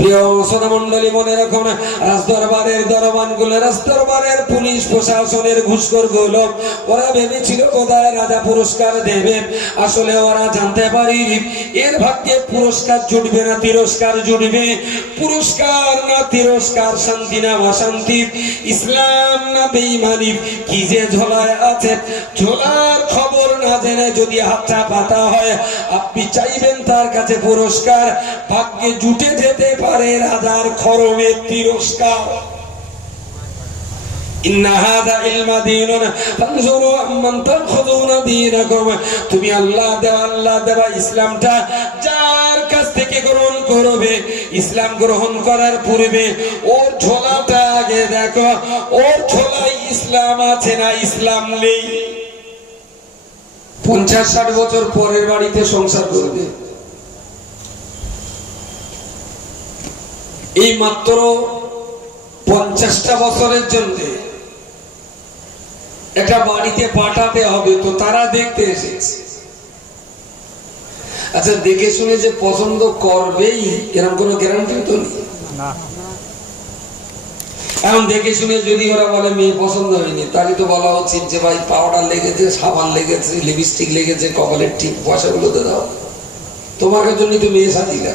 প্রিয় শ্রোতামণ্ডলী, মনে রাখুন, রাজদরবারের দরবানগুলো, রাজদরবারের পুলিশ প্রশাসনের ঘুষখোরগুলো ওরা ভেবেছিল কোথায় রাজা পুরস্কার দেবে। আসলে ওরা জানতে পারেনি এর ভাগ্যে পুরস্কার জুটবে না তিরস্কার জুটবে। পুরস্কার না তিরস্কার, শান্তি না অশান্তি, ইসলাম না বেঈমানি, কি যে ঝোলায় আছে। ঝোলার খবর না জেনে যদি হাতটা পাতা হয়, আপনি চাইবেন তার কাছে পুরস্কার, ভাগ্যে জুটে যেতে পারে রাজার খরমের তিরস্কার। তুমি আল্লাহ দেওয়া ইসলামটা যার কাছ থেকে গ্রহণ করবে, ইসলাম গ্রহণ করার পূর্বে ওর ঝোলাটা আগে দেখো, ওর ঝোলায় ইসলাম আছে না ইসলাম নেই। 50-60 বছর পরের বাড়িতে সংসার করবে। এই মাত্র 50টা বছরের জন্য একটা বাড়িতে পাঠাতে হবে, তো তারা দেখতে এসেছে। আচ্ছা, দেখে শুনে যে পছন্দ করবেই এরকম কোনো গ্যারান্টি তো নেই। এখন দেখে শুনে যদি ওরা বলে মেয়ে পছন্দ হয়নি, তাহলে তো বলা উচিত যে ভাই পাউডার লেগেছে, সাবান লেগেছে, লিপস্টিক লেগেছে, কপালের ঠিক পয়সাগুলো তো দাও, তোমার জন্য তো মেয়ে সাজিলা।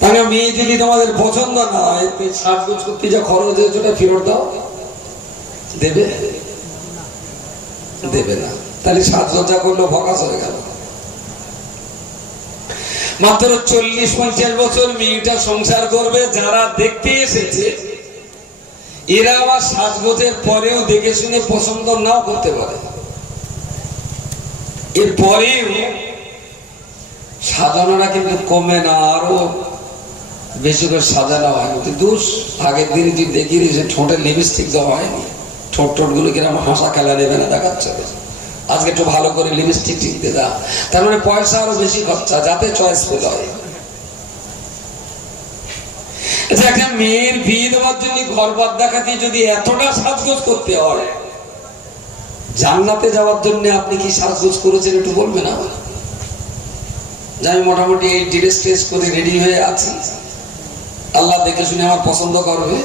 তাহলে মেয়ে যদি তোমাদের পছন্দ না হয়, সাজগোজ করতে যা খরচ হয়েছে ওটা ফেরত দাও, দেবে? দেবে না। তাহলে সাজগোজা করলো ফকাস হয়ে গেল। মাত্র 40-50 বছর মেয়েটা সংসার করবে। যারা দেখতে এসেছে এরা আবার সাজগোজের পরেও দেখে শুনে পছন্দ নাও করতে পারে। এর পরেও সাজানোটা কিন্তু কমে না, আরো বেশি করে সাজানো হয়। দোষ আগের দিন যদি দেখি যে ঠোঁটে লিপস্টিক দেওয়া হয়নি, ঠোঁট গুলো কিরকম হাসা খেলা নেবে না দেখাচ্ছে, আজকে একটু ভালো করে লিপস্টিক টিকতে দাও। তার মানে পয়সা আরো বেশি খরচা, যাতে চয়েসফুল হয়। একটা মেয়ের বিয়ে দেওয়ার জন্য ঘর বাদ দেখাতে যদি এতটা সাজগোজ করতে হয়, জান্নাতে যাওয়ার জন্য আপনি কি সাজগোজ করেছেন একটু বলবেন? আমি মোটামুটি এই ড্রেস ট্রেস করে রেডি হয়ে আছি, আল্লাহ দেখে শুনে আমার পছন্দ করবে,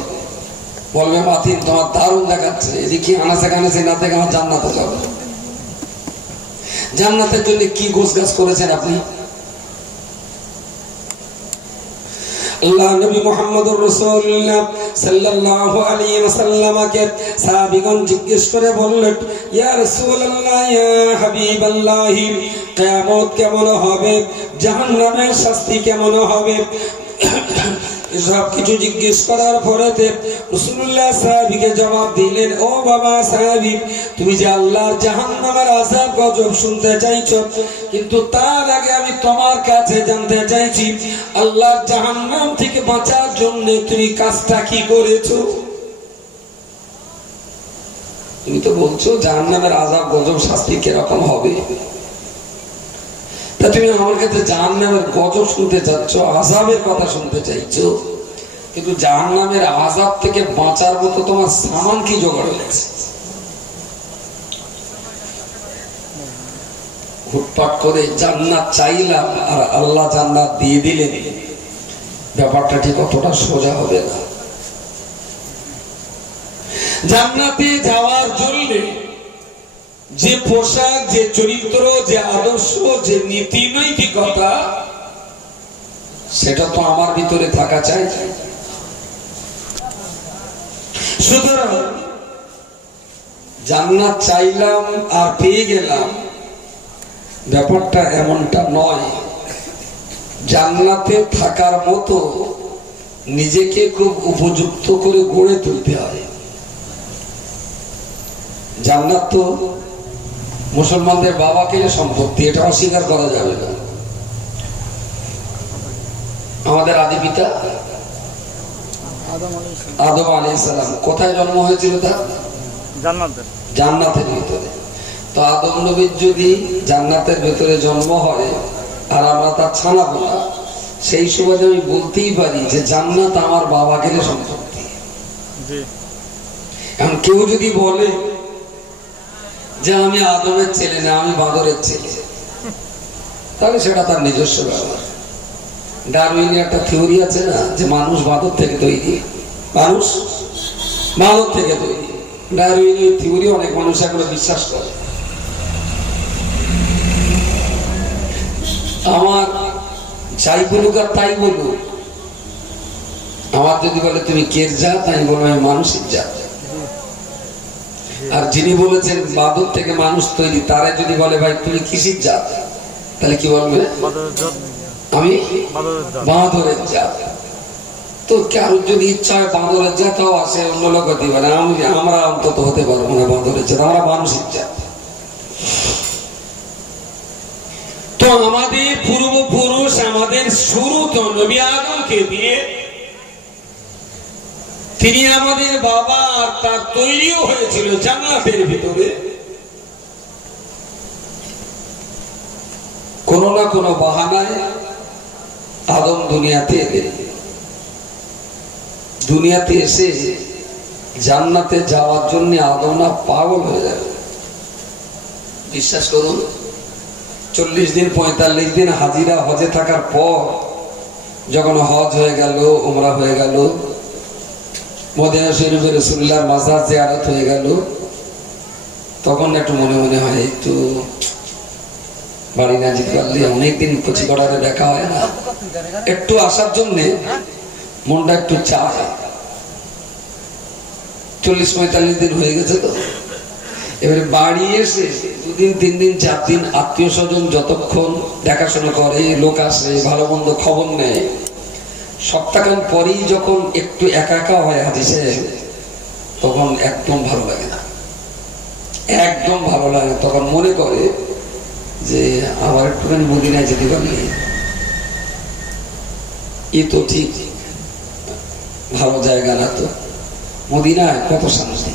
বলবে মাতিন তোমার দারুণ দেখাচ্ছে, এদিকে আনাচে কানাচে না থেকে আমার জান্নাতে যাবে। জান্নাতের জন্য কি গোছগাছ করেছেন আপনি? আল্লাহ নবী মুহাম্মদুর রাসূলুল্লাহ সাল্লাল্লাহু আলাইহি ওয়াসাল্লামকে সাহাবীগণ জিজ্ঞেস করে বললেন, ইয়া রাসূলুল্লাহ, ইয়া হাবিবাল্লাহ, কিয়ামত কেমন হবে, জাহান্নামের শাস্তি কেমন হবে? সব কিছু জিজ্ঞেস করার পরেতে রাসূলুল্লাহ সাহাবীকে জবাব দিলেন, ও বাবা সাহাবী, তুমি যে আল্লাহর জাহান্নামের আযাব গজব শুনতে চাইছো, কিন্তু তার আগে আমি তোমার কাছে জানতে চাইছি আল্লাহর জাহান্নাম থেকে বাঁচার জন্য তুমি কাজটা কি করেছো? তুমি তো বলছো জাহান্নামের আযাব গজব শাস্তি কিরকম হবে, তা তুমি আমার কাছে জাহান্নামের গজব শুনতে চাচ্ছ, আযাবের কথা শুনতে চাইছো, কিন্তু জাহান্নামের আযাব থেকে বাঁচার মতো তোমার সামান কি জোগাড় হয়েছে? হুটপাট করে জান্নাত চাইলাম আর আল্লাহ জান্নাত দিয়ে দিলেন, ব্যাপারটা ঠিক অতটা সোজা হবে না। জান্নাতে যাওয়ার জন্য যে পোশাক, যে চরিত্র, যে আদর্শ, যে নীতি নৈতিকতা, সেটা তো আমার ভিতরে থাকা চাই। সুতরাং জান্নাত চাইলাম আর পেয়ে গেলাম, ব্যাপারটা এমনটা নয়। জান্নাতে থাকার মতো নিজেকে খুব উপযুক্ত করে গড়ে তুলতে হয়। জান্নাত তো মুসলমানদের বাবাকে সম্পত্তি, এটা অস্বীকার করা যাবে না। আমাদের আদি পিতা আদম আলাইহিস সালাম কোথায় জন্ম হয়েছিল? তার জান্নাতের ভিতরে। তো আদম নবীর যদি জান্নাতের ভিতরে জন্ম হয় আর আমরা তার ছানা বলা, সেই সুবাদে আমি বলতেই পারি যে জান্নাত আমার বাবাকে সম্পত্তি। এখন কেউ যদি বলে যে আমি আদমের ছেলে না, আমি বাঁদরের ছেলে, তাহলে সেটা তার নিজস্ব ব্যাপার। ডারউইনের একটা থিওরি আছে না, যে মানুষ বাঁদর থেকে তৈরি, মানুষ বাঁদর থেকে তৈরি। ডারউইনের থিওরি অনেক মানুষ এখনো বিশ্বাস করে। আমার যাই বলুক আর তাই বলুক, আমার যদি বলে তুমি কের জাত, আমি বলবো আমি মানুষের জাত। আর যিনি বলেছেন বাঁদর থেকে মানুষ তৈরি, তারা যদি বলে ভাই তুমি কিসির জাত, তাহলে কি বলবে? আমি বাঁদরের জাত। তো কারোর যদি ইচ্ছা হয় বাঁদরের জাতও আছে, অন্য লোক হতে পারে, আমরা অন্তত হতে পারবো না বাঁদরের জাত, আমরা মানুষের জাত। তো আমাদের পূর্বপুরুষ আমাদের শুরু তো নবী আদমকে দিয়ে, তিনি আমাদের বাবা, আর তার তৈরিও হয়েছিল জান্নাতের ভিতরে। কোন না কোন বাহানায় আদম দুনিয়াতে এলেন। দুনিয়াতে এসে জান্নাতে যাওয়ার জন্য আদম না পাগল হয়ে যাবে। বিশ্বাস করুন, 40 দিন 45 দিন হাজিরা হজে থাকার পর যখন হজ হয়ে গেল, উমরা হয়ে গেল, মদিনা শরীফে রাসূলুল্লাহর মাজার জিয়ারত হয়ে গেল, তখন একটু মনে মনে হয় একটু বাড়ি না যেতে পারলে, অনেকদিন কচি কড়ারে দেখা হয় না, একটু আসার জন্যে মনটা একটু চায়। 40-45 দিন হয়ে গেছে তো, এবারে বাড়ি এসে 2 দিন 3 দিন 4 দিন আত্মীয় স্বজন যতক্ষণ দেখাশোনা করে, লোক আসে, ভালো মন্দ খবর নেয়, সপ্তাহখান পরেই যখন একটু একা একা হয় হাজি সাহেব, তখন একদম ভালো লাগে না, একদম ভালো লাগে। তখন মনে করে যে আবার একটুখানি মদিনায় যেতে পারলে, এ তো ঠিক ভালো জায়গা না, তো মদিনায় কত শান্তি।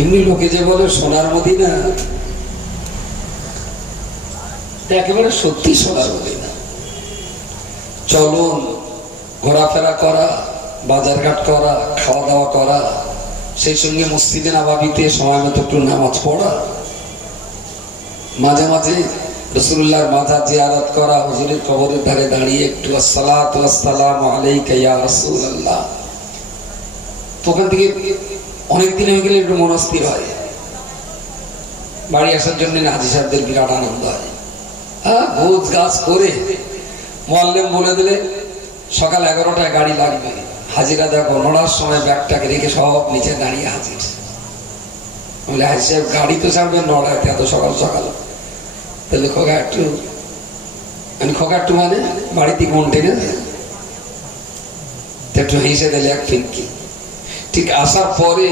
এমনি লোকে যে বলে সোনার মদিনা, একেবারে সত্যি সোনার মদিনা। চলন, ঘোরাফেরা করা, বাজারঘাট করা, খাওয়া দাওয়া করা, সেই সঙ্গে মসজিদে নববীতে সময় মতো একটু নামাজ পড়া, মাঝে মাঝে রাসূলুল্লাহর মাজার জিয়ারত করা, হুজুরের কবরের ধারে দাঁড়িয়ে একটু আসসালাতু ওয়াসসালামু আলাইকা ইয়া রাসূলুল্লাহ। তখন থেকে অনেকদিন হয়ে গেলে একটু মনস্থির হয়, বাড়ি আসার জন্য হাজি সাহেবদের বিরাট আনন্দ হয়। গোছ গাছ করে মুআল্লিম বলে দিলে সকাল 11টায় গাড়ি লাগবে, হাজিরা দেখো 9টার সময় ব্যাগটাকে রেখে সব নিচে দাঁড়িয়ে হাজির। বলে হাজি সাহেব গাড়ি তো ছাড়বে 9টায়, এত সকাল সকাল, তাহলে খোকা একটু, খোকা একটু মানে বাড়িতে কোন টেনে একটু হেসে দিলে এক ফিরকি। ঠিক আসার পরে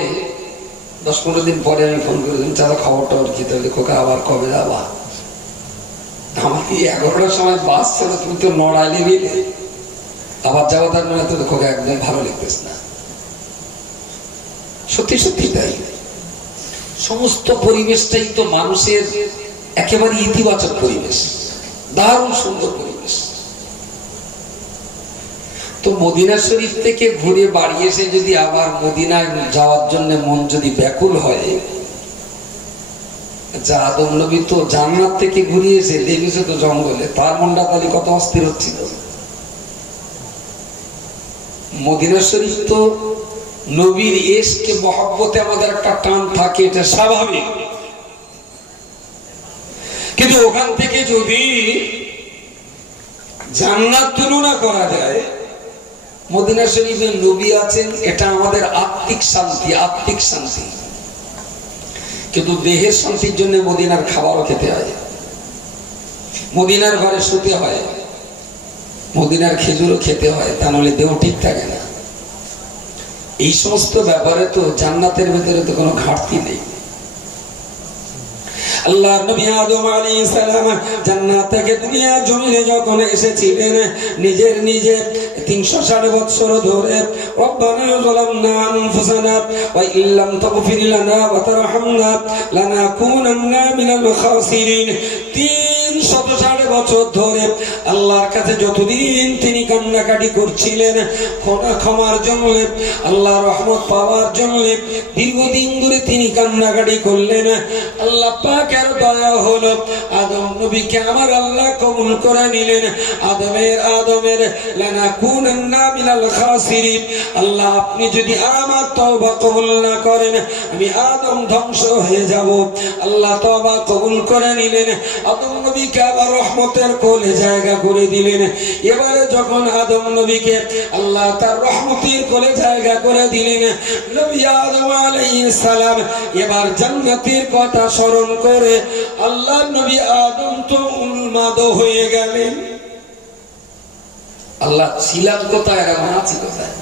10-15 দিন পরে আমি ফোন করে দিলাম, চাচা খবরটা ওর কি? তাহলে খোকা আবার কবে যাবা? আমাকে 11টার সময় বাস ছিল, তুমি তো 9টায় নিলে আবার যাওয়া, তার মানে তো খোকা একদম ভালো লাগতেছে না। সত্যি সত্যি তাই, সমস্ত পরিবেশটাই তো মানুষের একেবারে ইতিবাচক পরিবেশ, দারুণ সুন্দর পরিবেশ। তো মদিনা শরীফ থেকে ঘুরে বাড়ি এসে যদি আবার মদিনায় যাওয়ার জন্য মন যদি ব্যাকুল হয়, যা আদম নবী তো জান্নাত থেকে ঘুরে এসে দেখেছে তো জঙ্গলে, তার মনটা তাহলে কত অস্থির হচ্ছিল। মদিনা শরীফ তো নবীর ইশকে মহব্বতে আমাদের একটা টান থাকে, এটা স্বাভাবিক। কিন্তু ওখান থেকে যদি জান্নাত তুলনা করা যায়, মদিনা শরীফে নবী আছেন, এটা আমাদের আত্মিক শান্তি, আত্মিক শান্তি। কিন্তু দেহের শান্তির জন্য মদিনার খাবারও খেতে হয়, মদিনার ঘরে শুতে হয়, মদিনার খেজুরও খেতে হয়, তা নাহলে দেহ ঠিক থাকে না। এই সমস্ত ব্যাপারে তো জান্নাতের ভেতরে তো কোনো ঘাটতি নেই। আল্লাহ নবী আদম আলাইহিস সালাম জান্নাত থেকে দুনিয়া জমিনে যখন এসেছিলেন, নিজে 360 বছর ধরে রব্বানা যালামনা আনফুসানা ওয়া ইল্লাম তাগফির লানা ওয়া তারহামনা লানাকুনান্না মিনাল খাসিরিন, 360 বছর ধরে আল্লাহর কাছে যতদিন তিনি কান্নাকাটি করছিলেন ক্ষমার জন্য, আল্লাহ রহমত পাওয়ার জন্য দীর্ঘদিন ধরে তিনি কান্নাকাটি করলেন। আল্লাহ পাকের দয়া হলো, আদম নবীকে আমার আল্লাহ কবুল করে নিলেন। আদমের লানাকুনান্না মিনাল খাসিরিন, আল্লাহ আপনি যদি আমার তওবা কবুল না করেন আমি আদম ধ্বংস হয়ে যাব। আল্লাহ তওবা কবুল করে নিলেন, আদম নবীকে আবার রহমতের কোলে জায়গা করে দিলেন। এবারে যখন আদম নবীকে আল্লাহ তার রহমতের কোলে জায়গা করে দিলেন, নবী আদম আলাইহিস সালাম এবার জান্নাতের কথা স্মরণ করে আল্লাহ নবী আদম তো উন্মাদ হয়ে গেলেন। আল্লাহ ছিলাম কোথায়, এখন আছি কোথায়?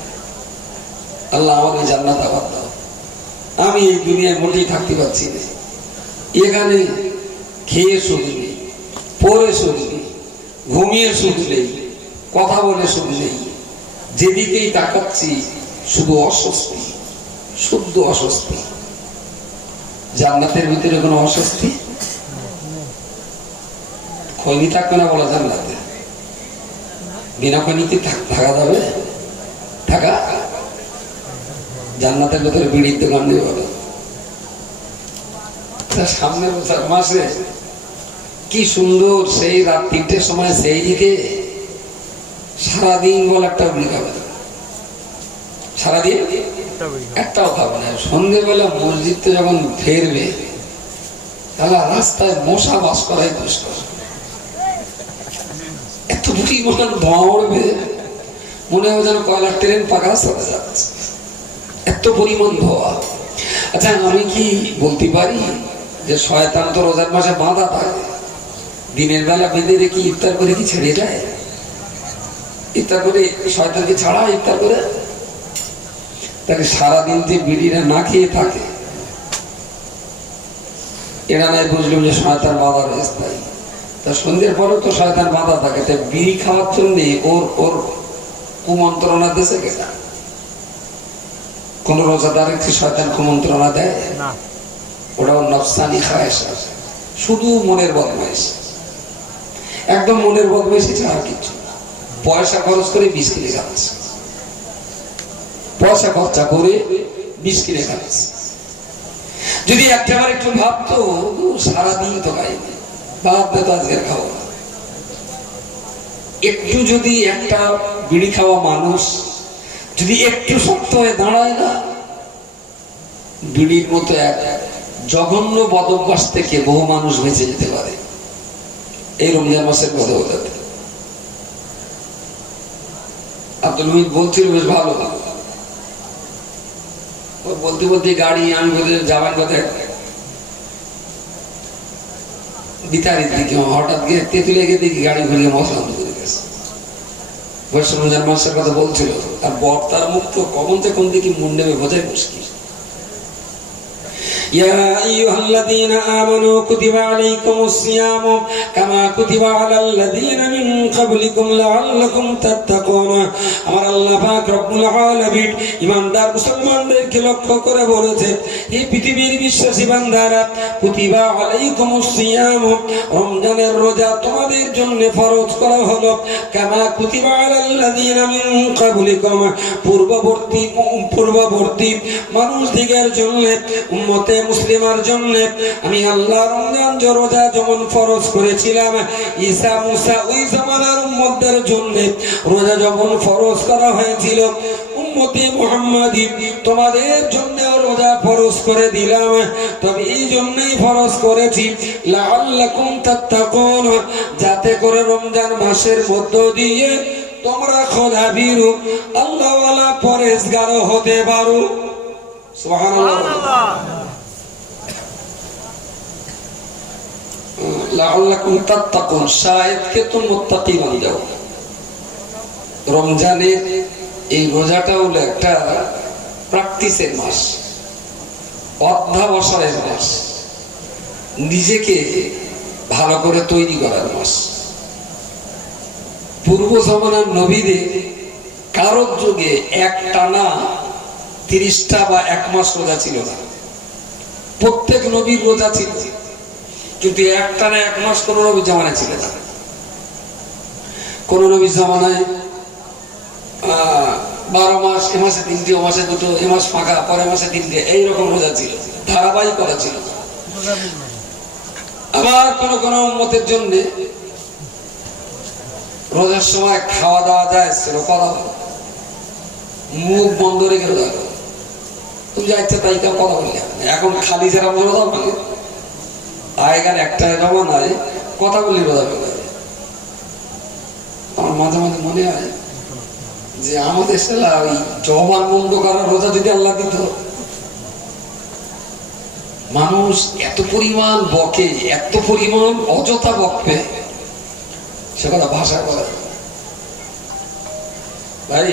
আল্লাহ আমাকে জান্নাত আবার দাও, আমি এই দুনিয়ায় মোটেই থাকতে পারছি না। এখানে খেয়ে সুখ নেই, পরে সুখ নেই, ঘুমিয়ে সুখ নেই, কথা বলে সুখ নেই, যেদিকেই তাকাচ্ছি শুধু অস্বস্তি, শুদ্ধ অস্বস্তি। জান্নাতের ভিতরে কোনো অস্বস্তি খৈনি থাকবে না বলা জান্নাতে? বিনা খৈনিতে থাকা যাবে? থাকা জান্নাতের ভেতরে বিড়ির দোকান নেই বলো? সামনে বছর মাসে কি সুন্দর সেই রাত 3টের সময় সেই দিকে সারাদিন বলে একটা বিড়ি খাবে না, সারাদিন একটাও খাবে না। সন্ধ্যেবেলা মসজিদ থেকে যখন ফেরবে তাহলে রাস্তায় মশা বাস করাই দুষ্কর, এত পরিমাণ ধোঁয়া উড়বে মনে হয় যেন কয়লার ট্রেন পাকা রাস্তাতে যাচ্ছে, এত পরিমাণ ধোঁয়া। আচ্ছা আমি কি বলতে পারি যে শয়তান তো রোজার মাসে বাঁধা থাকে, দিনের বেলা বেঁধে রেখে ইফতার করে কি ছেড়ে যায়? ইফতার করে শয়তানকে ছাড়া ইফতার করে? তাহলে সারাদিন যে বিড়িরা না খেয়ে থাকে এরা নাই বুঝলাম যে শয়তান বাঁধা রয়েছে, তাই তা সন্ধ্যের পরেও তো শয়তান বাঁধা থাকে। তাই বিড়ি খাওয়ার জন্য ওর কুমন্ত্রণা দিয়েছে কেনা? কোন রোজাদারের কি শয়তান কুমন্ত্রণা দেয় না? ওটা ওর নফসানি খায়, শুধু মনের বদমাইশ, একদম মনের বদমাইশি ছাড়া কিছু। পয়সা খরচ করে 20 কিনে খাচ্ছে, পয়সা খরচা করে 20 কিনে খাচ্ছে। যদি একটাবার একটু ভাবতো সারাদিন তো খাইনি, ভাববে তো আজকের খাওয়া না। একটু যদি একটা বিড়ি খাওয়া মানুষ যদি একটু শক্ত হয়ে দাঁড়ায় না, বিড়ির মতো এক জঘন্য বদভ্যাস থেকে বহু মানুষ বেঁচে যেতে পারে এই রমজান মাসের কথা বলতে। আব্দুল হামিদ বলছিল বেশ ভালো বলতে বলতে গাড়ি আমি বলতে যাবার কথা বিতারির দিকে হঠাৎ গিয়ে তেঁতুলে গিয়ে দেখি গাড়ি ঘুরিয়ে মশলা করে গেছে। রমজান মাসের কথা বলছিল, আর বর্তার মুখ তো কখন যে কোন দিকে মন নেবে বোঝাই মুশকিল। يا أيها الذين آمنوا كتب عليكم الصيام كما كتب على الذين من قبلكم لعلكم تتقون। আমার আল্লাহ পাক রব্বুল আলামিন ইমানদার মুসলমানদেরকে লক্ষ্য করে বলেছেন, এই পৃথিবীর বিশ্বাসী বান্দারা কুতিবা আলাইকুমুস সিয়াম, রমজানের রোজা তোমাদের জন্য ফরজ করা হলো, কামা কুতিবা আলাল্লাযিনা মিন ক্বাবলিকুম, পূর্ববর্তী মানুষদিগের জন্য, উম্মতে মুসলিমার জন্য আমি আল্লাহ রমজান রোজা যেমন ফরজ করেছিলাম, ঈসা মুসা ওই জামানার উম্মতদের জন্য রোজা যখন ফরজ করা হয়েছিল, উম্মতে মুহাম্মাদি তোমাদের জন্য রোজা ফরজ করে দিলাম। তবে এই জন্যই ফরজ করেছি লাআল্লাকুম তাত্তাকুন, যাতে করে রমজান মাসের মধ্য দিয়ে তোমরা খোদাভীরু আল্লাহ ওয়ালা পরেজগার হতে পারো। সুবহানাল্লাহ। লাআল্লাকুম তাত্তাকুন, শায়দকে তো মুত্তাকি বান যাও। রমজানের এই রোজাটা হলো একটা প্র্যাকটিসের মাস, অধ্যাবসায়ের মাস, নিজেকে ভালো করে তৈরি করার মাস। পূর্ব জামানার নবীদের কারোর যুগে এক টানা 30টা বা 1 মাস রোজা ছিল না। প্রত্যেক নবীর রোজা ছিল, কিন্তু এক টানা 1 মাস কোন নবী জামানায় ছিল না। কোন নবীর জামানায় 12 মাস, এ মাসে 3টে, ও মাসে 2টো, এ মাস ফাঁকা, পরের মাসে 3টে, এইরকম রোজা ছিল, ধারাবাহিক করা ছিল। আবার কোন কোন উম্মতের জন্য রোজার সময় খাওয়া দাওয়া যায় ছিল, করা মুখ বন্ধ রেখে রোজা করো, তুমি যা ইচ্ছা তাই কথা বললে। এখন খালি যারা রোজা মানে আগেকার একটা জমানায় কথা বললে রোজা করে। আমার মাঝে মাঝে মনে হয় যে আমাদের সেলা ওই জবান বন্ধ করার রোজা যদি আল্লাহ দিত, মানুষ এত পরিমাণ বকে, এত পরিমাণ অযথা বকবে, সে কথা ভাষা বলা। ভাই,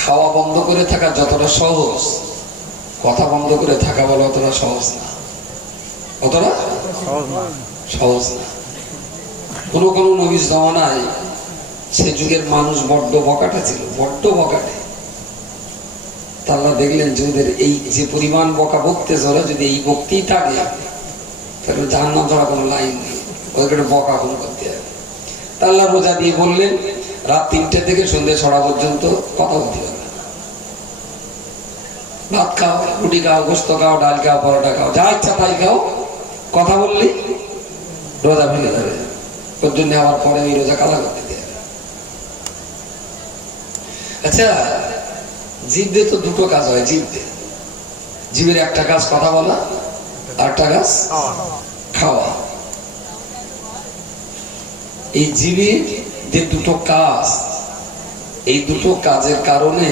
খাওয়া বন্ধ করে থাকা যতটা সহজ, কথা বন্ধ করে থাকা বলা অতটা সহজ না, অতটা সহজ না। কোন কোন নবীর জামানায় সে যুগের মানুষ বড্ড বকাটা ছিল, বড্ড বকাটে। আল্লাহ দেখলেন যে ওদের এই যে পরিমাণ বকা বকতেছে, ওরা যদি এই বকতেই থাকে তাহলে জাহান্নাম ধরা কোনো লাইন নেই, ওদেরকে বকা কম করতে হবে। আল্লাহ রোজা দিয়ে বললেন রাত 3টে থেকে সন্ধ্যে 6টা পর্যন্ত কথা বলতে হবে। ভাত খাও, রুটি খাও, গোস্ত খাও, ডাল খাও, পরোটা খাও, যা ইচ্ছা তাই খাও, কথা বললি রোজা ভেঙে যাবে। ওর জন্য আবার পরে ওই রোজা কালা করতে দেবে। আচ্ছা, জিভে তো দুটো কাজ হয়। জিভের একটা কাজ কথা বলা, আর একটা কাজ খাওয়া। এই জিভে যে দুটো কাজ, এই দুটো কাজের কারণে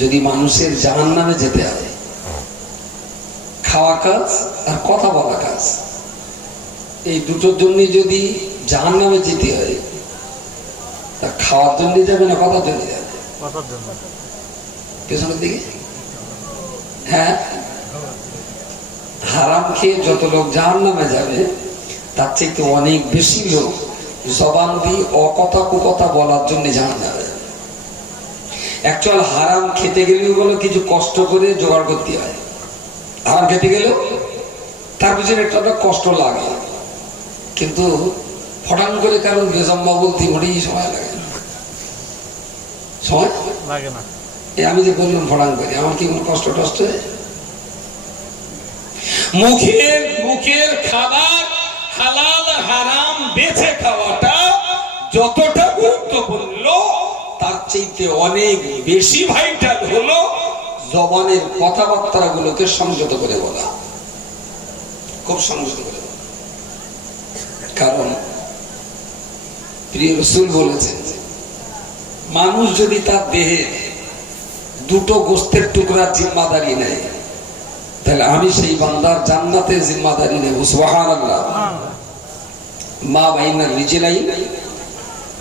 যদি মানুষের জাহান্নামে যেতে হয়, খাওয়া কাজ আর কথা বলা কাজ, এই দুটোর জন্য যদি জাহান্নামে যেতে হয়, তা খাওয়ার জন্য যাবে না কথার জন্য যাবে? পেছনের দিকে। হ্যাঁ, হারাম খেয়ে যত লোক জাহান্নামে যাবে, তার চেয়ে অনেক বেশি লোক জবান দিয়ে অকথা কুকথা বলার জন্য জাহান্নামে যাবে। অ্যাকচুয়াল হারাম খেতে গেলেও বলো কিছু কষ্ট করে জোগাড় করতে হয়। হারাম খেতে গেলেও তার পিছনে একটা কষ্ট লাগে, কিন্তু ফটান করে কারণ বেজম্মা বলতে মোটেই সময় লাগে না, সময় লাগে না। আমি যে বললাম ফটান করে, আমার কি কোনো কষ্ট টষ্ট? মুখের খাবার হালাল হারাম বেছে খাওয়াটা যতটা গুরুত্বপূর্ণ, তার চাইতে অনেক বেশি ভাইটাল হলো জবানের কথাবার্তা গুলোকে সংযত করে বলা, খুব সংযত করে বলা। কারণ প্রিয় রাসূল বলেছেন, মানুষ যদি তার দেহে দুটো গোস্তের টুকরার জিম্মাদারি নেয়, তাহলে আমি সেই বান্দার জান্নাতের জিম্মাদারি নেব। সুবহানাল্লাহ। মা বাইনা রিজলাইন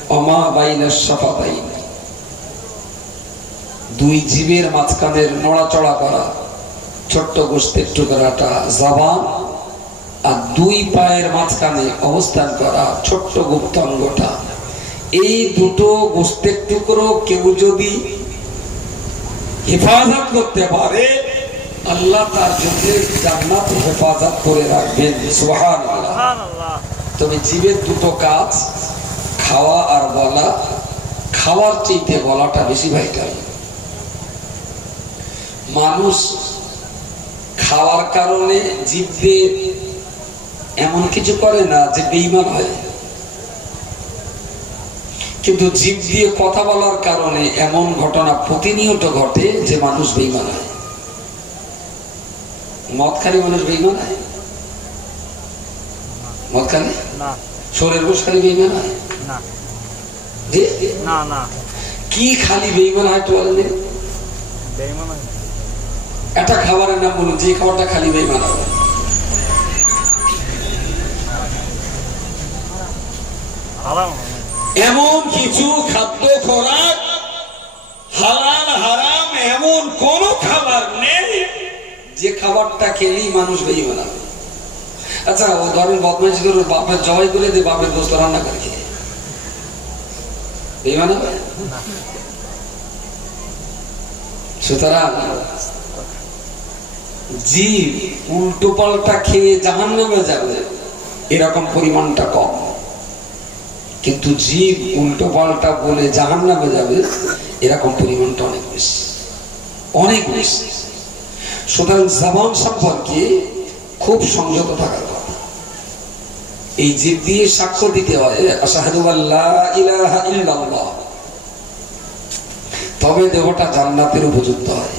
ওয়া মা বাইনা শাফাতাইন, দুই জিভের মাঝখানের নড়াচড়া করা ছোট্ট গোস্তের টুকরাটা জবান, আর দুই পায়ের মাঝখানে অবস্থান করা ছোট্ট গুপ্তাঙ্গটা, এই দুটো গোস্তের টুকরো কেউ যদি হেফাজত করতে পারে, আল্লাহ তার জন্য জান্নাত হেফাজত করে রাখবেন। সুবহানাল্লাহ। তবে জীবের দুটো কাজ, খাওয়া আর বলা, খাওয়ার চাইতে বলাটা বেশি ভাইটাল। মানুষ খাওয়ার কারণে জিভে এমন কিছু করে না যে বেঈমান হয়, কিন্তু জিভ দিয়ে কথা বলার কারণে এমন ঘটনা প্রতিনিয়ত ঘটে যে মানুষ বেঈমান হয়। মদ খালি মানুষ বেঈমান হয়? মদ খালি না। শরীর বস খালি বেঈমান হয় না? না না। কি খালি বেঈমান হয় তো বলেন? বেঈমান হয় একটা খাবারের নাম বলুন, যে খাবারটা খালি বেঈমান হবে। এমন কিছু খাদ্য খোরাক হালাল হারাম এমন কোন খাবার নেই যে খাবারটা খেলেই মানুষ বেঈমান হবে। আচ্ছা, ও ধরেন বদমাইশি করে বাপের জবাই করে দিয়ে বাপের গোশত রান্না করে খেয়ে বেঈমান হবে? সুতরাং জীব উল্টো পাল্টা খেয়ে জাহান্নামে যাবে এরকম পরিমাণটা কম। কিন্তু জীব উল্টো পাল্টা বলে জাহান্নামে যাবে এরকম পরিমাণটা অনেক বেশি, অনেক বেশি। সুতরাং জবান সম্পর্কে খুব সংযত থাকার কথা। এই জীব দিয়ে সাক্ষ্য দিতে হয় আশহাদু আল্লা ইলাহা ইল্লাল্লাহ, তবে দেহটা জান্নাতের উপযুক্ত হয়।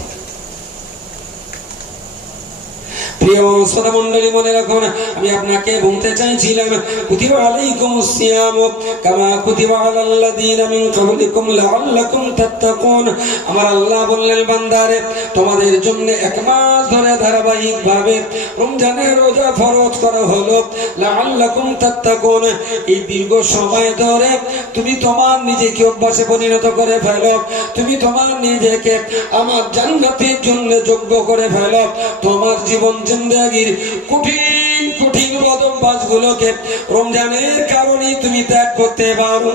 প্রিয় শ্রোতামণ্ডলী, মনে রাখুন, আমি আপনাকে বলতে চাইছিলাম কুতিবা আলাইকুমুস সিয়াম কামা কুতিবা আলাল্লাযীনা মিন ক্বাবলিকুম লাআল্লাকুম তাত্তাকুন। আমার আল্লাহ বললেন, বান্দারে, তোমাদের জন্য এক মাস ধরে ধারাবাহিকভাবে রমজানের রোজা ফরজ করা হলো, লাআল্লাকুম তাত্তাকুন। এই দীর্ঘ সময় ধরে তুমি তোমার নিজেকে অভ্যাসে পরিণত করে ফেলো, তুমি তোমার নিজেকে আমার জান্নাতের জন্য যোগ্য করে ফেলো। তোমার জীবন জিন্দেগির কঠিন কঠিন বদঅভ্যাসগুলোকে রমজানের কারণে তুমি ত্যাগ করতে পারো।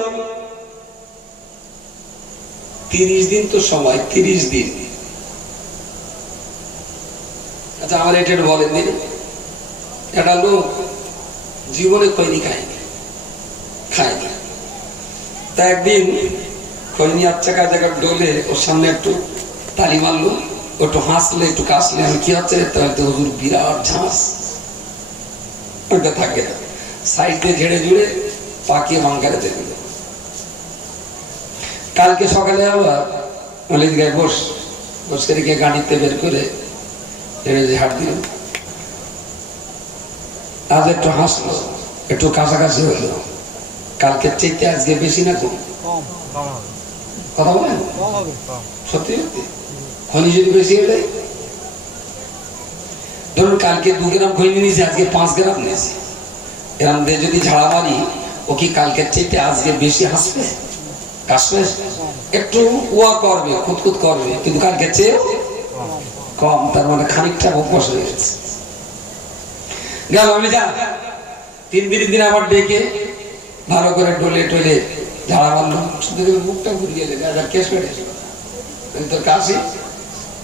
30 দিন তো সময়, 30 দিন। আচ্ছা, আমার এটা বলেন দিন, একটা লোক জীবনে খৈনি খায়নি, তা একদিন খৈনি আচ্ছা কাজে ডোলে ওর সামনে একটু তালি মারলো, একটু হাসলে, একটু কাশলে, আমি কি হচ্ছে, হুজুর বিরাট ঝাঁস, ওইটা থাকে না, সাইড দিয়ে ঝেড়ে ঝুড়ে পাকিয়ে বাঙ্কারে দিয়ে দিল। কালকে সকালে আবার মালিক গায়ে বস করে গিয়ে গাড়িতে বের করে হাট দিল। আজ একটু হাসলো, একটু কাছাকাছি হইলো, কালকে চাইতে আজকে বেশি না কম? কথা বলেন সত্যি সত্যি, খনি যদি বেশি হলে, ধরুন কালকে 2 গ্রাম খনি নিয়েছে, আজকে 5 গ্রাম নিয়েছে, এরকম দিয়ে যদি ঝাড়া মারি, ও কি কালকের চাইতে আজকে বেশি হাসবে, কাশবে, একটু ওয়া করবে, খুঁতখুত করবে, কিন্তু কালকের চেয়ে কম। তার মানে খানিকটা অভ্যাস হয়ে গেছে। গেল, আমি যা 3 দিন আবার ডেকে ভালো করে ডলে টলে ঝাড়া মারলো, শুধু মুখটা ঘুরিয়ে গেলে কেস কেটেছে, তোর কাশি,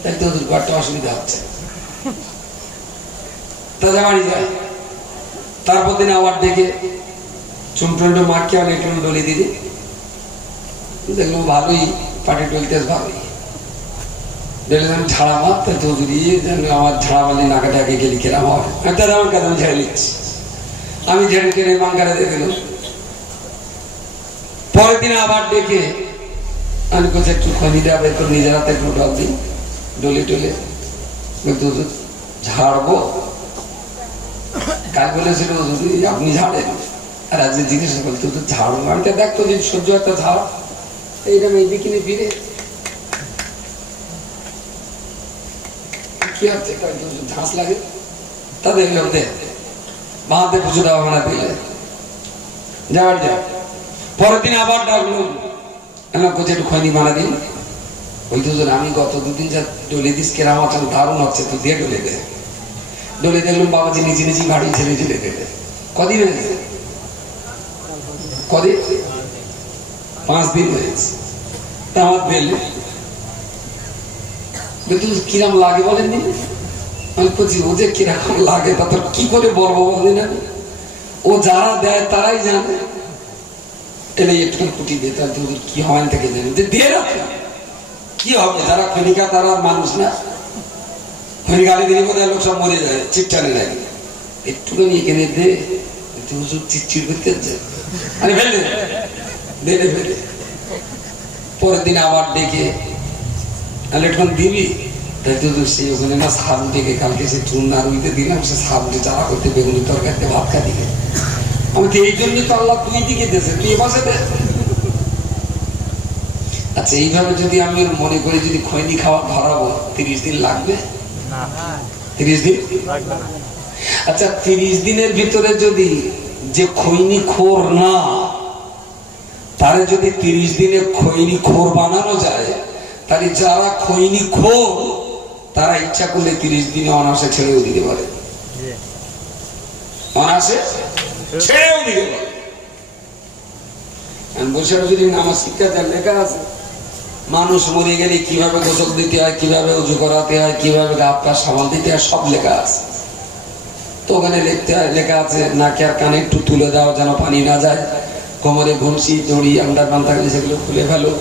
তাই তো ঘরটা অসুবিধা হচ্ছে, তাজা বাড়ি যায়। তারপর দিন আবার ডেকে চুনটুন্ড মাকে অনেক একটু ডলি দিদি, দেখলাম ভালোই পাটি টলতে ভালোই দেখলাম ঝাড়া মার, তাই তো আমার ঝাড়া মারলি নাকাটা আগে গেলি কেরাম হয়, তাহলে আমার কাছে আমি ঝেড়ে নিচ্ছি, আমি ঝেড়ে টেনে বাঙ্কারে দিয়ে দিল। পরের দিন আবার ডেকে আমি কোথাও একটু খনি দেবে, একটু নিজের হাতে একটু ডল দিই, ডলে টলে ঝাড়বো। কাল বলেছিল আপনি ঝাড়েন, আর আজকে জিজ্ঞেস করতো ঝাড়বো, আমি তো দেখতো যে সহ্য একটা ঝাড়, এইরকম এই দিকে ফিরে কি হচ্ছে, ঝাঁস লাগে, তাদের বাঁধে পুজো দেওয়া মানে দিলে যাওয়ার যা। পরের দিন আবার ডাকলো, কোথায় একটু খৈনি বানা দিন, ওই দুজন আমি গত 2 দিন যা ডলে দিস কেরাম দারুণ হচ্ছে, তুই দিয়ে ডলে দে। ডলে দেখলাম বাবাজি নিজে নিজে গাড়ি ছেড়ে ঝেড়ে দেবে। কদিন হয়েছে? কদিন? 5 দিন হয়েছে। আমার দিলে কিরম লাগে বলেন নি, আমি বলছি ও যে কিরকম লাগে তা তোর কি করে বলবো বলেন, ও যারা দেয় তারাই জানে। এলে একটু কুটি দিয়ে তার কি হয় থেকে জানি যে দিয়ে রাখে কি হবে, যারা খনিকা তারা মানুষ না, খনি গাড়ি দিলে বোধ লোক সব মরে যায়, চিটটানে লাগে, একটুখানি এখানে দে, চিটচিট করতে আরে ফেলে ফেলে ফেলে। পরের দিন আবার ডেকে একটু দিবি, তাই তো সেই ওখানে না সাবু ডেকে কালকে সে চুন না রুইতে দিলাম, সে সাবুতে চারা করতে বেগুনি তরকারিতে ভাত খা দিকে। আমি তো এই জন্যই তো আল্লাহ 2 দিকে দিয়েছে, তুই এপাশে দে। আচ্ছা, এইভাবে যদি আমি মনে করি যদি খৈনি খাওয়া ধরাবো, 30 দিন লাগবে? 30 দিন লাগবে। আচ্ছা, 30 দিনের ভিতরে যদি যে খৈনি খোর না, তারে যদি 30 দিনে খৈনি খোর বানানো যায়, তাহলে যারা খৈনি খোর তারা ইচ্ছা করলে 30 দিনে অনায়াসে ছেড়েও দিতে পারে, অনায়াসে ছেড়েও দিতে পারে। বসে যদি নামাজ শিক্ষা দেয়, লেখা আছে মানুষ মরে গেলে কিভাবে গোসল দিতে হয়, কিভাবে উজু করাতে হয়, কিভাবে গা পা সাবান দিতে হয়, সব লেখা আছে। তো ওখানে লিখতে হয়, লেখা আছে নাকে আর কানে একটু তুলে দাও যেন পানি না যায়, কোমরে ঘুমসি দড়ি আমরা বান্ধা গেলে সেগুলো খুলে ফেলো,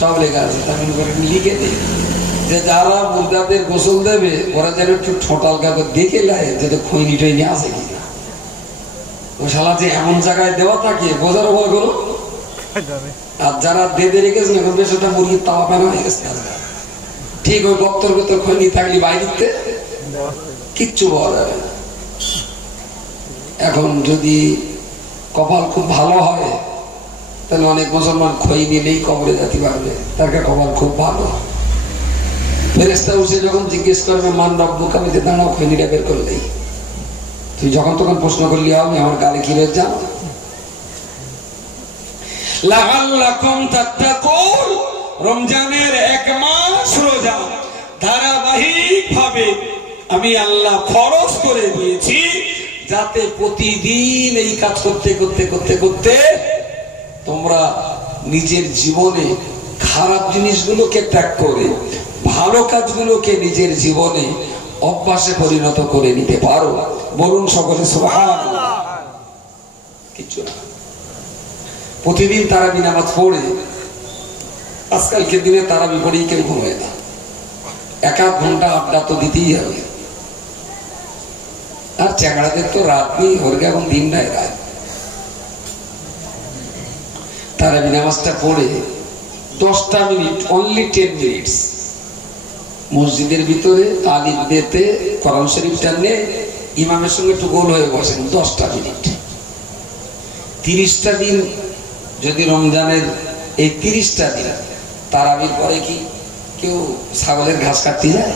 সব লেখা আছে। তেমন করে লিখে দিই যে যারা মুর্দাদের গোসল দেবে ওরা যেন একটু ঠোঁটাল কাগজ দেখে নেয় যাতে খৈনি টৈনি আছে কিনা। ও শালা যে এমন জায়গায় দেওয়া থাকে বোঝার উপর করো। আর যারা বেঁধে রেখেছেন এখন বেশ ওটা মুরগির তাওয়া পানা হয়ে গেছে, ঠিক ওই বক্তর ভেতর খৈনি থাকলে বাইরে কিচ্ছু পাওয়া যাবে না। এখন যদি কপাল খুব ভালো হয় তাহলে অনেক মুসলমান খই নিলেই কবরে যেতে পারবে, তার কপাল খুব ভালো। ফেরেশতা উঠে যখন জিজ্ঞেস করবে মান রব্বুকা, আমি দাঁড়াও খৈনিটা বের করলেই। তুই যখন তখন প্রশ্ন করলি আমি আমার গালে কি রয়ে জানো। লাআল্লাকুম তাত্তাকুন, রমজানের 1 মাস রোজা ধারাবাহিক ভাবে আমি আল্লাহ ফরজ করে দিয়েছি যাতে প্রতিদিন এই কাজ করতে করতে করতে করতে তোমরা নিজের জীবনে খারাপ জিনিসগুলোকে ত্যাগ করে ভালো কাজগুলোকে নিজের জীবনে অভ্যাসে পরিণত করে নিতে পারো। বলুন সকলে সুবহানাল্লাহ। কিছু না, প্রতিদিন তারাবি নামাজ পড়ে, আজকালকে দিনে তারাবি পড়েই কেউ ঘুমায় না, 1-1 ঘন্টা আড্ডা তো দিতেই হবে। আর চ্যাংড়াদের তো রাত নেই, ওরকে এখন দিন নাই রাত। তারাবি নামাজটা পড়ে 10টা মিনিট, অনলি 10 মিনিটস মসজিদের ভিতরে আলিফ বেতে কোরআন শরীফটা নিয়ে ইমামের সঙ্গে একটু গোল হয়ে বসেন 10টা মিনিট। 30টা দিন যদি রমজানের এই 30টা দিন তারাবির পরে কি কেউ ছাগলের ঘাস কাটতে যায়?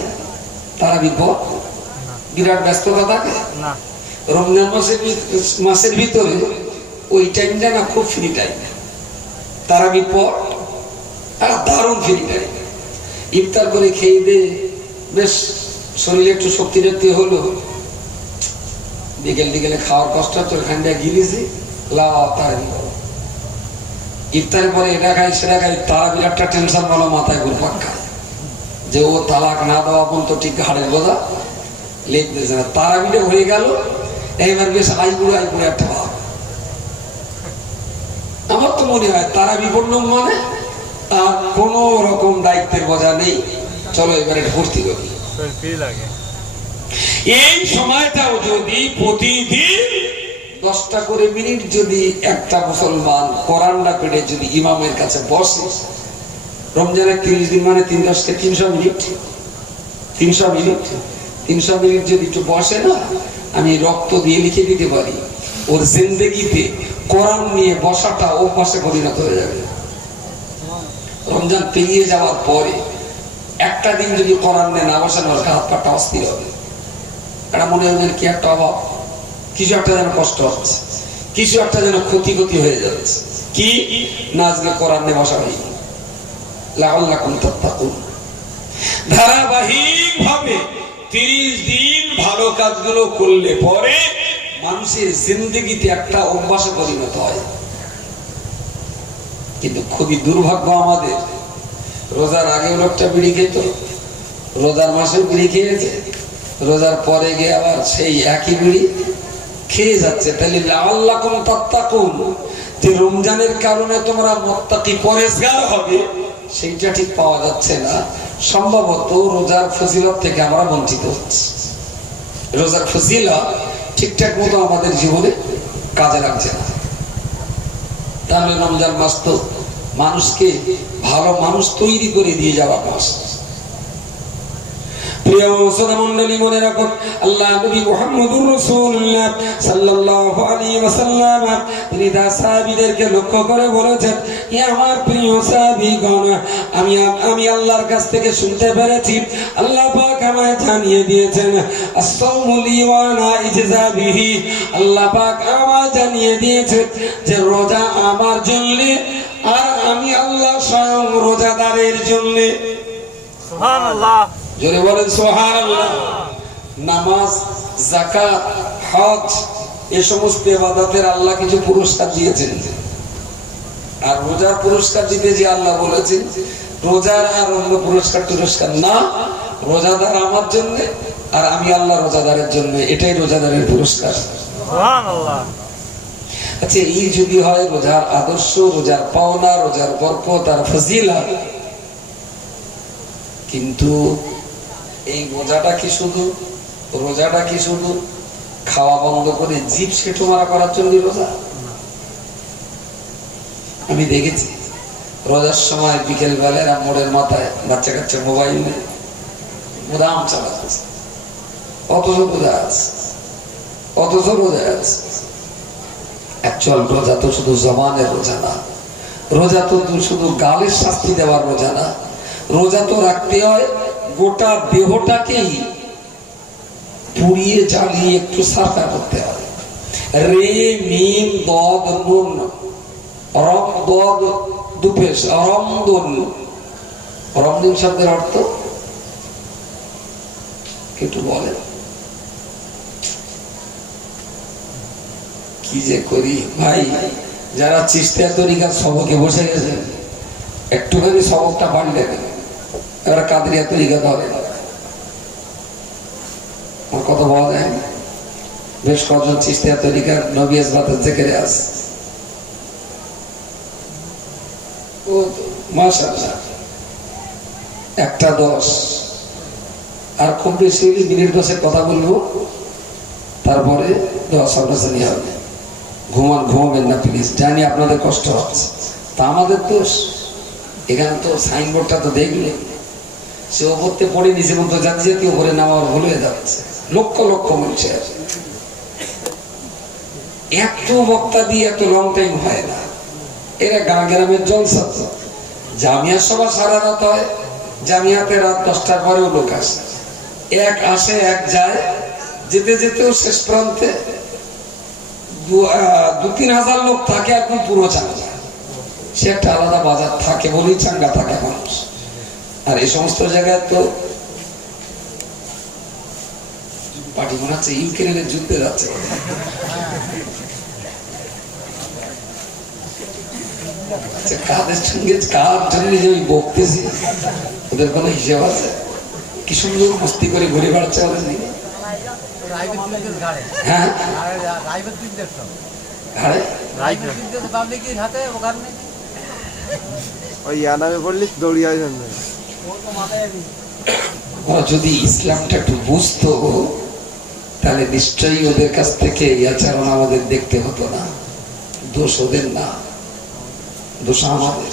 তারাবির পর বিরাট ব্যস্ততা থাকে না। রমজান মাসের ভিতরে ওই টাইমটা না খুব ফ্রি টাইম, তারাবির পর আর দারুণ ফ্রি টাইম। ইফতার করে খেয়ে দিয়ে বেশ শরীরে একটু শক্তি দেখতে হলো, বিকেলে খাওয়ার কষ্ট হচ্ছে, ওখানটা গিলেছি ইফতারের পরে এটা খাই সেটা খাই, তারা বিরাটটা টেনশন বলো মাথায় ঘুরপাক খায় যে ও তালাক না দেওয়া পর্যন্ত ঠিক হাড়ের বোঝা লেগতেছে না। তারাবিটা হয়ে গেল, এইবার বেশ আইপুরে একটা ভাব। আমার তো মনে হয় তারাবি পড়লাম মানে আর কোন রকম দায়িত্বের বোঝা নেই, চলো এবারে ভর্তি করি। এই সময়টাও যদি প্রতিদিন 10টা করে মিনিট যদি একটা মুসলমান কোরআনটা পেড়ে যদি ইমামের কাছে বসে, রমজানের 30 দিন মানে 3×10 300 মিনিট, 300 মিনিট 300 মিনিট যদি একটু বসে না, আমি রক্ত দিয়ে লিখে দিতে পারি ওর জিন্দেগিতে কোরআন নিয়ে বসাটা অভ্যাসে পরিণত হয়ে যাবে। রমজান পেরিয়ে যাওয়ার পরে একটা দিন যদি কোরআন নিয়ে না বসেন, ওর হাত পাটা অস্থির হবে। এটা মনে হবে কি একটা অভাব, কিছু একটা যেন কষ্ট হচ্ছে, কিছু একটা যেন ক্ষতি হয়ে যাচ্ছে। কি না আজকে কোরআন নিয়ে বসা হয়নি। লাআল্লাকুম তাত্তাকুন, ধারাবাহিক ভাবে 30 দিন ভালো কাজগুলো করলে পরে মানুষের জিন্দগিতে একটা অভ্যাসে পরিণত হয়। কিন্তু খুবই দুর্ভাগ্য আমাদের, রোজার আগে লোকটা বিড়ি খেত, রোজার মাসে বিড়ি খেয়েছে, রোজার পরে গিয়ে আবার সেই একই বিড়ি খেয়ে যাচ্ছে। তাহলে লাআল্লাকুম তাত্তাকুন, যে রমজানের কারণে তোমরা মুত্তাকি পরেজগার হবে, সেইটা ঠিক পাওয়া যাচ্ছে না। সম্ভবত রোজার ফজিলত থেকে আমরা বঞ্চিত হচ্ছি। রোজার ফজিলত ঠিকঠাক মতো আমাদের জীবনে কাজে লাগছে না। তাহলে রমজান মাস তো মানুষকে ভালো মানুষ তৈরি করে দিয়ে যাওয়া মাস। প্রিয় মুসলমানরা মনে রাখো, আল্লাহ নবী মুহাম্মদুর রাসূলুল্লাহ সাল্লাল্লাহু আলাইহি ওয়াসাল্লাম তিনি তার সাহাবীদেরকে লক্ষ্য করে বলেছেন, হে আমার প্রিয় সাহাবীগণ, আমি আল্লাহর কাছ থেকে শুনতে পেরেছি, আল্লাহ পাক আমায় জানিয়ে দিয়েছেন as-sawmu li wa ana ijza bihi, আল্লাহ পাক আমায় জানিয়ে দিয়েছেন যে রোজা আমার জন্য আর আমি আল্লাহ স্বয়ং রোজাদারের জন্য। সুবহানাল্লাহ, জোরে বলেন সুবহানাল্লাহ। নামাজ, যাকাত, হজ এই সমস্ত ইবাদতের আল্লাহ কিছু পুরস্কার দিয়েছেন, আর রোজার পুরস্কার দিতে যে আল্লাহ বলেছেন রোজার আর অন্য পুরস্কার না, রোজাদার আমার জন্য আর আমি আল্লাহ রোজাদারের জন্য, এটাই রোজাদারের পুরস্কার। সুবহানাল্লাহ। আচ্ছা, এই যদি হয় রোজার আদর্শ, রোজার পাওনা, রোজার বরকত আর ফজিলত, কিন্তু এই রোজাটা কি শুধু খাওয়া বন্ধ করে জিভ সেটু মারা করার জন্য রোজা? আমি দেখেছি রোজার সময় বিকেল বেলায় মোড়ের মাথায় বাচ্চা কাচ্চা মোবাইল নিয়ে গোদাম চালাচ্ছে, অথচ রোজা আছে। অ্যাকচুয়াল রোজা তো শুধু জবানের রোজা না, রোজা তো শুধু গালের শাস্তি দেওয়ার রোজা না, রোজা তো রাখতে হয় গোটা দেহটাকেই পুড়িয়ে জ্বালিয়ে একটু সাফা করতে হয়। রে মিম দদ নুন রম দদ দুপেশ রমদুন, রমদুন শব্দের অর্থ একটু বলেন। কি যে করি ভাই, যারা চিস্তিয়া তরিকার সবকে বসে গেছেন একটুখানি সবকটা পাল্টে দেন, এবার কাদরিয়া তরিকা ধরে আমার কথা বলা যায় না। বেশ কজন চিস্তিয়া তরিকার নবী ইসবাতের জিকিরে আছে, ও মাশাআল্লাহ 1:10 আর খুব বেশি মিনিট 10 কথা বলবো, তারপরে দোয়া সর্বসা নিয়ে হবে। ঘুমাবেন না প্লিজ, জানি আপনাদের কষ্ট হচ্ছে, তা আমাদের দোষ। এখানে তো সাইনবোর্ডটা তো দেখলে সে ওপরতে পড়ে নিচে মতো যাচ্ছে, ওপরে নামার ভুল হয়ে যাচ্ছে। লক্ষ লক্ষ মানুষের এত বক্তা দিয়ে এত লং টাইম হয় না। এরা গ্রামের জলসা, জামিয়া সভা সারা রাত হয়, জামিয়াতে রাত 10টার পরেও লোক আসে, এক আসে এক যায়, যেতে যেতেও শেষ প্রান্তে 2-3 হাজার লোক থাকে, একদম পুরো চাঙ্গা। সে একটা আলাদা বাজার থাকে বলেই চাঙ্গা থাকে মানুষ। আর এই সমস্ত জায়গায় তো পার্টি মনে হচ্ছে ইউক্রেনের যুদ্ধে যাচ্ছে। কাদের সঙ্গে কার জন্য যে আমি বকতেছি ওদের কোনো হিসেব আছে? কি সুন্দর মস্তি করে ঘুরে বেড়াচ্ছে ওদের দিকে। হ্যাঁ, যদি ইসলামটা একটু বুঝতো তাহলে নিশ্চয়ই ওদের কাছ থেকে এই আচরণ আমাদের দেখতে হতো না। দোষ ওদের না, দোষ আমাদের।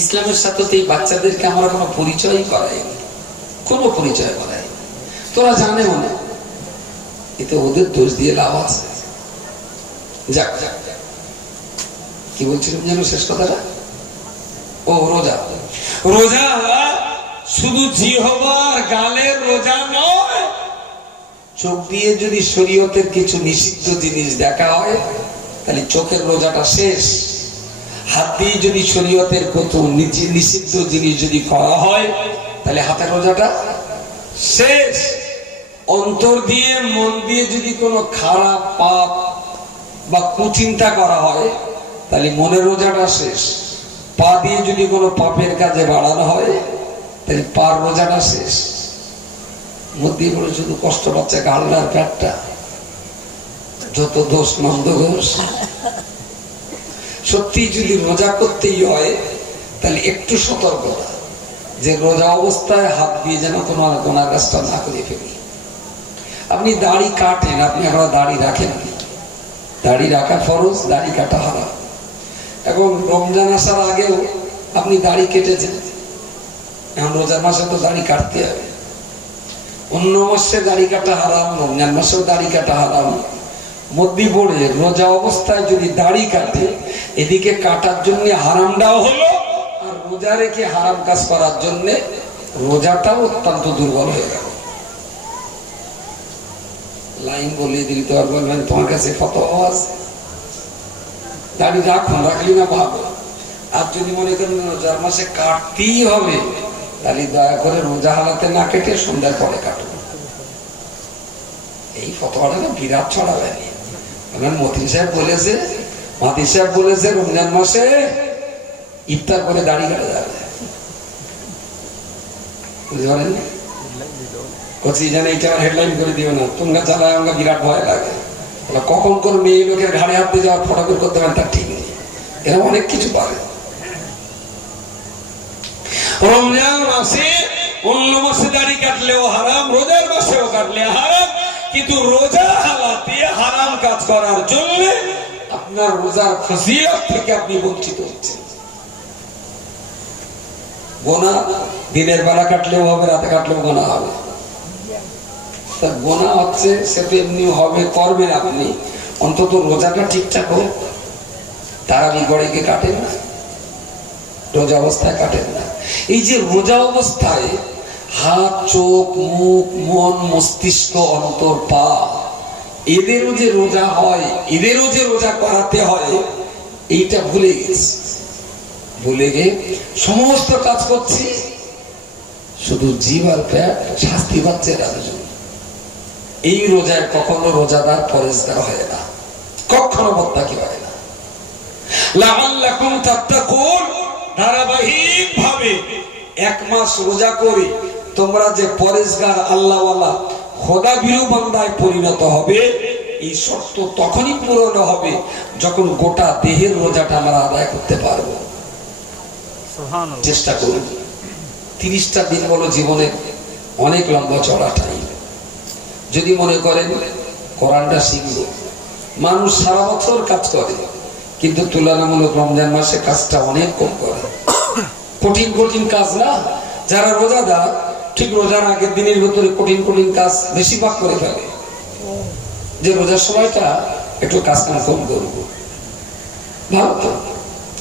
ইসলামের সাথে তো এই বাচ্চাদেরকে আমরা কোনো পরিচয় করাইনি, কোনো পরিচয় করাইনি। তোরা জানে মনে, এতে ওদের দোষ দিয়ে লাভ আছে। যাক, কি বলছিলাম যেন শেষ কথাটা? ও রোজা। রোজা শুধু জিহ্বার গালের রোজা নয়, চোখ দিয়ে যদি শরীয়তের কিছু নিষিদ্ধ জিনিস দেখা হয় তাহলে চোখের রোজাটা শেষ। হাত দিয়ে যদি শরীয়তের কত নিষিদ্ধ জিনিস যদি করা হয় তাহলে হাতের রোজাটা শেষ। অন্তর দিয়ে মন দিয়ে যদি কোনো খারাপ পাপ বা কুচিন্তা করা হয় তাহলে মনের রোজাটা শেষ। পা দিয়ে যদি কোনো পাপের কাজে বাড়ানো হয় তাহলে পার রোজাটা শেষ। মধ্যে বলে শুধু কষ্ট পাচ্ছে গালনার পেটটা, যত দোষ নন্দ ঘোষ। সত্যি যদি রোজা করতেই হয় তাহলে একটু সতর্কতা, যে রোজা অবস্থায় হাত দিয়ে যেন কোনো গোনার কাজটা না করে ফেলি। আপনি দাড়ি কাটেন, আপনি এখন দাড়ি রাখেন, দাড়ি রাখা ফরজ, দাড়ি কাটা হারাম। এখন রমজান আসার আগেও আপনি দাড়ি কেটেছেন, এখন রোজার মাসে তো দাড়ি কাটতে হবে। অন্য মাসে দাড়ি কাটা হারাম, রমজান মাসেও দাড়ি কাটা হারাম। মধ্যে পড়ে রোজা অবস্থায় যদি দাড়ি কাটে, এদিকে কাটার জন্য হারামটাও হলো, আর রোজা রেখে হারাম কাজ করার জন্য রোজাটাও অত্যন্ত দুর্বল হয়ে গেল। লাইন বলিয়ে দিলি তো আর বলবেন তোমার কাছে ফতোয়া আছে, দাড়ি রাখুন, রাখলি না ভাবো। আর যদি মনে করেন রোজার মাসে কাটতেই হবে তাহলে দয়া করে রোজা হালাতে না কেটে সন্ধ্যার পরে কাটুন। এই ফতোয়াটা না বিরাট ছড়াবে। মতিন সাহেব বলেছে, মাতি সাহেব বলেছে রমজান মাসে ইফতার করে দাড়ি কাটা যাবে। বুঝতে পারেন? কচি জানে এইটা হেডলাইন করে দিও না, তোমরা চালায় আমাকে বিরাট ভয় লাগে। কখন কোন মেয়ে লোকের ঘাড়ে হাত দিয়ে যাওয়ার ফটো বের করতে পারেন তার ঠিক নেই। এরা অনেক কিছু পারে। রমজান মাসে অন্য মাসে দাড়ি কাটলেও হারাম, রোজার মাসেও কাটলে হারাম, কিন্তু রোজা হালাতে হারাম কাজ করার জন্য আপনার রোজার ফজিলত থেকে আপনি বঞ্চিত হচ্ছেন। গোনা দিনের বেলা কাটলেও হবে, রাতে কাটলেও গোনা হবে। তা গোনা হচ্ছে সে তো এমনি হবে, করবেন আপনি, অন্তত রোজাটা ঠিকঠাক হোক। তারাবি গড়ে গিয়ে কাটেন না, রোজা অবস্থায় কাটেন না। এই যে রোজা অবস্থায় হাত, চোখ, মুখ, মন, মস্তিষ্ক, অন্তর, পা, এদেরও যে রোজা হয়, এদেরও যে রোজা করাতে হয়, এইটা ভুলে গেছি। ভুলে গিয়ে সমস্ত কাজ করছি, শুধু জীব আর পেট শাস্তি পাচ্ছে তাদের জন্য। এই রোজায় কখনো রোজাদার পরেজগার হয় না, কখনো মোত্তাকি হয় না। লাআল্লাকুম তাত্তাকুন, ধারাবাহিক ভাবে এক মাস রোজা করে তোমরা যে পরেজগার আল্লাহওয়ালা খোদা ভীরু বান্দায় পরিণত হবে, এই শর্ত তখনই পূরণ হবে যখন গোটা দেহের রোজাটা আমরা আদায় করতে পারবো। চেষ্টা করুন। 30টা দিন বলো জীবনে অনেক লম্বা চড়া টাইম। যদি মনে করেন কোরআনটা শিখবো, মানুষ সারা বছর কাজ করে, কিন্তু তুলনামূলক রমজান মাসে কাজটা অনেক কম করে। কঠিন কঠিন কাজ না, যারা রোজাদার ঠিক রোজার আগের দিনের ভিতরে কঠিন কঠিন কাজ বেশিরভাগ করে ফেলে, যে রোজার সময়টা একটু কাজ কাম কম করবো। ভালো তো,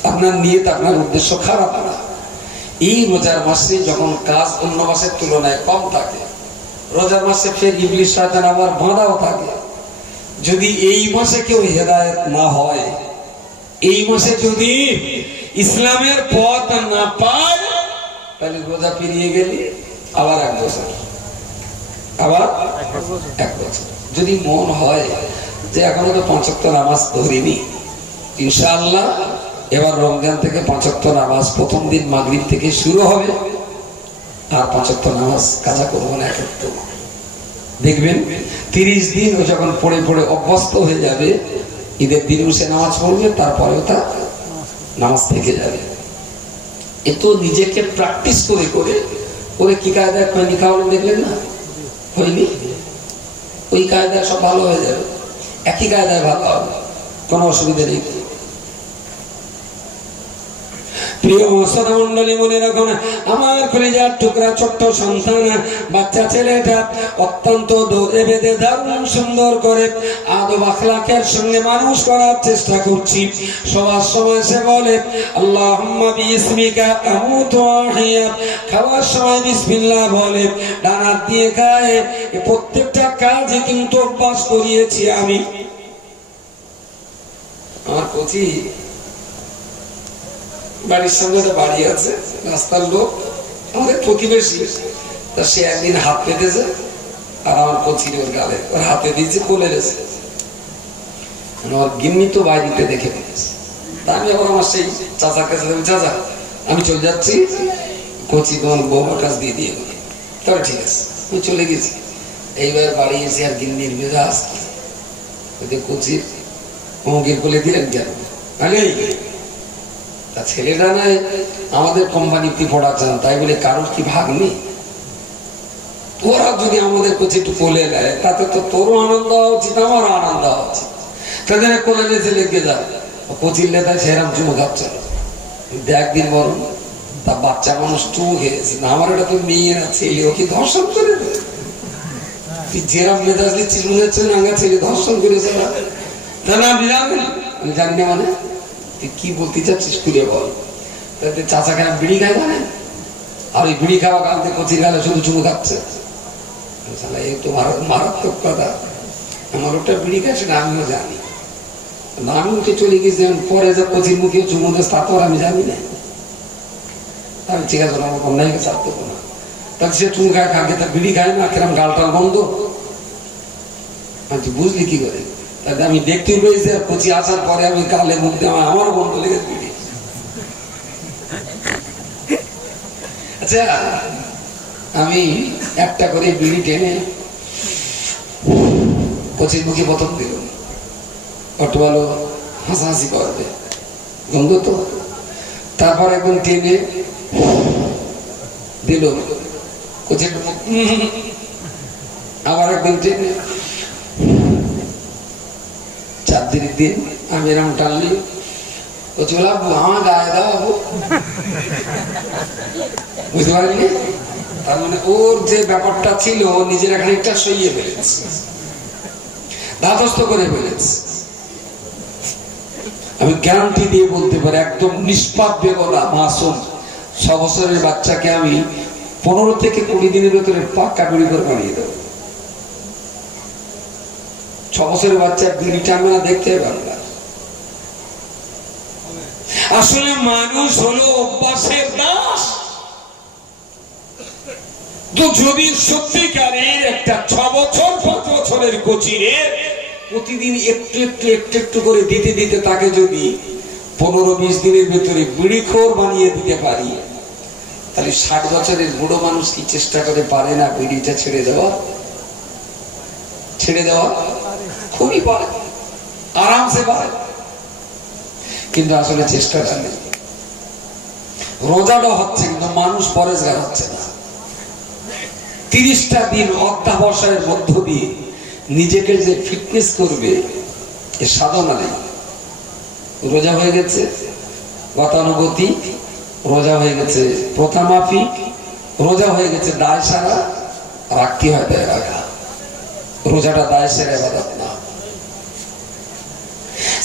আপনার নিয়ত, আপনার উদ্দেশ্য খারাপ না। এই রোজার মাসে যখন কাজ অন্য মাসের তুলনায় কম থাকে, রোজার মাসে ফের ইবলিস শয়তান আবার বাঁধাও থাকে। যদি এই মাসে কেউ হেদায়েত না হয়, এই মাসে যদি ইসলামের পথ না পায়, তাহলে রোজা পেরিয়ে গেলে আবার 1 বছর, আবার 1 বছর। যদি মন হয় যে এখনো তো 5 ওয়াক্ত নামাজ ধরিনি, ইনশাআল্লাহ এবার রমজান থেকে 5 ওয়াক্ত নামাজ প্রথম দিন মাগরিব থেকে শুরু হবে, আর 5 ওয়াক্ত নামাজ কাজা করবো না। দেখবেন 30 দিন ও যখন পড়ে পড়ে অভ্যস্ত হয়ে যাবে, ঈদের দিন সে নামাজ পড়বে, তারপরেও তা নামাজ থেকে যাবে। এ তো নিজেকে প্র্যাকটিস করে করে করে কি কায়দায় খৈনি খাওয়ালেন দেখলেন না? হয়নি? ওই কায়দায় সব ভালো হয়ে যাবে, একই কায়দায় ভালো হবে, কোনো অসুবিধা নেই। প্রিয় মুসলমান মণ্ডলী, মনে রাখুন, আমার কলিজার টুকরা ছোট্ট সন্তান বাচ্চা ছেলেটা অত্যন্ত দৌড়ে বেঁধে দারুণ সুন্দর করে আদব আখলাকের সঙ্গে মানুষ করার চেষ্টা করছি। সবার সময় সে বলে আল্লাহুম্মা বিইসমিকা আমুতু ওয়া আহইয়া, খাওয়ার সময় বিসমিল্লাহ বলে, ডান হাত দিয়ে খায়। এই প্রত্যেকটা কাজে কিন্তু অভ্যাস করিয়েছি আমি। আমার কচি বাড়ির সামনে একটা বাড়ি আছে, রাস্তার লোক, আমাদের প্রতিবেশী, তা সে একদিন হাত পেতেছে, আর আমার কচির ওর গালে ওর হাতে দিয়েছে, কোলে গেছে। আমার গিন্নি তো বাড়িতে দেখে ফেলেছে। তা আমি আবার আমার সেই চাচার কাছে, চাচা আমি চলে যাচ্ছি, কচি তোমার বউমার কাছ দিয়ে দিয়ে গেল। তাহলে ঠিক আছে, আমি চলে গেছি। এইবার বাড়ি এসে আর গিন্নির মেজাজ, কচির অমুকের কোলে দিলেন কেন? ছেলেরা নাই আমাদের কোম্পানিতে পড়াচ্ছেন, তাই বলে কারোর কি ভাগ নেই? ওরা যদি আমাদের কাছে একটু কোলে নেয়, তাতে তো তোরও আনন্দ হওয়া উচিত, আমারও আনন্দ হওয়া উচিত। তাদের কোলে নিয়ে লেগে যায়, কচির লেতায় সেরাম চুমু খাচ্ছে। একদিন বলুন, তা বাচ্চা মানুষ চুমু খেয়েছে না, আমার এটা তো মেয়েরা ছেলে, ও কি ধর্ষণ করে? তুই যেরাম মেজাজ দিচ্ছিস মনে হচ্ছে না ছেলে ধর্ষণ করেছে। তাহলে আপনি জানেন? আমি জানি না মানে তুই কি বলতে চাচ্ছিস খুলে বল। তাতে চাচা কেন বিড়ি খায় জানেন? আর ওই বিড়ি খাওয়া কালকে কচির গালে শুধু চুমু খাচ্ছে। এই তো মারাত্মক কথা। আমার ওটা বিড়ি খায় সেটা আমিও জানি, আমি উঠে চলে গেছি, পরে যে কচির মুখে চুমু দেশ তা তো আমি জানি না। আমি ঠিক আছে, আমার অন্যায়কে চাপ দেবো না। তাহলে সে চুমু খায়, কালকে তার বিড়ি খায় না, কিরম গালটাল বন্ধ। তুই বুঝলি কি করে? তাহলে আমি দেখতে পেয়েছি, আর কচি আসার পরে আমি গালে মুখ দিয়ে আমারও বন্ধ লেগেছে বিড়ি। আচ্ছা, আমি একটা করে বিড়ি টেনে কচির মুখে প্রথম দিলাম, অটোওয়ালা হাসাহাসি করবে, গন্ধ তো। তারপর একদম টেনে দিল, আবার একদম টেনে। 4 দিন আমি এরকম টানলি, ও চলে আব্বু আমার গায়ে দাও আব্বু, বুঝতে পারেননি? তার মানে ওর যে ব্যাপারটা ছিল নিজের খানিকটা সইয়ে ফেলেছে, ধাতস্থ করে ফেলেছে। আমি গ্যারান্টি দিয়ে বলতে পারি একদম নিষ্পাপ বেগলা মাসুম 6 বছরের বাচ্চাকে আমি 15 থেকে 20 দিনের ভেতরে পাক্কা গুলি করে বানিয়ে দেবো। 6 বছরের বাচ্চা বিড়ি টানবে না, দেখতে পারবে না। আসলে মানুষ হলো অভ্যাসের দাস। তো যদি সত্যিকারের একটা 6 বছর 5 বছরের কোচিরে প্রতিদিন একটু একটু একটু একটু করে দিতে দিতে তাকে যদি 15-20 দিনের ভেতরে বিড়িখোর বানিয়ে দিতে পারি, তাহলে 60 বছরের বুড়ো মানুষ কি চেষ্টা করে পারে না বিড়িটা ছেড়ে দেওয়া? খুবই পারে, আরামসে পারে, কিন্তু আসলে চেষ্টাটা নেই। রোজাটা হচ্ছে কিন্তু মানুষ পরেজগার হচ্ছে না। 30টা দিন অধ্যাবসায়ের মধ্য দিয়ে নিজেকে যে ফিটনেস করবে এর সাধনা নেই। রোজা হয়ে গেছে গতানুগতিক, রোজা হয়ে গেছে প্রথামাফিক, রোজা হয়ে গেছে দায় সারা, রাখতে হয় দায় রাখা। রোজাটা দায় সারা ইবাদত না।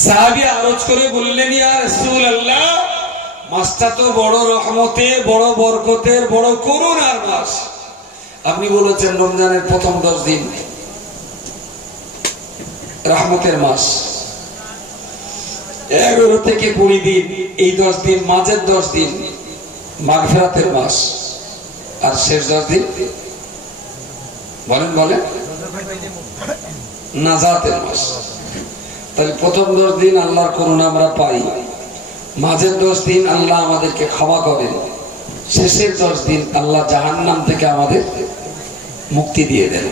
সাহাবী আরজ করে বললেন, ইয়া রাসূলুল্লাহ, মাসটা তো বড় রহমতের, বড় বরকতের, বড় করুণার মাস। আপনি বলেছেন রমজানের প্রথম 10 দিন রহমতের মাস, 11 থেকে 20 দিন, এই 10 দিন মাঝের 10 দিন মাগফিরাতের মাস, আর শেষ 10 দিন বলেন নাজাতের মাস। তাহলে প্রথম 10 দিন আল্লাহর করুণা আমরা পাই, মাঝের 10 দিন আল্লাহ আমাদেরকে ক্ষমা করেন, শেষের 10 দিন আল্লাহ জাহান্নাম থেকে আমাদের মুক্তি দিয়ে দেন।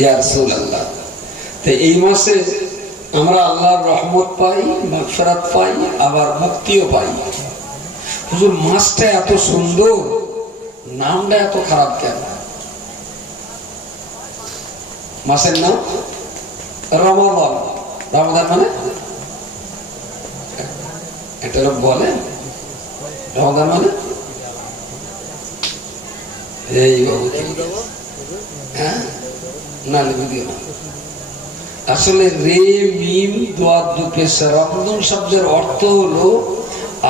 ইয়া রাসূলুল্লাহ, তো এই মাসে আমরা আল্লাহর রহমত পাই, মাগফিরাত পাই, আবার মুক্তিও পাই। হুজুর মাসটা এত সুন্দর, নামটা এত খারাপ কেন? মাসের নাম রমাদান। রমাদান মানে এটা লোক বলে রমাদান মানে এই বাবু, হ্যাঁ না লিখে না। আসলে রে মিম দোয়া দুপেশা, রমজান শব্দের অর্থ হলো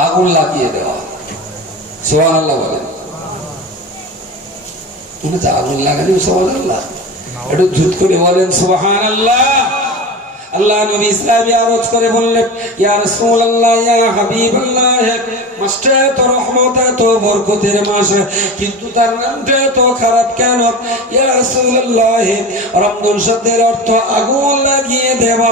আগুন লাগিয়ে দেওয়া। সুবহানাল্লাহ বলেন, আগুন লাগানি সুবহানাল্লাহ, একটু জুত করে বলেন সুবহানাল্লাহ। আল্লাহ নবী সাহাবী আরজ করে বললেন, ইয়া রাসূলুল্লাহ, ইয়া হাবিবাল্লাহ, মাসটা তো রহমত, তো বরকতের মাস, কিন্তু তার নামটা তো খারাপ কেন? ইয়া রাসূলুল্লাহ, রমজান শব্দের অর্থ আগুন লাগিয়ে দেওয়া,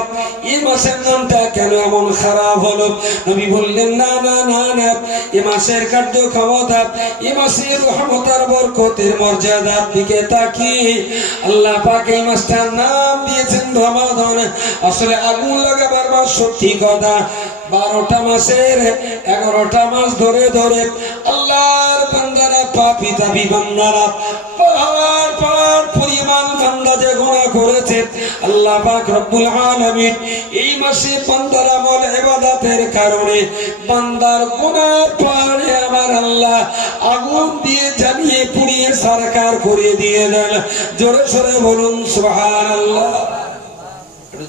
এই মাসের নামটা কেন এমন খারাপ হলো? নবী বললেন, না না না না, এই মাসের কার্য ক্ষমতা, এই মাসের রহমত আর বরকতের মর্যাদার দিকে তাকিয়ে আল্লাহ পাক এই মাসটার নাম দিয়েছেন রমাদান। আসলে আগুন লাগাবার মাস, সত্যি কথা। 12টা মাসের 11টা মাস ধরে ধরে আল্লাহর বান্দারা, পাপী তাপী বান্দারা, পাহাড় পরিমাণ বান্দা যে গুনাহ করেছে, আল্লাহ পাক রব্বুল আলামিন এই মাসে বান্দার আমল ইবাদতের কারণে বান্দার গুনার পাহাড়ে আমার আল্লাহ আগুন দিয়ে জ্বালিয়ে পুড়িয়ে সারকার করে দিয়ে দেন। জোরে সোরে বলুন সুবহানাল্লাহ,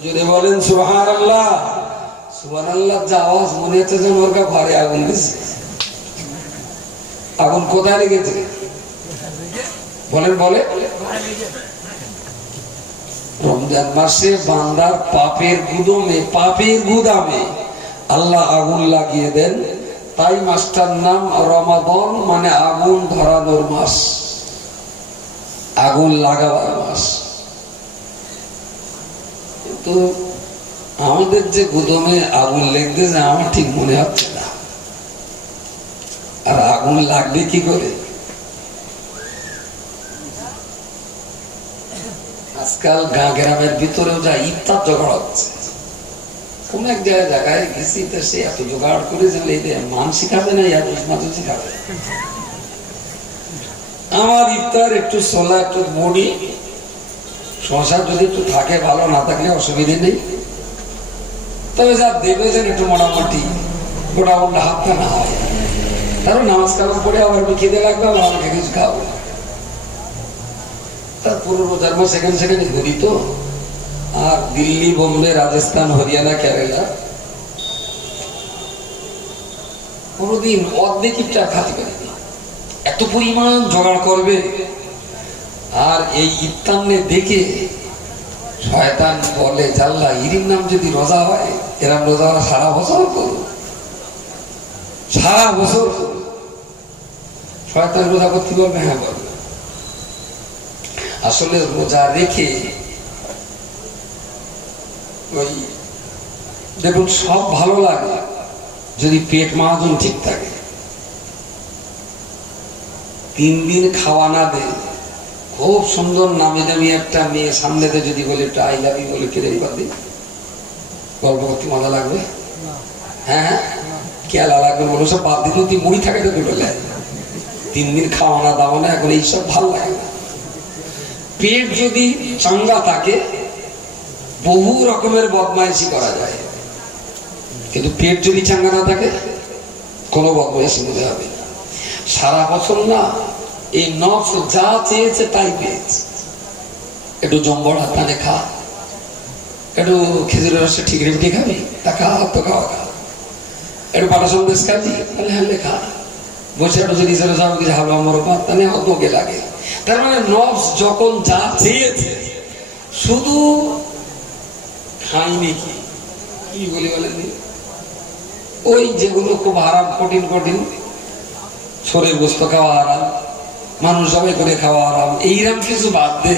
জোরে বলেন সুবহানাল্লাহ। সুবহানাল্লাহ যা আওয়াজ মনে হচ্ছে যেন ওর ঘরে আগুন দিচ্ছে। আগুন কোথায় লেগেছে বলেন? রমজান মাসে বান্দার পাপের গুদামে আল্লাহ আগুন লাগিয়ে দেন। তাই মাসটার নাম রমাদান, মানে আগুন ধরানোর মাস, আগুন লাগাবার মাস। কিন্তু আমাদের যে গুদামে আগুন লেগেছে আমার ঠিক মনে হচ্ছে না। আর আগুন লাগবে কি করে? আজকাল গাঁ গ্রামের ভিতরেও যা ইফতার জোগাড় হচ্ছে, কোন এক জায়গায় গেছি তো সে এত জোগাড় করে যে মানসি খাবে না মাজুসি খাবে। আমার ইফতার একটু ছোলা, একটু মুড়ি, শশা যদি একটু থাকে ভালো, না থাকলে অসুবিধে নেই। তবে যা দেবে যেন একটু মোটামুটি গোটা হাতটা না হয়, কারণ নামাজ কালাম পড়ে আবার খেতে লাগবে, আবার আমাকে কিছু খাবো। তার পুরো রোজার মাস সেখানে ঘুরি তো। আর দিল্লি, বোম্বে, রাজস্থান, হরিয়ানা, কেরালা কোনদিন অর্ধেক ইফতার খাতে পারিনি, এত পরিমাণ জোগাড় করবে। আর এই ইফতার দেখে শয়তান বলে, জাল্লা ইরির নাম যদি রোজা হয়, এরম রোজা হয় সারা বছর করুন, সারা বছর করুন। শয়তান রোজা করতে বলবে, হ্যাঁ বলবে। আসলে রোজা রেখে ওই দেখুন সব ভালো লাগে যদি পেট মাহাজন ঠিক থাকে। 3 দিন খাওয়া না দে, খুব সুন্দর নামে দামি একটা মেয়ে সামনেতে যদি বলে একটা আই লাভ ইউ বলে কেড়ে বাদে, গল্প করতে মজা লাগবে? হ্যাঁ, কেলা লাগবে বলো, সব বাদ দিন। তুই মুড়ি থাকে তো দুটো লাই, 3 দিন খাওয়া না দাওয়া না, এখন এইসব ভালো লাগে না। পেট যদি চাঙ্গা থাকে বহু রকমের বদমাইশি করা যায়, কিন্তু পেট যদি চাঙ্গা না থাকে কোনো বদমাইশি মনে হবে না। সারা বছর না এই নফস যা চেয়েছে তাই পেয়েছে। একটু জম্বড়া তানে খা, একটু খেজুরের রসে ঠিক রেখে খাবি, তা খা, তো খাওয়া খা। একটু পাটা সন্দেশ খাবি, তাহলে হ্যাঁ খা। বসে একটু যদি হালুয়া মরবা তাহলে অতকে লাগে। তার মানে নফস যখন যা চেয়েছে, শুধু খাইনি কি বলি বলেন, ওই যেগুলো খুব আরাম, কঠিন শরীর গোস্ত খাওয়া আরাম, মানুষ সবাই করে খাওয়া আরাম, এইরকম কিছু বাদ দে।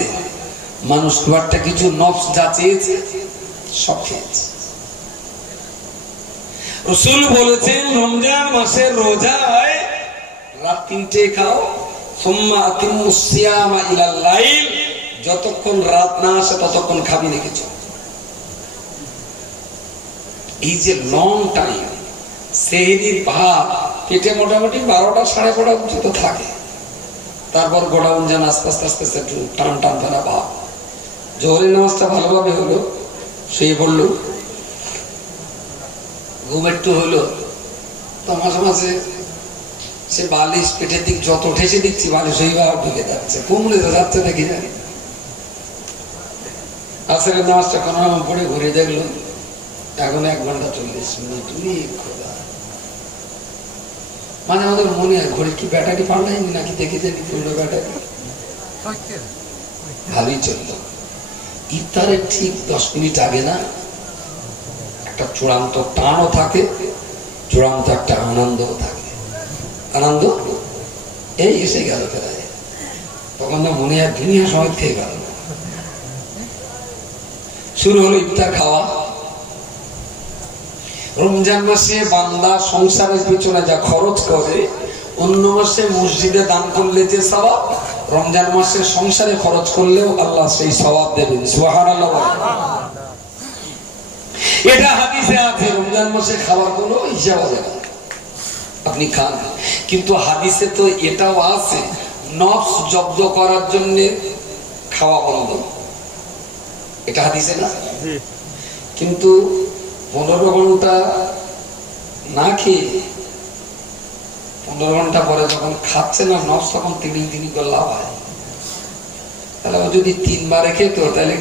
মানুষ খুব একটা কিছু নফস যা চেয়েছে সব খেয়েছে। রাসূল বলেছেন, রমজান মাসে রোজা হয় রাত 3টে খাও, সুম্মা আতিম্মুস সিয়ামা ইলাল লাইল, যতক্ষণ রাত না আসে ততক্ষণ খাবি না কিছু। এই যে লং টাইম, সেহরির ভাত পেটে মোটামুটি 12টা 12:30 পর্যন্ত থাকে, তারপর গোডাউন যান আস্তে আস্তে একটু টান ফেলা ভাব। জোহরের নামাজটা ভালোভাবে হলো, শুয়ে পড়লো, ঘুম একটু হলো, তো মাঝে মাঝে সে বালিশ পেটের দিক যত ঠেসে দিচ্ছি বালিশ ওইভাবে ঢুকে যাচ্ছে, কমলে যাচ্ছে নাকি জানি। আসরের নামাজটা কোনো রকম পড়ে ঘুরে দেখলো, এখন 1 ঘন্টা 40 মিনিট। মানে আমাদের মনে হয় ঘড়ির কি ব্যাটারি পাল্টায়নি নাকি, দেখে জানি পুরো ব্যাটারি ভালোই চললো। ইফতারের ঠিক 10 মিনিট আগে না একটা চূড়ান্ত টানও থাকে, চূড়ান্ত একটা আনন্দও থাকে। আনন্দ এই এসে গেল ফেরায়, তখন না মনে হয় দুনিয়া সবাই খেয়ে গেল। শুরু হলো ইফতার খাওয়া। রমজান মাসে বান্দা সংসারের পিছনে যা খরচ করে, অন্য মাসে মসজিদে দান করলে যে সওয়াব, রমজান মাসে সংসারে খরচ করলেও আল্লাহ সেই সওয়াব দেবেন। সুবহানাল্লাহ। এটা হাদিসে আছে, রমজান মাসে খাবার কোনো হিসাব হবে না, আপনি খান। কিন্তু হাদিসে তো এটাও আছে, নফস জব্দ করার জন্য খাওয়া বন্ধ, এটা হাদিসে না। কিন্তু 15 ঘন্টা না খেয়ে 15 ঘন্টা পরে যখন খাচ্ছে না নফস, তখন তিনি করে লাভ হয়। তাহলে ও যদি 3 বারে খেত তাহলে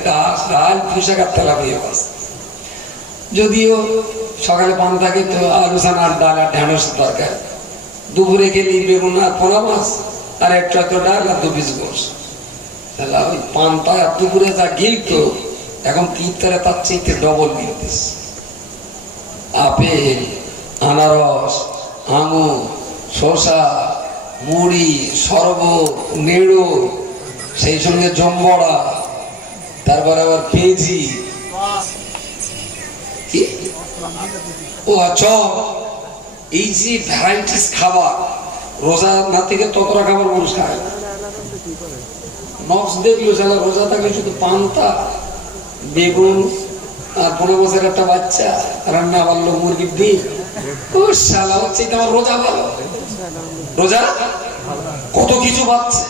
ডাল পুষাকার তেলা হয়ে বাস। যদিও সকালে পান থাকে তো আলু সানা আর ডাল আর ঢেঁড়স দরকার, দুপুরে খেলি বেগুন আর পোড়া মাছ আর একটা ডাল আর 2 পিস গোস। তাহলে ওই পানটা দুপুরে যা গিলত, এখন 3 তারে তার চাইতে ডবল গিলতেস। আপেল, আনারস, আঙুর, শসা, মুড়ি, শরবত, নেড়ো, সেই সঙ্গে জম্বড়া, তারপরে আবার পেঁজি, ও চপ, এই যে ভ্যারাইটিস খাবার, রোজা না থেকে ততটা খাবার মানুষ খায় নফস দেখলো শালা রোজা থাকলে শুধু পান্তা বেগুন আর 15 বছরের একটা বাচ্চা রান্না বাড়লো মুরগির ডিম, ও শালা হচ্ছে আমার রোজা ভালো, রোজা কত কিছু পাচ্ছে।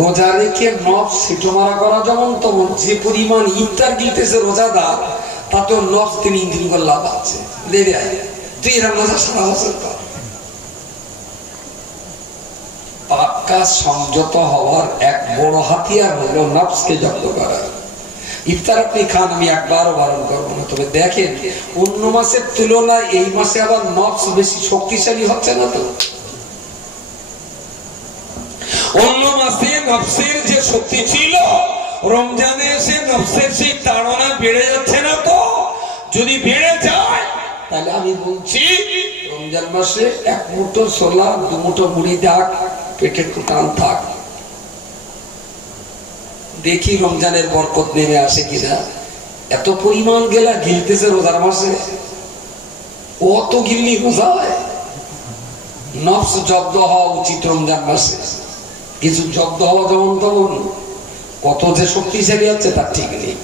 রোজা রেখে নফস সিটোমারা করা যেমন তেমন, যে পরিমাণ ইফতার গিলতেছে রোজাদার তাতেও নফস তিনি ইঞ্জিন করে লাভ পাচ্ছে। লেগে আয় তুই এরকম রোজা সারা বছর কর। পাক্কা সংযত হওয়ার এক বড় হাতিয়ার হলো নফসকে জব্দ করা। ইফতার আপনি খান, আমি একবারও বারণ করবো না, তবে দেখেন অন্য মাসের তুলনায় এই মাসে আবার নফস বেশি শক্তিশালী হচ্ছে না তো? অন্য মাসে নফসের যে শক্তি ছিল রমজানে এসে নফসের সেই তাড়না বেড়ে যাচ্ছে না তো? যদি বেড়ে যায় তাহলে আমি বলছি রমজান মাসে 1 মুঠো ছোলা 2 মুঠো মুড়ি ডাক পেটে একটু টান থাক, দেখি রমজানের বরকত নেমে আসে কিনা। এত পরিমাণ গেলা গিলতেছে রোজার মাসে, অত গিললি রোজা হয়? নফস জব্দ হওয়া উচিত রমজান মাসে। কিছু জব্দ হওয়া যেমন তেমন, কত যে শক্তিশালী হচ্ছে তার ঠিক নেই।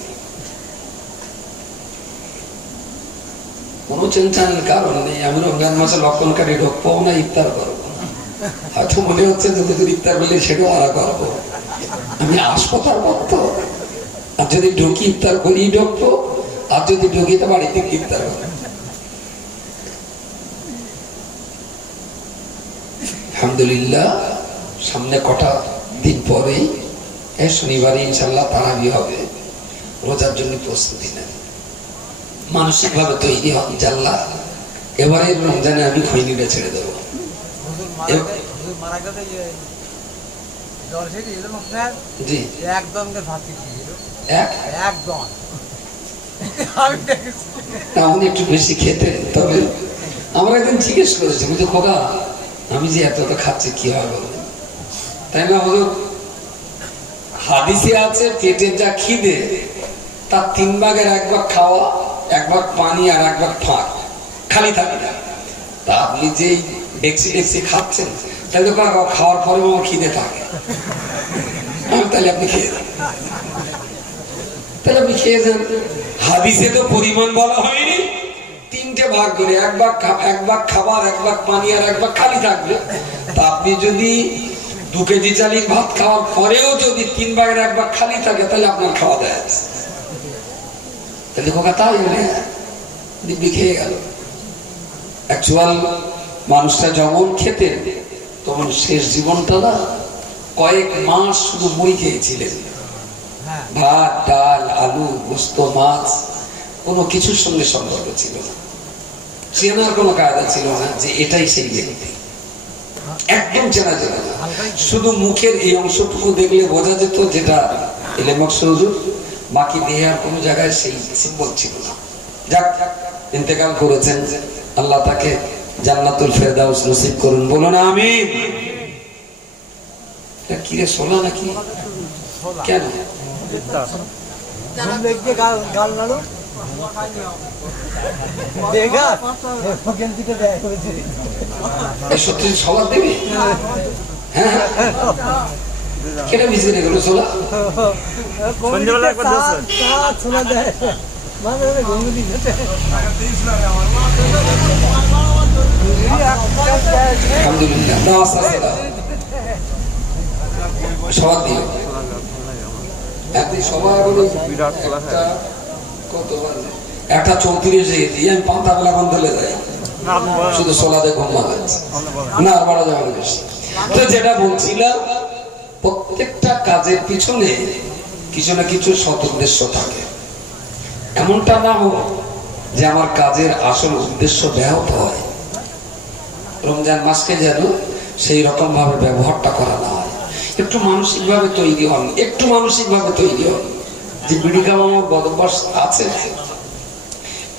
কোনো চিন্তার কারণ নেই। আমি রমজান মাসে লক্ষণকারী ঢুকবো না, ইফতার করবো না। হয়তো মনে হচ্ছে যদি ইফতার বলে সেটাও আরা করবো। আমি হাসপাতাল করতো, আর যদি ঢুকি ইফতার করি ঢুকবো, আর যদি ঢুকি তো বাড়িতে ইফতার করবো। আলহামদুলিল্লাহ, সামনে কটা দিন পরেই শনিবারে ইনশাল্লাহ তারাবি হবে। রোজার জন্য প্রস্তুতি নেন, মানসিক ভাবে তৈরি হন। জাল্লা এবারে রমজানে আমি খৈনিটা ছেড়ে দেবো। একটু বেশি খেতে, তবে আমরা একদিন জিজ্ঞেস করেছি, বুঝলি খোকা আমি যে এত খাচ্ছি কি হয় বলবেন? তাই না হুজুর? হাদিসে আছে পেটের যা খিদে তার 3 ভাগের 1 ভাগ খাওয়া, 1 ভাগ পানি আর 1 ভাগ ফাঁক খালি থাকে না। তা আপনি যে ডেকসি ডেকসি খাচ্ছেন তাহলে খাওয়ার পরে আমার খিদে থাকে, তাহলে আপনি খেয়ে যান, তাহলে আপনি খেয়ে যান। হাদিসে তো পরিমাণ বলা হয়নি, 3টে ভাগ করে 1 ভাগ খাবার, 1 ভাগ পানি আর 1 ভাগ খালি থাকবে। তা আপনি যদি 2 কেজি চালের ভাত খাওয়ার পরেও যদি 3 ভাগের 1 ভাগ খালি থাকে তাহলে আপনার খাওয়া দেয়, তাহলে খোকা তাই দিব্যি খেয়ে গেল। অ্যাকচুয়াল মানুষটা যেমন খেতেন তখন শেষ জীবনটা না কয়েক মাস শুধু মুড়ি খেয়েছিলেন, ভাত ডাল আলু গোস্ত মাছ কোনো কিছুর সঙ্গে সম্পর্ক ছিল না। চেনার কোনো কায়দা ছিল না যে এটাই সেই ব্যক্তি, একদম চেনা যেত না। শুধু মুখের এই অংশটুকু দেখলে বোঝা যেত যেটা হুজুর, বাকি দেহে আর কোনো জায়গায় সেই সিম্বল ছিল না। যাক, ইন্তেকাল করেছেন, আল্লাহ তাকে জান্নাতুল ফেরদাউস নসিব করুন, বলো না আমিন। কি রে সোলা নাকি? কেন সত্যি সবার দেবে? হ্যাঁ কেন ভিজে গেল সোলা? আলহামদুলিল্লাহ, সবার দিও একটা 34 দিয়ে আমি পান্তা বেলা বন্ধলে যাই, শুধু সোলাতে ঘুমা যাচ্ছে না, আর বাড়া যাবে বেশি। তো যেটা বলছিলাম, প্রত্যেকটা কাজের পিছনে কিছু না কিছু সৎ উদ্দেশ্য থাকে। এমনটা না হোক যে আমার কাজের আসল উদ্দেশ্য ব্যাহত হয়। রমজান মাসকে যেন সেই রকম ভাবে ব্যবহারটা করা না হয়। একটু মানসিক ভাবে তৈরি হন, একটু মানসিক ভাবে তৈরি হন যে বিড়ি খাওয়া আমার বদভ্যাস আছে,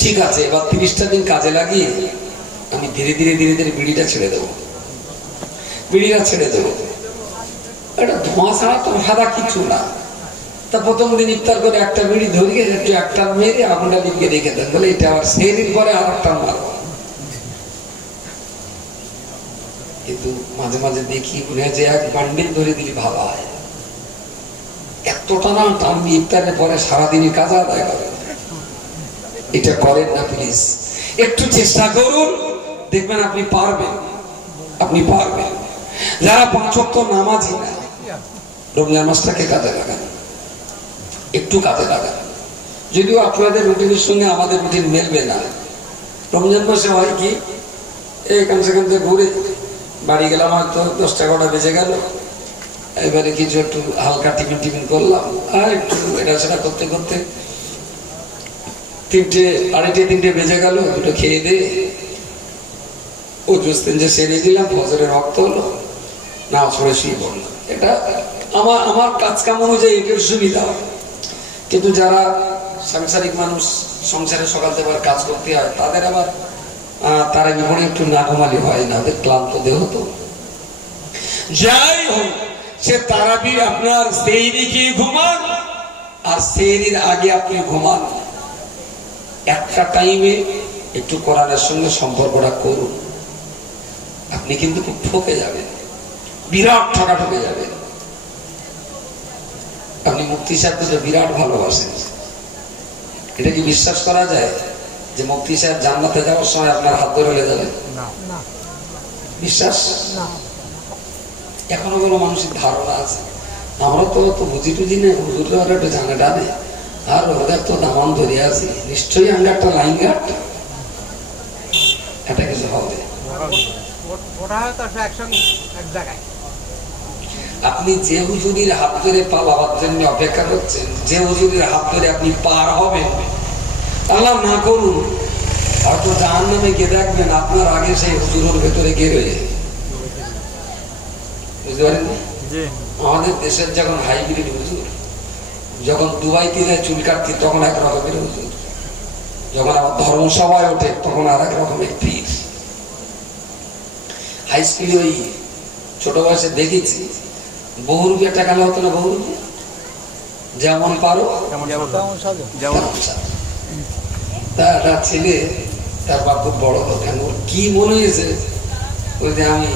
ঠিক আছে, এবার 30টা দিন কাজে লাগিয়ে আমি ধীরে ধীরে ধীরে ধীরে বিড়িটা ছেড়ে দেবো, বিড়িটা ছেড়ে দেবো। এটা ধোঁয়া ছাড়া তো সাদা কিছু না। তা প্রথম দিন ইফতার করে একটা বিড়ি ধরিয়ে একটু একটা মেরে আগুনটা লিখে রেখে দেন, বলে এটা আবার সেই দিন পরে আর একটা মারব। কিন্তু মাঝে মাঝে দেখি মনে হয় যে 1 বান্ডিল ধরে দিলে ভালো হয়, এতটা না টানবি ইফতারের পরে সারাদিনই কাজ আদায় করেন। এটা করেন না প্লিজ, একটু চেষ্টা করুন, দেখবেন আপনি পারবেন, আপনি পারবেন। যারা 5 ওয়াক্ত নামাজি না, রমজান মাসটাকে কাজে লাগান, একটু কাজে লাগান। যদিও আপনাদের রুটিনের সঙ্গে আমাদের রুটিন মেলবে না। রমজান মাসে হয় কি, এখান সেখান থেকে ঘুরে বাড়ি গেলাম, হয়তো 10-11টা বেজে গেল, এবারে কিছু একটু হালকা টিফিন করলাম, আর একটু এটা সেটা করতে করতে 2:30 বেজে গেল। দুটো খেয়ে দিয়ে ও যে সেরে দিলাম, ফজরের রক্ত হলো, না পড়ে শুয়ে পড়লাম। এটা আমার কাজ কাম অনুযায়ী এটার সুবিধা হয়। কিন্তু যারা সাংসারিক মানুষ, সংসারে সকাল থেকে কাজ করতে হয়, তাদের আবার তারা বিপণে একটু না ঘুমালি হয় না, ওদের ক্লান্ত দেহ তো। যাই হোক, সে তারাবি আপনার সেহরি খেয়ে ঘুমান আর সেহরির আগে আপনি ঘুমান, একটা টাইমে একটু কোরআনের সঙ্গে সম্পর্কটা করুন। আপনি কিন্তু খুব ঠকে যাবেন, বিরাট ঠকা ঠকে যাবেন। আপনি মুফতি সাহেবকে বিরাট ভালোবাসেন, এটা কি বিশ্বাস করা যায় যে মুফতি সাহেব জান্নাতে যাওয়ার সময় আপনার হাত ধরে নিয়ে যাবে? বিশ্বাস এখনো কোনো মানুষের ধারণা আছে। আমরা তো অত বুঝি টুঝি না, হুজুররা ওরা একটু জানে টানে, আর ওদের তো দামান ধরে আছি, নিশ্চয়ই আমরা একটা লাইন গাট, এটা কিছু হবে। আপনি যে হুজুরির হাত ধরে পালাবার জন্য অপেক্ষা করছেন, যে হুজুরির হাত ধরে আপনি পার হবেন, আল্লাহ না করুন, হয়তো জাহান্নামে গিয়ে দেখবেন আপনার আগে সেই হুজুরের ভেতরে গিয়ে রয়েছে। বুঝতে পারেন? আমাদের দেশের যখন হাইব্রিড হুজুর, যখন দুবাইতে যায় চুল কাটতে তখন এক রকমের হুজুর, যখন আবার ধর্মসভায় ওঠে তখন আর এক রকমের পীর। হাই স্কুলে ওই ছোট বয়সে দেখেছি, বহুরূপী একটা গান হতো না, বহুরূপী, যেমন পারো তার ছেলে, তার বাপ খুব বড় দোকান, ওর কি মনে হয়েছে, ওই যে আমি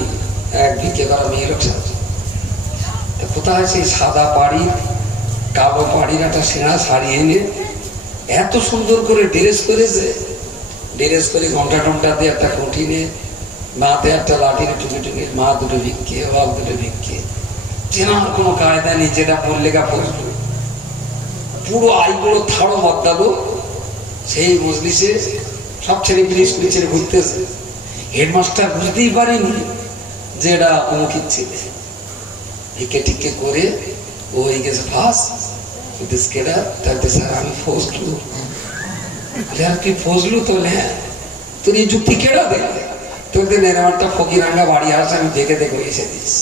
এক ভিক্ষে করা মেয়ে লোক সাহায্য, কোথায় সেই সাদা পাড়ি কালো পাড়ির একটা সেনা শাড়ি এনে এত সুন্দর করে ড্রেস করেছে, ড্রেস করে ঘন্টা টন্টা দিয়ে একটা খুঁটি নিয়ে, মাতে একটা লাঠির টুকে টুকে, মা দুটো ভিক্ষে, বাপ দুটো ভিক্ষে, চেনার কোনো কায়দা নেই, যেটা পড়লে গা পড়লো, পুরো আইগুলো থাড়ো বদলালো। সেই মজলিসে সব ছেলে পিলে স্কুলে ছেড়ে ঘুরতেছে, হেডমাস্টার বুঝতেই পারেনি যে এটা অমুখির ছেলে, ভিক্ষে টিকে করে ও হয়ে গেছে ফার্স্ট। কেডা তাহলে স্যার আমি ফজলু। আর কি ফজলু? তো হ্যাঁ, তোর এই যুক্তি কেডা দেখবে? তোর দিন এরকম একটা ফকিরাঙ্গা বাড়ি আসে, আমি দেখে দেখে এসে দিস।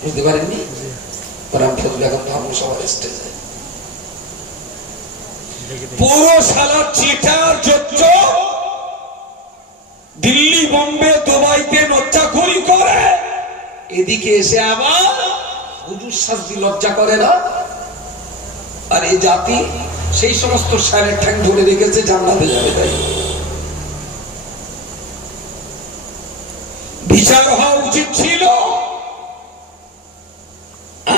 বুঝতে পারেননি? ওরা ফজলু এখন ভাবুন সবার স্টেজে পুরো সালা চিটার যোগ্য দিল্লি, বোম্বে, দুবাইতে নচ্চাখুরি করে, এদিকে এসে আবার হুজুর শাস্তি লজ্জা করে না। আর এই জাতি সেই সমস্ত সারের ঠ্যাং ধরে রেখেছে, জান্নাতে যাবে। তাই বিচার হওয়া উচিত ছিল,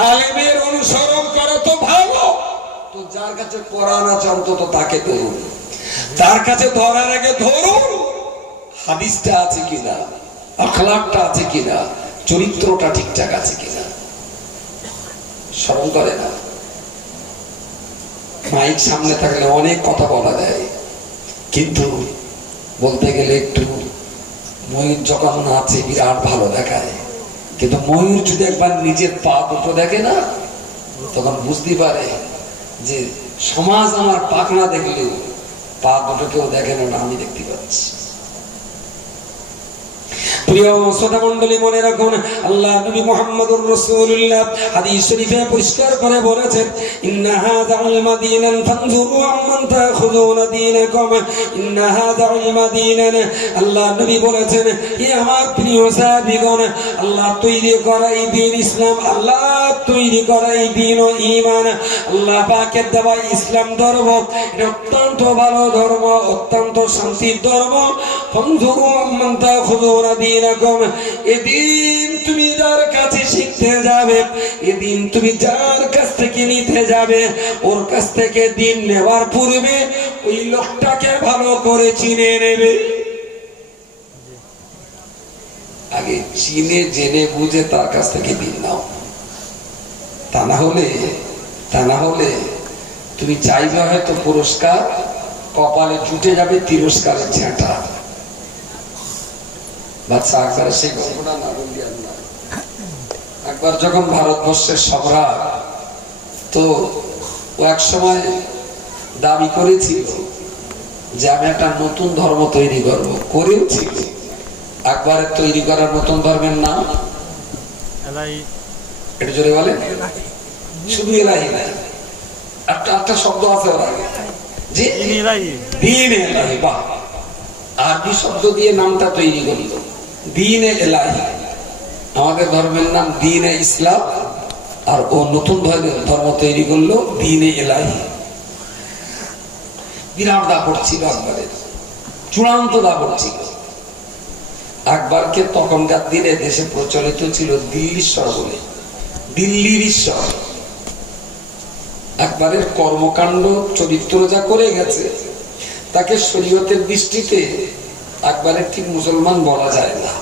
আলেমের অনুসরণ করা তো ভালো, তো যার কাছে কোরআন আছে অন্তত তাকে ধরুন, তার কাছে ধরার আগে ধরুন হাদিসটা আছে কিনা, আখলাকটা আছে কিনা, চরিত্রটা ঠিকঠাক আছে কিনা। স্মরণ করে না? মাইক সামনে থাকলে অনেক কথা বলা যায়, কিন্তু বলতে গেলে একটু ময়ূর যখন আছে বিরাট ভালো দেখায়, কিন্তু ময়ূর যদি একবার নিজের পা দুটো দেখে না, তখন বুঝতে পারে যে সমাজ আমার পাখনা দেখলেও পা দুটো কেউ দেখে না, আমি দেখতে পাচ্ছি। প্রিয় শ্রোতা মণ্ডলী, মনে রাখুন, আল্লাহ নবী মুহাম্মদুর রাসূলুল্লাহ হাদিস শরীফে পরিষ্কার করে বলেছেন, ইন্না হাযাল মাদিনান ফানজুরু আম্মান তাখুযুনা দীনাকুম, ইন্না হাযাল মাদিনান। আল্লাহ নবী বলেছেন, হে আমার প্রিয় সাহাবীগণ, আল্লাহ তৈরি করা এই দ্বীন ইসলাম, আল্লাহ তৈরি করা এই দ্বীন ও ঈমান, আল্লাহ পাকের দেওয়া ইসলাম ধর্ম, এটা অত্যন্ত ভালো ধর্ম, অত্যন্ত শান্তির ধর্ম। ফানজুরু আম্মান তাখুযুনা দীনাকুম, এদিন তুমি যার কাছে শিখতে যাবে, এদিন তুমি যার কাছ থেকে নিতে যাবে, ওর কাছ থেকে দিন নেওয়ার পূর্বে ওই লোকটাকে ভালো করে চিনে নেবে। আগে চিনে জেনে বুঝে তার কাছ থেকে দিন নাও। তা না হলে তুমি চাইবে হয়তো পুরস্কার, কপালে জুটে যাবে তিরস্কারের ঝাঁটা। বাচ্চা আকবরের সেই গল্পটা না বললি আর না। একবার যখন ভারতবর্ষের সম্রাট, তো ও এক সময় দাবি করেছিল যে আমি একটা নতুন ধর্ম তৈরি করবো, করেওছিল। আকবরের তৈরি করার নতুন ধর্মের নাম এটা জোরে বলে, শুধু এলাহি নাই, একটা শব্দ আছে ওর আগে, যে দ্বীন এলাহি। বাহ, আরবি শব্দ দিয়ে নামটা তৈরি করলো, দ্বীন এলাহি। আমাদের ধর্মের নাম দ্বীন ইসলাম, আর ও নতুন ধর্ম তৈরি করলো দ্বীন এলাহি। বিরাট দাপট ছিল আকবরের, চূড়ান্ত দাপট ছিল। আকবরকে তখনকার দিনে দেশে প্রচলিত ছিল দিল্লীশ্বর বলে, দিল্লির ঈশ্বর। আকবরের কর্মকাণ্ড চরিত্র যা করে গেছে, তাকে শরীয়তের দৃষ্টিতে আকবরের ঠিক মুসলমান বলা যায় না।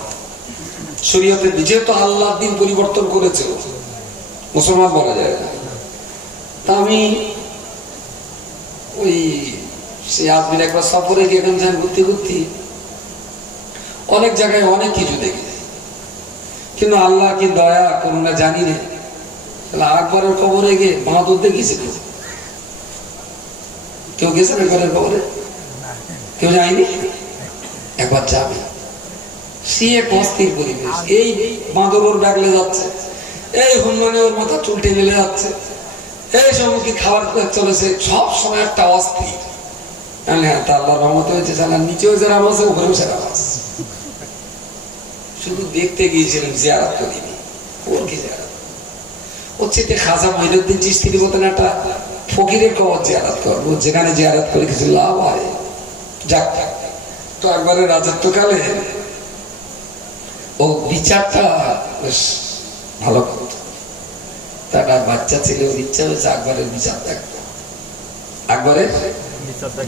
শরীয়তের, যেহেতু আল্লাহর দিন পরিবর্তন করেছে, মুসলমান বলা যায় না। তা আমি ওই সে আজমির একবার সফরে গিয়ে ঘুরতে ঘুরতে অনেক জায়গায় অনেক কিছু দেখি, কিন্তু আল্লাহ কি দয়া করুণা জানি না। আকবরের কবরে গিয়ে বাঁদর দেখেছে, কেউ গেছে আকবরের কবরে? কেউ যায়নি? একবার যাবে। সে এক অস্থির পরিবেশ, এই বাঁদর ওর ব্যাগলে যাচ্ছে, এই হনুমানে ওর মাথা চুল টেনে যাচ্ছে, এই সম্মুখী খাবার চলেছে, সব সময় একটা অস্থির। হ্যাঁ, তা আল্লাহর রহমত হয়েছে, নিচেও যারা আছে ওখানেও সেরা আছে। শুধু দেখতে গিয়েছিলেন, জিয়ারত করিনি। ওর কি জিয়ারত হচ্ছে? খাজা মঈনুদ্দিন চিশতির মতন একটা ফকিরের কবর জিয়ারত করবো, যেখানে জিয়ারত করে কিছু লাভ হয়। যাক, তো একবারে রাজত্বকালে ও বিচারটা বেশ ভালো করত। তার বাচ্চা ছিল, ওর ইচ্ছা হয়েছে আকবরের বিচার দেখবো, আকবরের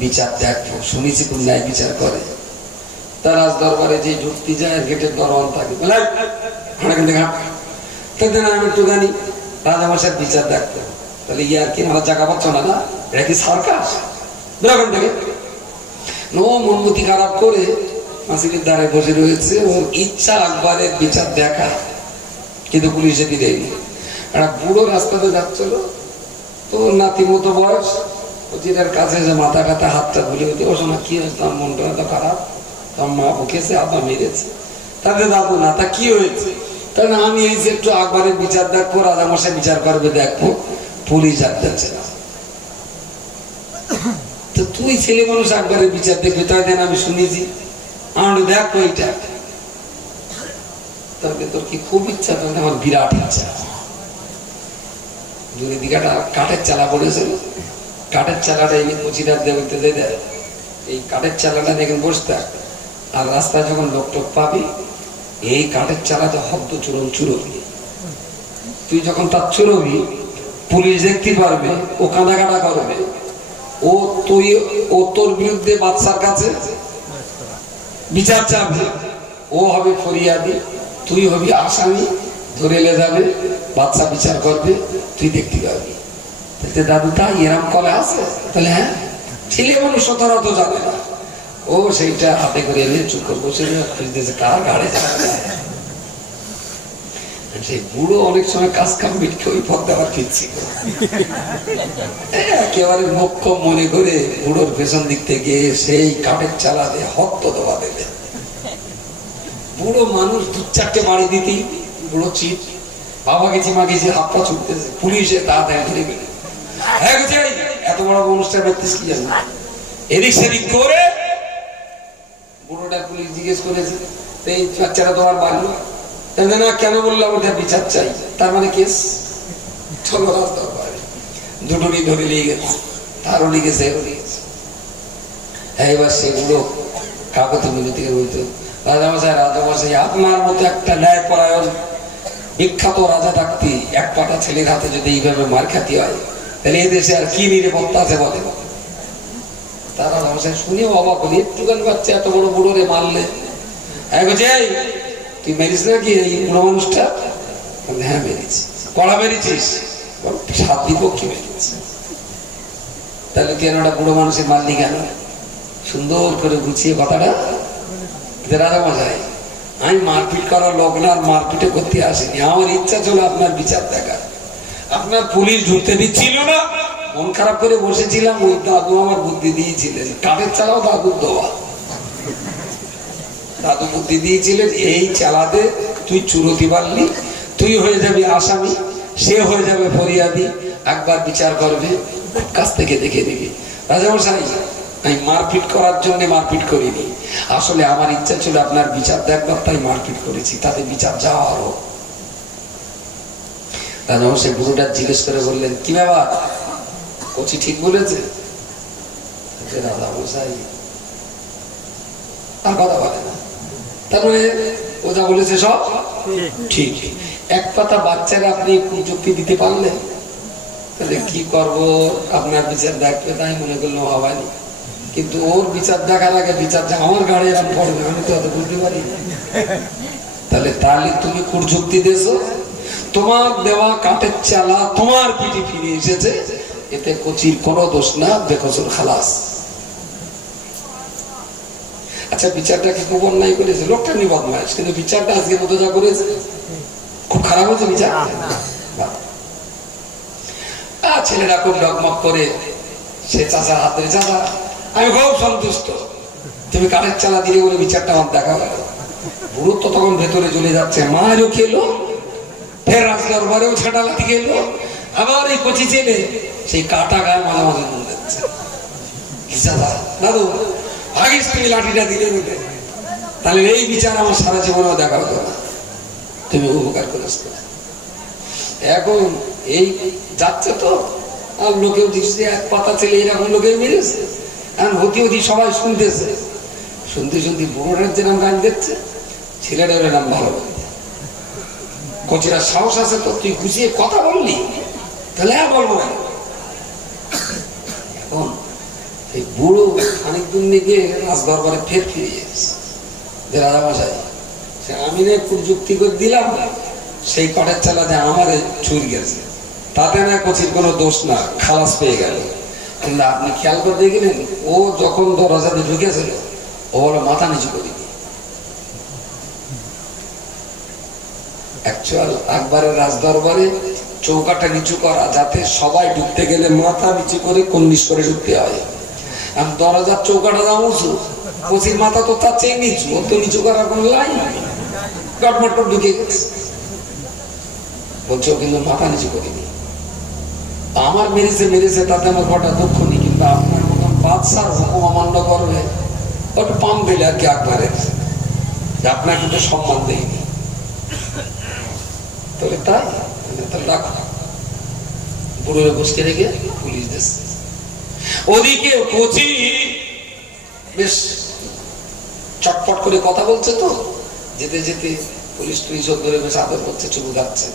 বিচার দেখবো। শুনেছি কোন ন্যায় বিচার করে। তার রাজ দরবারে যে যুক্তি যায়, গেটের দরওয়ান থাকে, আমি একটু জানি রাজামশাইয়ের বিচার দেখতো। তাহলে ইয়ার কি আমার জায়গা পাচ্ছ না? না, এটা কি সরকার? নো, মনমতি খারাপ করে মাসিদের দ্বারে বসে রয়েছে। ওর ইচ্ছা আকবরের বিচার দেখা, কিন্তু পুলিশে দেয়নি। একটা বুড়ো রাস্তাতে যাচ্ছিল, তো নাতির মতো বয়স, ওর কাছে যে মাথা কাটা হাতটা ভুলে হতে, ও শোনা কি হয়েছে? তার মনটা এত খারাপ, তার মা বকেছে, আব্বা মেরেছে। তাদের দাদু না, তা কি হয়েছে? কারণ আমি এই যে একটু আকবরের বিচার দেখবো, রাজামশাই বিচার করবে দেখবো, পুলিশ আর যাচ্ছে না। তো তুই ছেলে মানুষ আকবরের বিচার দেখবি, তাই দেন আমি শুনেছি, আমার দেখো এইটা। তবে তোর কি খুব ইচ্ছা? তাহলে আমার বিরাট ইচ্ছা। দূরের দিকে একটা কাঠের চালা পড়েছিল, কাঠের চালাটা এই মুচিদার দেবতে দেয়, এই কাঠের চালাটা দেখেন বসতে। আর রাস্তায় যখন লোক টোক পাবি, এই কাঠের চালাতে হদ্দ চুরন চুরবি। তুই যখন তার চুরবি, পুলিশ দেখতে পারবে, ও কাঁদা করবে, ও তোর বিরুদ্ধে বাদশার কাছে বিচার চাবে, ও হবে ফরিয়াদি, তুই হবি আসামি, ধরে এলে যাবে, বাদশা বিচার করবে, তুই দেখতে পাবি। দাদু তাই এরম কলে আছে? তাহলে হ্যাঁ, ছেলে মানুষ সতর্ক যাবে না। ও সেইটা হাতে করে এনে চুপ করে বসে খুঁজতেছে কার গাড়ি যাবে। সেই বুড়ো অনেক সময় কাজ কাম মিটকে ওই পথ দেওয়ার ফিরছি, একেবারে মুখ্য মনে করে বুড়োর পেছন দিক থেকে সেই কাঠের চালাতে হত্য দেওয়া দেবে। বুড়ো মানুষ দু চারটে বাড়ি দিতেই বুড়ো চিট, বাবা গেছি মা গেছি, হাত পা ছুটতেছে, পুলিশে তাড়াতাড়ি ধরে গেলে, এত বড় অনুষ্ঠান করতিস কি জানো? এদিক সেদিক করে বুড়োটা পুলিশ জিজ্ঞেস করেছে, এই বাচ্চারা তোমার বাড়ি না? কেন বললাম? ওটা বিচার চাই। তার মানে কেস, চলো রাস্তা দুটোরই ধরে নিয়ে গেছে, তারও লিখেছে, এরও লিখেছে। এবার সেগুলো কাগজে মিলে থেকে বলতো, রাজামশাই রাজামশাই, আপনার মতো একটা ন্যায়পরায়ণ বিখ্যাত রাজা ডাকতি এক পাটা ছেলের হাতে যদি এইভাবে মার খাতি হয়, তাহলে এই দেশে আর কি নিরাপত্তা আছে বলেন? তারা রাজামশাই শুনেও অবাক হলি, একটুখানি বাচ্চা এত বড় বুড়ো রে মারলে। তুই মেরিস নাকি এই বুড়ো মানুষটা? হ্যাঁ মেরেছি। কড়া মেরেছিস? 7 বিপক্ষে মেরেছি। তাহলে তুই একটা বুড়ো মানুষের মারলি কেন? সুন্দর করে গুছিয়ে কথাটা। রাজামশাই, আমি মারপিট করার লোক না, আর মারপিটে করতে আসিনি। আমার ইচ্ছা ছিল আপনার বিচার দেখার। আপনার পুলিশ ঢুকতে দিচ্ছিল না, মন খারাপ করে বসেছিলাম। ওই দাদু আমার বুদ্ধি দিয়েছিলেন, কাঠের চালাও দাদুর দেওয়া। দাদু বুদ্ধি দিয়েছিলেন, এই চালাতে তুই চুরতি পারলি, তুই হয়ে যাবি আসামি, সে হয়ে যাবে ফরিয়াদি, একবার বিচার করবে, কাছ থেকে দেখে দিবি। রাজামশাই, আমি মারপিট করার জন্য মারপিট করিনি, আসলে আমার ইচ্ছা ছিল আপনার বিচার দেখবার, তাই মারপিট করেছি, তাতে বিচার যাওয়া হলো। রাজামশাই গুরুটা জিজ্ঞেস করে বললেন, কি ব্যাপার, কচি ঠিক বলেছে? রাজামশাই আর কথা বলে না, তারপরে ও যা বলেছে সব ঠিক। এক কথা বাচ্চারা আপনি যুক্তি দিতে পারলেন, তাহলে কি করব, আপনার বিচার দেখবে, তাই মনে করলো হবানি। কিন্তু ওর বিচার দেখার আগে বিচারটা আমার গাড়ি এরকম পড়বে, আমি তো অত বুঝতে পারি। তাহলে তুমি যুক্তি দিয়েছো, তোমার দেওয়া কাঠের চালা তোমার পিঠে ফিরে এসেছে, এতে কচির কোনো দোষ না, বেকসুর খালাস। আচ্ছা, বিচারটা কি খুব অন্যায় করেছে? লোকটা নি বদমাইশ, কিন্তু বিচারটা আজকের মতো যা করেছে খুব খারাপ হয়েছে বিচার। ছেলেরা খুব ডকমক করে সে চাষার হাত ধরে, চাষা আমি খুব সন্তুষ্ট, তুমি কাঠের চালা দিয়ে বলে বিচারটা আমার দেখা গেল। বুড়ো তো তখন ভেতরে চলে যাচ্ছে, মারও খেলো, ফের রাজদরবারেও ছেটালাতি খেলো, আবার এই কচি ছেলে সেই কাটা গায়ে মাঝে মাঝে নুন দিচ্ছে। দাদু ভাগিস, তুমি লাঠিটা দিলে নিতে, তাহলে এই বিচার আমার সারা জীবনেও দেখা হতো না, তুমি উপকার করেছ। এখন এই যাচ্ছে তো, আর লোকেও দিচ্ছে এক পাতা ছেলে এরকম লোকেও মেরেছে, এখন হতি হতি সবাই শুনতেছে, শুনতে শুনতে বুড়োটার যেরকম গান দেখছে, ছেলেটার এরকম ভালো। কচিরা সাহস আছে তো, তুই গুছিয়ে কথা বললি, তাহলে আর বলবো না। এখন এই বুড়ো খানিক দূর নিয়ে রাজদরবারে ফের ফিরে গেছে, যে রাজামশাই সে আমি না একটু যুক্তি করে দিলাম, সেই কাঠের চালাতে আমারে ছুরি গেছে, তাতে না কচির কোনো দোষ না, খালাস পেয়ে গেল। কিন্তু আপনি খেয়াল করে দেখলেন, ও যখন দরজাতে ঢুকেছিল, ও বলে মাথা নিচু করি। অ্যাকচুয়াল আকবরের রাজদরবারে চৌকাটা নিচু করা, যাতে সবাই ঢুকতে গেলে মাথা নিচু করে কন্নিস করে ঢুকতে হয়। আমি দরজার চৌকাটা দাম উঁচু, কচির মাথা তো তার চেয়ে নিচু, ও তো নিচু করার কোনো লাইন নাই, গটমট ঢুকে গেছে। বলছো কিন্তু মাথা নিচু করিনি, আমার মেরেছে তাতে আমার ঘটা দুঃখ নেই, কিন্তু আপনার মতন বাদশার হুকুম অমান্য করবে, ওটা পাম দিলে আর কি আকবরের, আপনার কিন্তু সম্মান দেয়নি। তাহলে তাই রাখো, বুড়োরে বসকে রেখে পুলিশ দিচ্ছে। ওদিকে কচি বেশ চটপট করে কথা বলছে, তো যেতে যেতে পুলিশ ধরে বেশ আদর করছে, চুপু যাচ্ছে,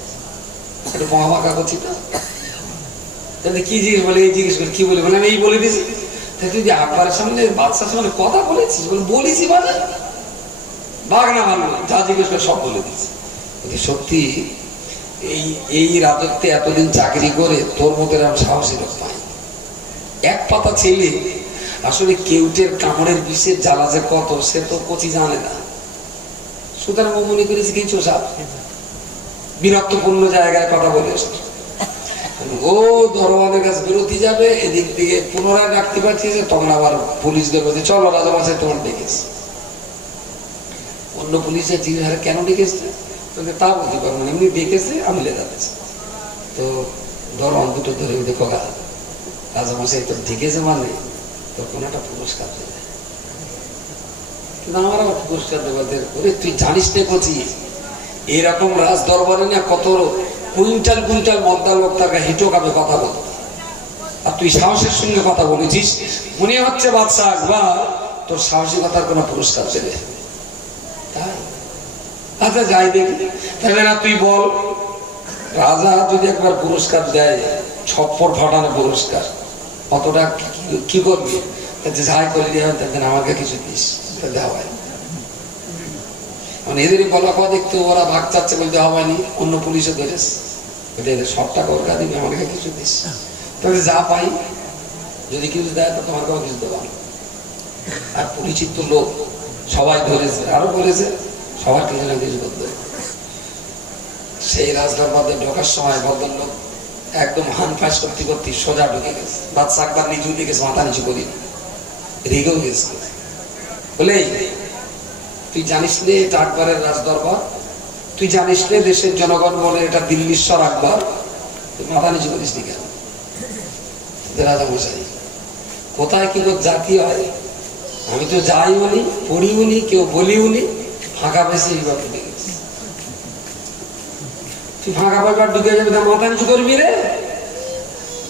একটু মহামাকা করছি তো, কি জিজ্ঞেস বলে, এই জিজ্ঞেস করে কি বলে, বলে আমি এই বলে দিয়েছি। তুই যে আকবরের সামনে বাদশার সামনে কথা বলেছিস, বলে বলেছি মানে বাঘ না ভালো, যা জিজ্ঞেস করে সব বলে দিয়েছি। সত্যি এই রাজত্বে এতদিন চাকরি করে তোর মতো এরকম সাহসী লোক পাই। এক পাতা ছেলে আসলে কেউটের কামড়ের বিষের জ্বালা যে কত, সে তো কচি জানে না। সুতরাং ও মনে করেছে কিছু সাপ বিরক্তপূর্ণ জায়গায় কথা বলে এসেছে, ও দরবারের কাছে বিরতি যাবে, এদিক থেকে পুনরায় ডাকতে পারছে, তখন আবার পুলিশদের বলছে চলো রাজামশাই তোমার ডেকেছে। অন্য পুলিশের জিজ্ঞাসা কেন ডেকেছে, তা বলতে পারবো না, এমনি ডেকেছে আমলে যাচ্ছে। তো দরওয়ান দুটো ধরে দেখো রাজামশাই তো ডেকেছে মানে তো কোন একটা পুরস্কার দেবে, কিন্তু আমার আবার পুরস্কার দেবাদের করে তুই জানিস না কচি, এরকম রাজ দরবারে না কত কুইন্টাল কুইন্টাল মদ্দা লোক তাকে হিটো কাপে কথা বলতো, আর তুই সাহসের সঙ্গে কথা বলেছিস, মনে হচ্ছে বাদশা আকবর তোর সাহসিকতার কোনো পুরস্কার দেবে। তাই আচ্ছা যাই দেখি। তাহলে না তুই বল, রাজা যদি একবার পুরস্কার দেয়, ছপ্পর ফাটানো পুরস্কার, অতটা কি করবি? যাই করলি তাদের আমাকে কিছু দিস, দেওয়াই। মানে এদেরই বলা কথা দেখতে ওরা ভাগ চাচ্ছে, বলতে হয়নি, অন্য পুলিশে ধরেছে, এদের সব টাকা ওর দিবি, আমাকে কিছু দিস। তবে যা পাই যদি কিছু দেয় তো তোমাকেও কিছু দেবো। আর পরিচিত লোক সবাই ধরেছে, আরো বলেছে সবার কিছু না কিছু করতে। সেই রাস্তার মধ্যে ঢোকার সময় ভদ্রলোক একদম হান ফাঁস করতে করতে সোজা ঢুকে গেছে। বাচ্চা একবার নিচু দিয়ে গেছে, মাথা নিচু করি, রেগেও গেছে। বলে তুই জানিস নে এটা আকবরের রাজদরবার, তুই জানিস নে দেশের জনগণ বলে এটা দিল্লীশ্বর আকবর, তুই মাথা নিচু করিস নি কেন? রাজা মশাই কোথায় কি লোক জাতি হয়, আমি তো যাইও নি, পড়িও নি, কেউ বলিও নি, ফাঁকা পেয়েছে এইবার ঢুকে গেছে। তুই ফাঁকা পাইবার ঢুকে যাবি, তা মাথা নিচু করবি রে?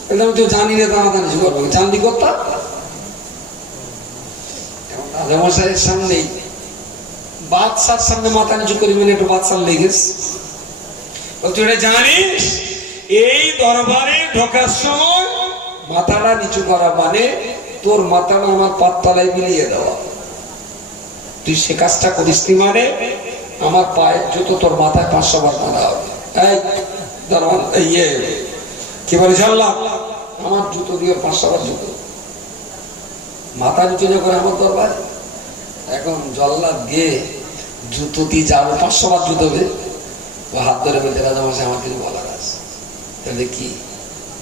আমি তো জানি রে, তা মাথা নিচু করবো, জানলি কথা। রাজা মশাইয়ের সামনেই বাদশার সামনে মাথা নিচু করবি না, একটু বাদশার লেগেছে। তুই এটা জানিস এই দরবারে ঢোকার সময় মাথাটা নিচু করা মানে তোর মাথাটা আমার পাততলায় মিলিয়ে দেওয়া। তুই সে কাজটা করিস নি মানে আমার পায়ের জুতো তোর মাথায় 500 বার মারা হবে। এই দরবার কি বলে জানলাম, আমার জুতো দিয়ে 500 বার জুতো মাথা নিচু করে আমার দরবারে। এখন জল্লাদ গিয়ে জুতো দিয়ে যাবো, 500 বার জুতো হবে। ও হাত ধরে বলতে, রাজা মশাই আমার কিছু বলার আছে। তাহলে কি?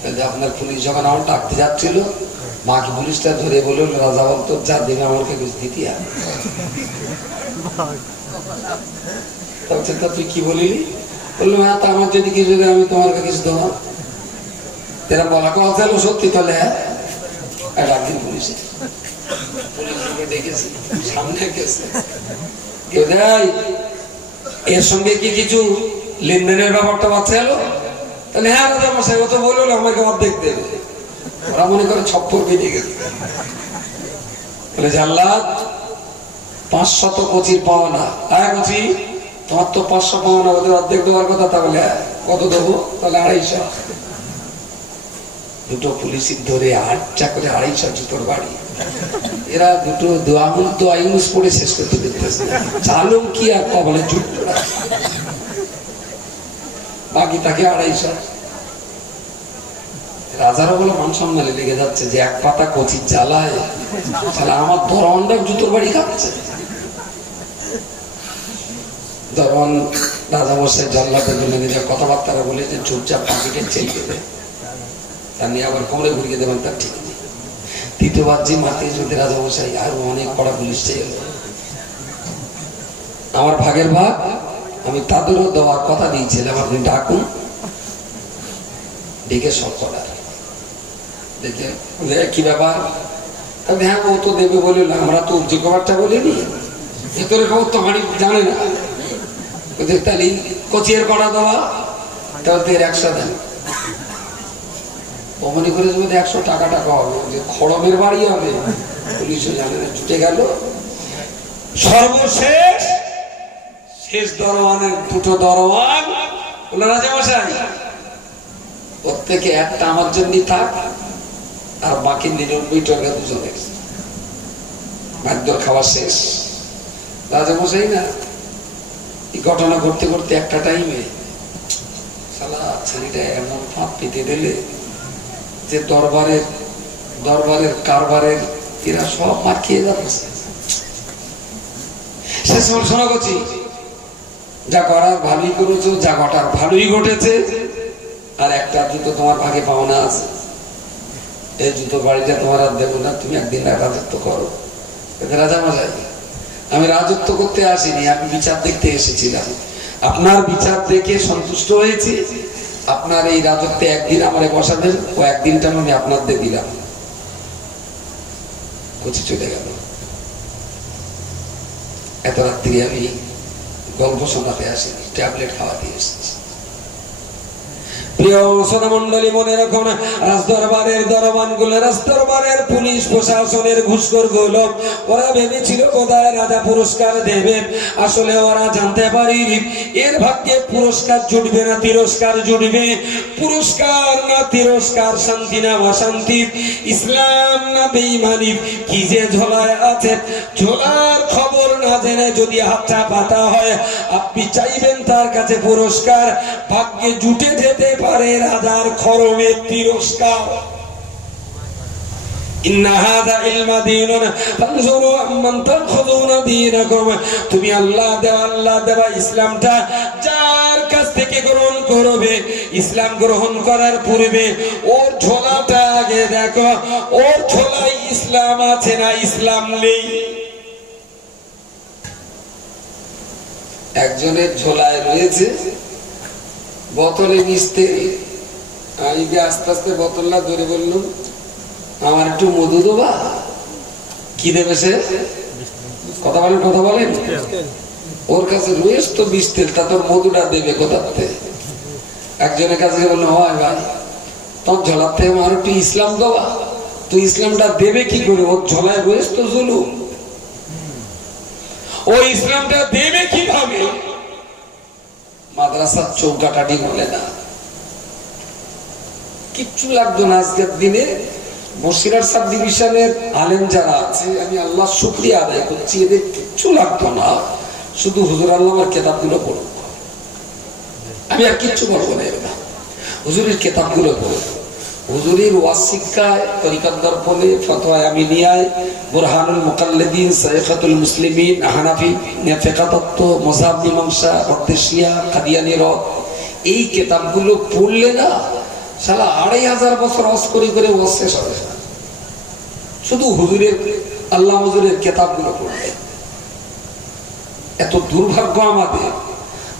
তাহলে আপনার পুলিশ যখন আমার ডাকতে যাচ্ছিল, বাকি পুলিশটা ধরে বলল, রাজা বলতো যা দেবে আমাকে কিছু দিতে হবে। তুই কি বলিলি? বললো হ্যাঁ, তা আমার যদি কিছু দেয় আমি তোমার কিছু দেবো। তেরা বলা কথা হলো সত্যি, তাহলে হ্যাঁ একদিন পুলিশে দেখেছি সামনে গেছে, কেউ দেয় এর সঙ্গে কি কিছু লেনদেনের ব্যাপারটা বাচ্চা এলো? তাহলে হ্যাঁ রাজা মশাই, ও তো বললো আমাকে অর্ধেক দেবে। ওরা মনে করে ছপ্পর বেরিয়ে গেছে। বলে জাল্লাদ 500 কচির পাওনা, হ্যাঁ কচি তোমার তো 500 পাওনা, ওদের অর্ধেক দেওয়ার কথা। তাহলে কত দেবো? তাহলে 250। দুটো পুলিশের ধরে 8টা করে 250 জুতোর বাড়ি। এরা দুটো দোয়ামুল তো আইনুস পড়ে শেষ করতে দেখতেছে, চালুম কি আর কবলে জুট, বাকি তাকে 250। রাজারা বলে মান সম্মানে লেগে যাচ্ছে যে এক পাতা কচির জ্বালায় তাহলে আমার দরওয়ানটা জুতোর বাড়ি খাচ্ছে। দরওয়ান রাজা বসে জল্লাদের জন্য নিজের কথাবার্তা বলে যে চুপচাপ পাখিকে চেয়ে দেবে, তার নিয়ে আবার কোমরে ঘুরিয়ে দেবেন, তার ঠিক নেই। তৃতীয়বার যে মাতে যদি রাজা বসাই আরো অনেক কড়া পুলিশ চেয়ে এলো। আমার ভাগের ভাগ আমি তাদেরও দেওয়ার কথা দিয়েছিলাম, আপনি ডাকুন, ডেকে সব করার দেখে কি ব্যাপার? হ্যাঁ ও তো দেবে বলে, আমরা তো যে খবরটা বলিনি, ভেতরে খবর তো হাঁড়ি জানে না। তাহলে কচিয়ের কড়া দেওয়া, তাহলে 100 দেন। ও মনে করে 100 টাকা হবে, যে খড়মের বাড়ি হবে, পুলিশও জানে না, ছুটে গেল। সর্বশেষ শেষ দরওয়ানের দুটো দরওয়ান বলল, রাজা মশাই ওর থেকে একটা আমার জন্য থাক, আর বাকি 99 টাকা দুজনের। মারধর খাওয়া শেষ। রাজা মশাই না এই ঘটনা করতে করতে একটা টাইমে শালা ছেলেটা এমন ফাঁদ পেতে দিলে যে দরবারের কারবারের এরা সব মার খেয়ে যাচ্ছে। সে সময় শোনা করছি, যা করার ভালোই করেছো, যা ঘটার ভালোই ঘটেছে, আর একটা জুতো তোমার ভাগে পাওনা আছে, এই জুতো বাড়িটা তোমার আর দেবো না, তুমি একদিন রাজত্ব করো। রাজা মশাই আমি রাজত্ব করতে আসিনি, আমি বিচার দেখতে এসেছিলাম। আপনার বিচার দেখে সন্তুষ্ট হয়েছি, আপনার এই রাজত্বে একদিন আমারে বসাবেন, ও একদিনটা আমি আপনার দিয়ে দিলাম। কচি চলে গেল। এত রাত্রি আমি গল্প শোনাতে আসিনি, ট্যাবলেট খাওয়াতে এসেছি। প্রিয় শ্রোতামণ্ডলী, মনে রাখুন, রাজদরবারের দরবানগুলো, রাজদরবারের পুলিশ প্রশাসনের ঘুষখোরগুলো ওরা ভেবেছিল কোথায় রাজা পুরস্কার দেবে। আসলে ওরা জানতে পারেনি এর ভাগ্যে পুরস্কার জুটবে না তিরস্কার জুটবে। পুরস্কার না তিরস্কার, শান্তি না অশান্তি, ইসলাম না বেঈমানি, কি যে ঝোলায় আছে। ঝোলার খবর না জেনে যদি হাতটা পাতা হয়, আপনি চাইবেন তার কাছে পুরস্কার, ভাগ্যে জুটে যেতে পারে রাজার খরমের তিরস্কার। তুমি আল্লাহ দেওয়া ইসলামটা যার কাছ থেকে গ্রহণ করবে, ইসলাম গ্রহণ করার পূর্বে ওর ঝোলাটা আগে দেখো, ওর ঝোলায় ইসলাম আছে না ইসলাম নেই। একজনের ঝোলায় রয়েছে বোতলে মিশতে, আমি আস্তে আস্তে বোতলটা ধরে বললাম, আমার একটু মধু দেবা। কি দেবে সে? কথা বলেন। ওর কাছে রয়েছে তো বিষ তেল, তা তোর মধুটা দেবে কোথাতে? একজনের কাছে বললো, হয় ভাই তোর ঝোলার থেকে আমার একটু ইসলাম দেবা। তুই ইসলামটা দেবে কি করে? ওর ঝোলায় রয়েছে তো জুলুম, ও ইসলামটা দেবে কিভাবে? মাদ্রাসার চৌকাটাটি বলে না, কিচ্ছু লাগতো না। আজকের দিনে বসিরহাট সাব ডিভিশনের আলেম যারা আছে, আমি আল্লাহ শুকরিয়া আদায় করছি, এদের কিচ্ছু লাগতো না, শুধু হুজুর আল্লাহর কেতাবগুলো পড়ব। আমি আর কিচ্ছু বলবো না, এরা হুজুরের কেতাবগুলো পড়ব। হুজুরের ওয়াজ শিক্ষায়, তরিকাত দর্পণে, ফতোয়ায়ে আমিনিয়ায়, বুরহানুল মুকাল্লিদিন, সাইখাতুল মুসলিমিন, হানাফি ফিকহ তত্ত্ব, মাযহাব মীমাংসা, অর্দেশিয়া, কাদিয়ানী রদ, এই কেতাবগুলো পড়লে না শালা 2500 বছর ওয়াজ করে ওয়াজ শেষ হবে না, শুধু হুজুরের আল্লাহ হুজুরের কেতাবগুলো পড়লে। এত দুর্ভাগ্য আমাদের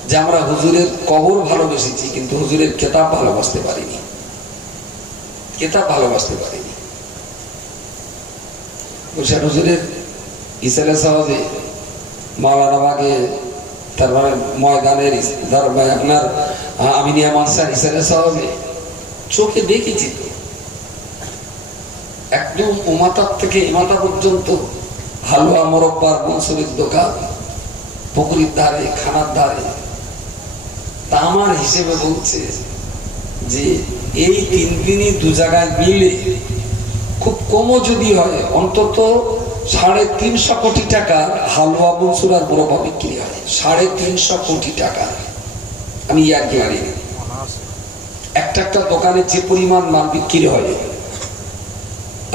যে আমরা হুজুরের কবর ভালোবেসেছি কিন্তু হুজুরের কেতাব ভালোবাসতে পারিনি, হুজুরের ইসালে সাহাবে মাওলানা বাগে, তারপরে ময়দানের আপনার আমিনিয়া মানসার ইসালে সাহাবে চোখে দেখেছি তো, একদম উমাতার থেকে ইমাতা পর্যন্ত হালুয়া মোরব্বার মনসুরের দোকান, পুকুরের ধারে, খানার ধারে। তা আমার হিসেবে বলছে যে এই 3 দিনই 2 জায়গায় মিলে খুব কমও যদি হয়, অন্তত 350 কোটি টাকা হালুয়া মনসুর আর মোরব্বা বিক্রি হয়। 350 কোটি টাকা। আমি ইয়ার কি মানি, একটা দোকানে যে পরিমাণ মাল বিক্রি হয়,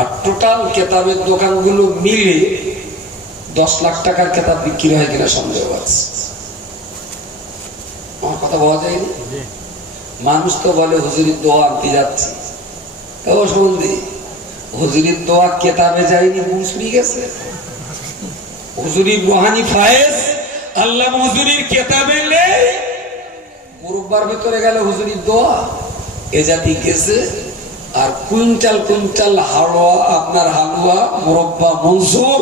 আর টোটাল কেতাবের দোকানগুলো মিলে 10 লাখ টাকার কেতাব বিক্রি হয় কিনা সন্দেহ আছে। আমার কথা বলা যায়নি। মানুষ তো বলে হুজুরের দোয়া আনতে যাচ্ছি, হুজুরের দোয়া কেতাবে যায়নি, মুসরি গেছে। হুজুরের রুহানি ফায়েজ আল্লাহ হুজুরের কেতাবে নেই, মুরব্বার ভিতরে গেল হুজুরের দোয়া, এ জাতি গেছে। আর কুইন্টাল হালুয়া, আপনার হালুয়া মুরব্বা মনসুর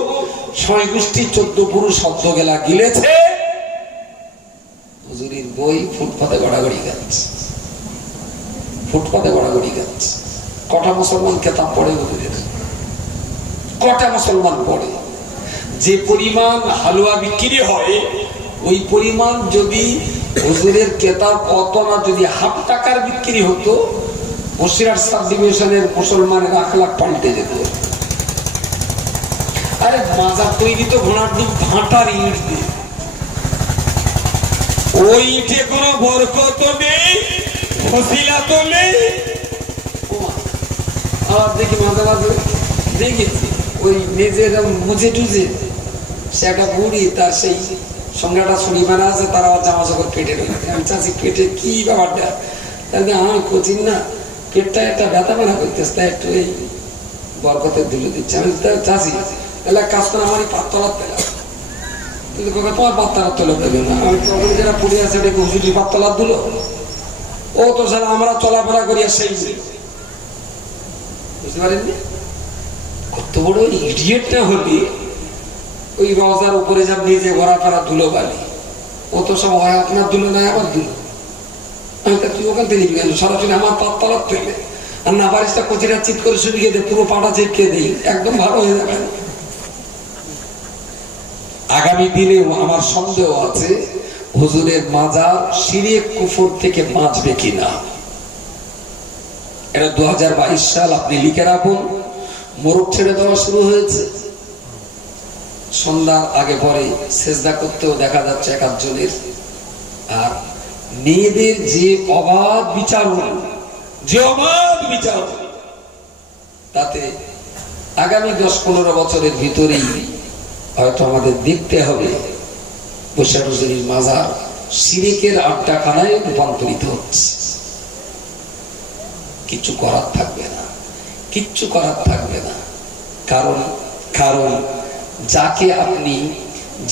6 গোষ্ঠী 14 পুরুষ শব্দ গেলা গিলেছে, হুজুরের বই ফুটপাতে গড়াগড়ি গাচ্ছে, কটা মুসলমান কেতাব পড়ে হুজুরের? কটা মুসলমান পড়ে? যে পরিমাণ হালুয়া বিক্রি হয়, ওই পরিমাণ যদি হুজুরের কেতাব কত না যদি 1/2 টাকার বিক্রি হতো, বসিরহাট সাব ডিভিশনের মুসলমানের আখলাক পাল্টে যেত। আরে মাজার তৈরি তো ঘোড়ার ডিম ভাটার ইট দিয়ে, ওই ইটে কোনো বরকত নেই, ফসিলা তো নেই। আবার দেখি মাঝে মাঝে দেখেছি ওই নিজের মুজে টুজে সে একটা বুড়ি, তার সেই সঙ্গে একটা ছুরি মারা আছে, তারা জামা কাপড় কেটে রেখেছে। আমি চাচ্ছি পেটে কি ব্যাপারটা, তাহলে আমি কঠিন না, পেটটা একটা ব্যথা মারা করতেছে, তাই একটু এই বরকতের ধুলো দিচ্ছে। আমি চাচ্ছি তাহলে কাজ করে আমার এই পাতলার পেলাম, কিন্তু তোমার পাতলার তোলা পেলো না। আমি তখন যারা পড়ে আছে এটা হুজুরি পাতলার ধুলো, ও তো সারা আমরা চলাফেরা করি আর সেই বুঝতে পারেননি। কত বড় ইডিয়েটটা হলি, ওই রজার উপরে যাব নিজে ঘোরাফেরা ধুলো বালি, ও তো সব হয় আপনার ধুলো নয় আমার ধুলো। তুই ওখান থেকে নিবি কেন, সরাসরি আমার পাত তলার থেকে, আর না পারিস তা কচিরা চিৎ করে শুনে গিয়ে পুরো পাটা চেপকে দেই, একদম ভালো হয়ে যাবে। আগামী দিনেও আমার সন্দেহ আছে হুজুরের মাজার শিরক কুফর থেকে বাঁচবে কিনা। এটা 2022 সাল, আপনি লিখে রাখুন। মোরগ ছেড়ে দেওয়া শুরু হয়েছে, সন্ধ্যার আগে পরে সেজদা করতেও দেখা যাচ্ছে এক একজনের। আর মেয়েদের যে অবাধ বিচারণ, তাতে আগামী 10-15 বছরের ভিতরেই হয়তো আমাদের দেখতে হবে বসে হুজুরের মাজার শিরকের আড্ডাখানায় রূপান্তরিত হচ্ছে। কিচ্ছু করার থাকবে না, কিচ্ছু করার থাকবে না। কারণ কারণ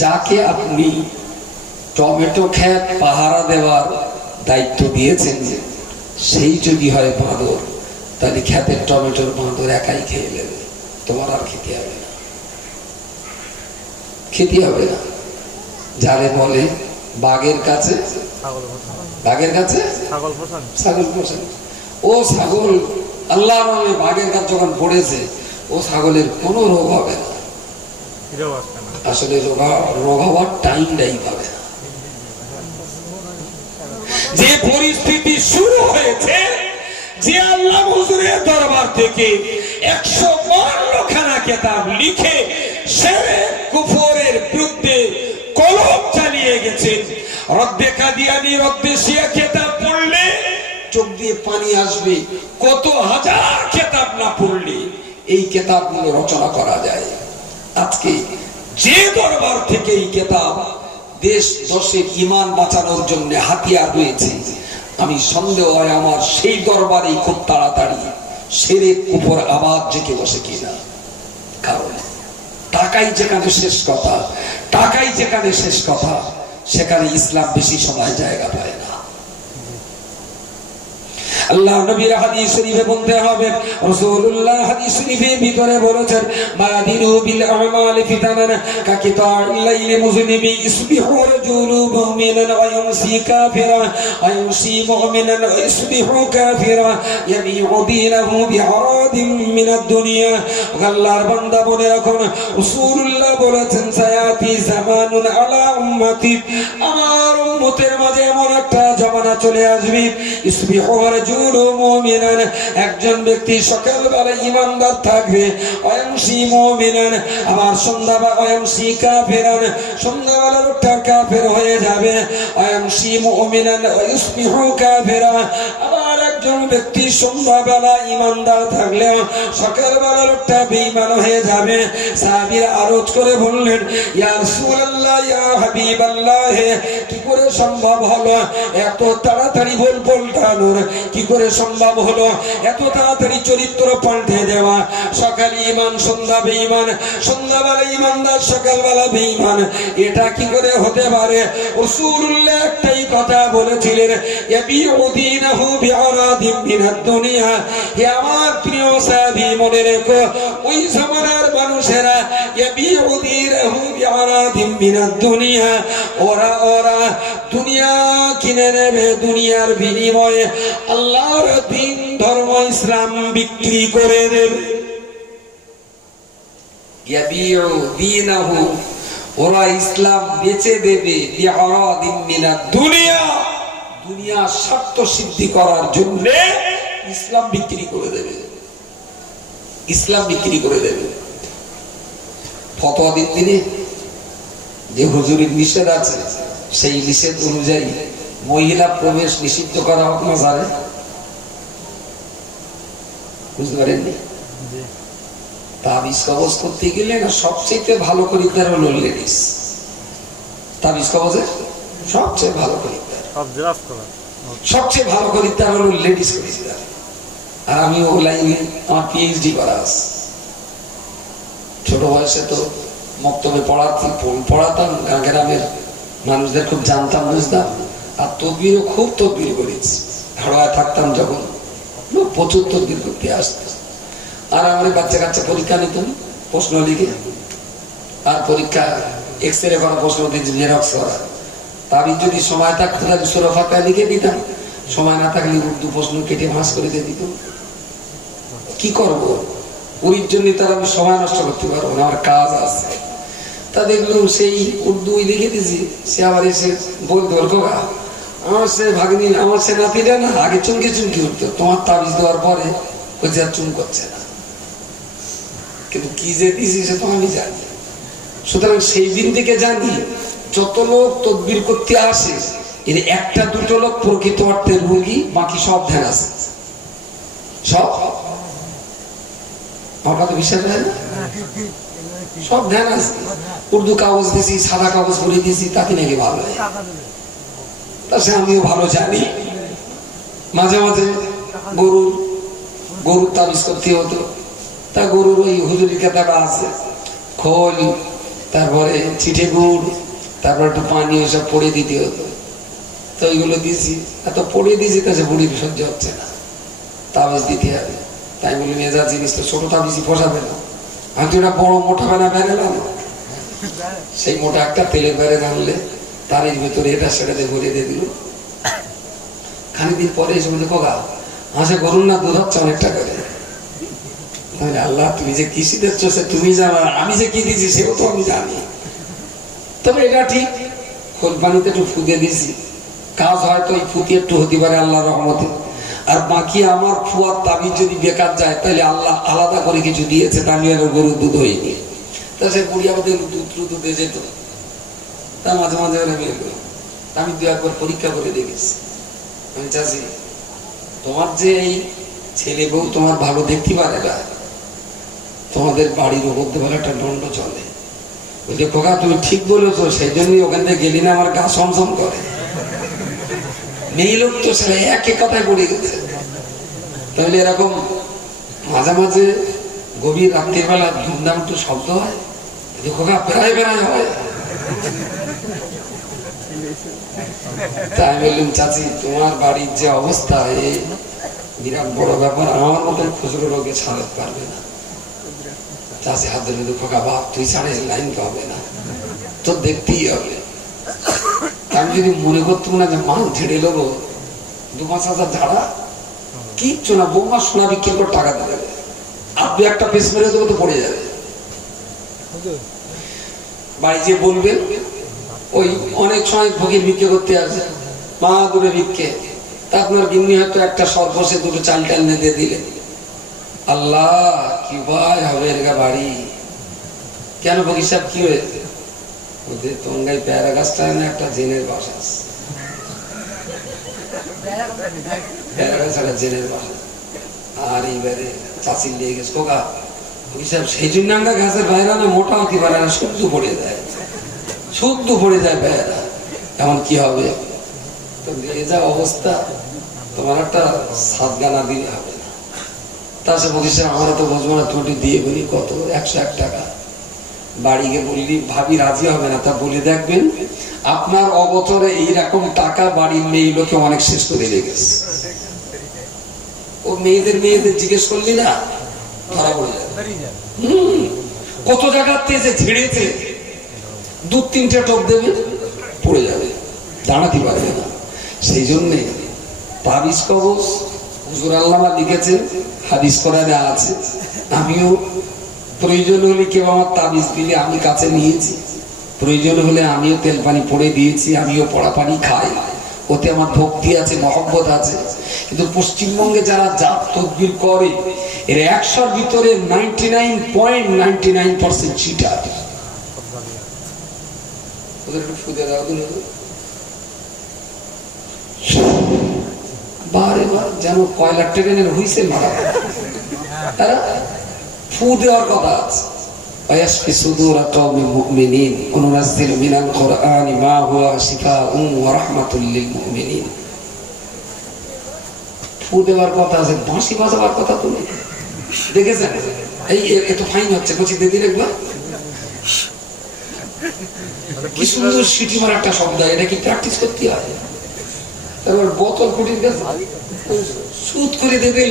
যাকে আপনি টমেটো ক্ষেত পাহারা দেওয়ার দায়িত্ব দিয়েছেন, সেই যদি হয় বাঁদর, তাহলে ক্ষেতের টমেটোর বাঁদর একাই খেয়ে নেবে, তোমার আর খেতে হবে না, খেতে হবে না। যারে বলে বাঘের কাছে ছাগল পোষেন, ও ছাগল আল্লাহর নামে বাঘের কাছে যখন পড়েছে, ও ছাগলের কোনো রোগ হবে না। আসলে রোগ হওয়ার টাইমটাই পাবে না। যে পরিস্থিতি শুরু হয়েছে, যে আল্লাহ হুজুরের দরবার থেকে 152 খানা কিতাব লিখে শিরক কুফরের বিরুদ্ধে কলম চালিয়ে গেছেন। রদ্দে কাদিয়ানি, রদ্দে শিয়া কিতাব পড়লে চোখ দিয়ে পানি আসবে, কত হাজার কিতাব না পড়লে এই কিতাবগুলো রচনা করা যায়। আজকে যে দরবার থেকে এই কিতাব দেশ দশের ঈমান বাঁচানোর জন্য হাতিয়ার রয়েছে, আমি সন্দেহ হয় আমার সেই দরবারেই খুব তাড়াতাড়ি শিরক কুফর আবাদ জেগে বসে কিনা। কারণ টাকাই যেখানে শেষ কথা, টাকাই যেখানে শেষ কথা, সেখানে ইসলাম বেশি সময় জায়গা পায় না। আল্লাহ নবীর হাদিস শরীফে বলতে হবে, রাসূলুল্লাহ হাদিস শরীফের ভিতরে বলেছেন, বাদিরু বিল আমাল ফিতানান কাকিতা'ল লাইলি মুযনিবি ইসবিহু রাজুলু মুমিনান ওয়া ইউমসি কাফিরা ওয়া ইউমসি মুমিনান ওয়া ইসবিহু কাফিরা ইয়াবিউ দীনাহু বিআরাদিন মিনাদ দুনিয়া। আল্লাহর বান্দা বলে রাখুন, রাসূলুল্লাহ বলেছেন, সায়াতি জামানুন আলা উম্মতি, আমার উম্মতের মাঝে এমন একটা জামানা চলে আসবে, ইসবিহু একজন ব্যক্তি সকালবেলা ইমানদার থাকবে, আবার সন্ধ্যাবেলা লোকটা কাফের হয়ে যাবে। আবার একজন ব্যক্তি সন্ধ্যাবেলা ইমানদার থাকলেও সকালবেলা লোকটা বেঈমান হয়ে যাবে। সাহাবীরা আরজ করে বললেন, ইয়া রাসূলুল্লাহ, ইয়া হাবিবাল্লাহ, কি করে সম্ভব হলো এত তাড়াতাড়ি ভুল পাল্টানোর? কি করে সম্ভব হলো এত তাড়াতাড়ি চরিত্র পাল্টে দেওয়া? সকালে ঈমান, সন্ধ্যা বেঈমান, সন্ধ্যাবেলা ঈমানদার, সকালবেলা বেঈমান, এটা কি করে হতে পারে? রাসূলুল্লাহ একটাই কথা বলেছিলেন, ইয়াবিউ দীনাহু বিআরাদিন মিনাদ দুনিয়া। হে আমার প্রিয় সাহাবী, মনে রেখো, ওই জামানার মানুষেরা ইয়াবিউ দীনাহু বিআরাদিন মিনাদ দুনিয়া, ওরা দুনিয়া কিনে নেবে, দুনিয়ার বিনিময়ে আল্লাহর দ্বীন ধর্ম ইসলাম বিক্রি করে দেবে। ইয়াবিউ দীনাহু, ওরা ইসলাম বেচে দেবে, বিআরাদিন মিনাদ দুনিয়া, দুনিয়া স্বার্থ সিদ্ধি করার জন্য ইসলাম বিক্রি করে দেবে, ইসলাম বিক্রি করে দেবে। ফতোয়া দিন তিনি, যে হুজুরের নিষেধ আছে, সেই নিষেধ অনুযায়ী মহিলা প্রবেশ নিষিদ্ধ করা হোক মাজারে। বুঝতে পারেননি? তাবিজ কবজ করতে গেলে না সবচেয়ে ভালো খরিদ্দার হলো লেডিস। তাবিজ কবজে সবচেয়ে ভালো খরিদ্দার, সবচেয়ে ভালো খরিদ্দার হলো লেডিস খরিদ্দার। আর আমি ও লাইনে আমার পিএইচডি করা আছে। ছোট বয়সে তো মক্তবে পড়াতাম, গ্রামের মানুষদের খুব জানতাম, বুঝতাম। আর তকবীরও খুব তকবীর করেছি। হাড়োয়ায় থাকতাম যখন, প্রচুর তকবীর করতে আসতো। আর আমার বাচ্চা কাচ্চা পরীক্ষা নিত প্রশ্ন লিখে, আর পরীক্ষা এক্সরে করা প্রশ্ন দিয়েছি, জেরক্স করা। আমি যদি সময় থাকতো তাহলে সূরা ফাতিহা লিখে দিতাম, সময় না থাকলে উর্দু প্রশ্ন কেটে ভাঁজ করে দিয়ে দিত। কি করব, ওরির জন্য তার আমি সময় নষ্ট করতে পারবো না, আমার কাজ আছে। তা দেখলাম সেই উর্দু লিখে দিয়েছি, সে আবার এসে বলতে পারবো আমার সে ভাগ্নি, আমার সে নাতিরা না আগে চুমকি চুমকি উঠতো, তোমার তাবিজ দেওয়ার পরে ওই যে আর চুম করছে না। কিন্তু কি যে দিয়েছি সে তো আমি জানি। সুতরাং সেই দিন থেকে জানি যত লোক তদবির করতে আসে এর একটা দুটো লোক প্রকৃত অর্থের রোগী, বাকি সব ধ্যান আছে। সব আমার কথা বিশ্বাস হয় না? সব ধ্যান আছে। উর্দু কাগজ দিয়েছি, সাদা কাগজ করে দিয়েছি, তাতে নাকি ভালো হয়। তা সে আমিও ভালো জানি। মাঝে মাঝে গরুর তাবিজ করতে হতো। তা গরুর ওই হুজুরি কেতাটা আছে, খোল, তারপরে চিঠে গুড়, তারপর একটু পানি, ওইসব পড়ে দিতে হতো। তো ওইগুলো দিয়েছি, এত পড়ে দিয়েছি, তা সে বুড়ির সহ্য হচ্ছে না, তাবিজ দিতে হবে। তাই বলি মেজা জিনিস তো ছোট তাবিজই পোষাবে না, আমি তো এটা বড় মোটা বেনা বেড়ালাম। সেই মোটা একটা তেলের বেড়ে আনলে তার এর ভেতরে এটা সেটাতে ভরে দিয়ে দিল। খানিকদিন পরে এসে বলতে কোকা হাসে করুন না, দুধ হচ্ছে অনেকটা করে। তাহলে আল্লাহ তুমি যে কৃষি দিচ্ছ সে তুমি জানো, আমি যে কি দিচ্ছি সেও তো আমি জানি। তবে এটা ঠিক, খোল পানিতে একটু ফুটে দিয়েছি, কাজ হয়তো এই ফুটি একটু হতে পারে আল্লাহর রহমতে। আর বাকি আমার ফুয়ার তাবিজ যদি বেকার যায় তাহলে আল্লাহ আলাদা করে কিছু দিয়েছে, তা আমি গরুর দুধ হয়নি। তা সে বুড়ি আমাদের দুধে যেত, তা মাঝে মাঝে আমি দু একবার পরীক্ষা করে দেখেছি। আমি চাচ্ছি তোমার যে এই ছেলে বউ তোমার ভালো দেখতে পারে না, তোমাদের বাড়ির উপর দিয়ে একটা দণ্ড চলে। ওই যে খোকা তুমি ঠিক বলেছো, সেই জন্যই ওখান থেকে গেলি না, আমার গা সমসম করে। মেয়ে লোক তো সেটা একই কথায় পড়ে গেছে। তাহলে এরকম মাঝে মাঝে গভীর রাত্রির বেলা ধুমধাম একটু শব্দ হয়, খোকা প্রায় বেড়ায় হয়। তাই বললাম চাচি তোমার বাড়ির যে অবস্থা, এই বিরাট বড় ব্যাপার, আমার মতন খুচরো রোগে ছাড়তে পারবে না। চাষি হাত ধরে খোকা বাপ তুই ছাড়ে লাইন পাবে না, তোর দেখতেই হবে। আমি যদি মনে করতাম না যে মান ছেড়ে নেবো 2-5 হাজার ঝাড়া কিচ্ছু না, বৌমা সোনা বিক্রি করে টাকা দেবে, আপনি একটা পেস মেরে দেবো তো পড়ে যাবে। বাড়ি যে বলবেন ওই অনেক সময় ফকির ভিক্ষে করতে আসে, মা দূরে ভিক্ষে, তা আপনার গিন্নি হয়তো একটা সর্বশে দুটো চাল টাল নিতে দিলে, আল্লাহ কি ভাই হবে এর বাড়ি। কেন ফকির সাহেব কি হয়েছে? ওদের তঙ্গাই পেয়ারা গাছটা না একটা জেনের বাসা আছে, পেয়ারা গাছ একটা জেনের বাসা। আর এইবারে চাষির লেগে গেছে খোকা ফকির সাহেব, সেই জন্য আমরা গাছের বাইরে না মোটা হতে পারে না, শুদ্ধ পড়ে যায়, শুদ্ধ পড়ে যায় পেয়ারা। এমন কি হবে? তো যা অবস্থা, তোমার একটা সাতগানা দিলে হবে না। তা সে বলছে আমরা তো বুঝবো না, তুমি দিয়ে বলি কত, 101 টাকা। বাড়ি গিয়ে বললি ভাবি রাজি হবে না, তা বলে দেখবেন আপনার অবতরে এইরকম টাকা বাড়ির মেয়ে লোকে অনেক শেষ করে লেগেছে। ও মেয়েদের জিজ্ঞেস করলি না ধরা পড়ে যাবে। কত জায়গাতে যে ঝেড়েছে, 2-3টে টোপ দেবে পড়ে যাবে, দাঁড়াতে পারবে না। সেই জন্যে তাবিজ কবজ হুজুর আল্লামা লিখেছেন, হাদিস কোরআনে আছে। আমিও প্রয়োজন হলে কেউ আমার তাবিজ দিলে আমি কাছে নিয়েছি, প্রয়োজন হলে আমিও তেল পানি পড়ে দিয়েছি, আমিও পড়া পানি খাই, ওতে আমার ভক্তি আছে, মহব্বত আছে। কিন্তু পশ্চিমবঙ্গে যারা জাত তদবির করে এর 100-র ভিতরে 99.99% চিটার। ওদের একটু ফুদে দাও দিন, বারে বার যেন কয়লা ট্রেনের হুইসে মারা, তারা ফু দেওয়ার কথা আছে। ويشفي صدور قوم مؤمنين وننزل من القرآن ما هو شفاء ورحمة للمؤمنين। ফু দেওয়ার কথা আছে, বাঁশি বাজাবার কথা তুমি দেখেছেন? এই এত ফাইন হচ্ছে বলছি দিদি দেখবা কি সুন্দর সিটি মার একটা শব্দ, এটা কি প্র্যাকটিস করতে হয়? তারপর বোতল কুটির কাছে সুদ করে দেবে,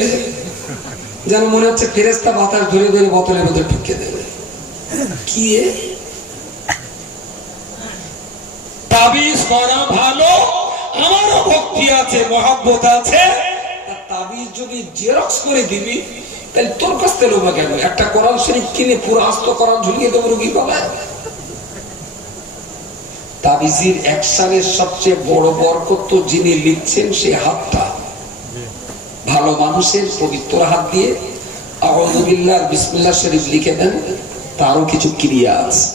যেন মনে হচ্ছে ফেরেস্তা বাতাস ধরে ধরে বোতলের মধ্যে ঢুকিয়ে দেবে। কি তাবিজ করা ভালো, আমারও ভক্তি ওয়াফি আছে, মহব্বত আছে, তাবিজ যদি জেরক্স করে দিবি তাহলে তোর কাছ থেকে লোবা কেন? একটা কোরআন শরীফ কিনে পুরো আস্ত কোরআন ঝুলিয়ে দেবো রোগী গলায়। তাবিজের অ্যাকশনের সবচেয়ে বড় বরকত তো যিনি লিখছেন সেই হাতটা ভালো মানুষের পবিত্র হাত দিয়ে আউযু বিল্লাহ বিসমিল্লাহ শরীফ লিখে দেন, তারও কিছু ক্রিয়া আছে।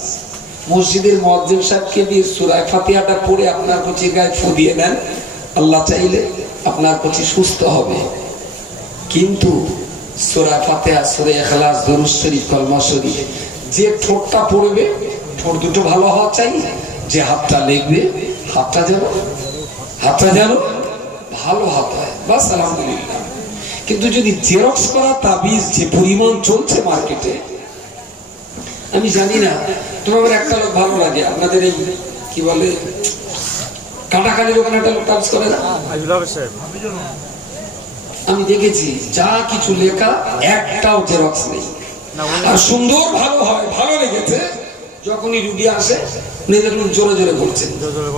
মসজিদের মুয়াজ্জিন সাহেবকে দিয়ে সূরা ফাতিহাটা পড়ে আপনার কচির গায়ে ফু দিয়ে দেন, আল্লাহ চাইলে আপনার কচি সুস্থ হবে। কিন্তু সূরা ফাতিহা, সূরা ইখলাস, দরুদ শরীফ, কলমা শরীফ যে ঠোঁটটা পড়বে, ঠোঁট দুটো ভালো হওয়া চাই, যে হাতটা লিখবে হাতটা যেন ভালো হাত হয়, বাস আলহামদুলিল্লাহ। কিন্তু যদি জেরক্স করা তাবিজ যে পরিমাণ চলছে মার্কেটে, আমি জানি না, তোমাদের একটা লোক ভালো লাগে, আপনাদের এই কি বলে কাটাকাটির ওখানে একটা লোক কাজ করে না, আমি দেখেছি যা কিছু লেখা একটাও জেরক্স নেই, আর সুন্দর ভালো হয়, ভালো লেগেছে। যখনই রুগী আসে দেখুন জোরে জোরে বলছেন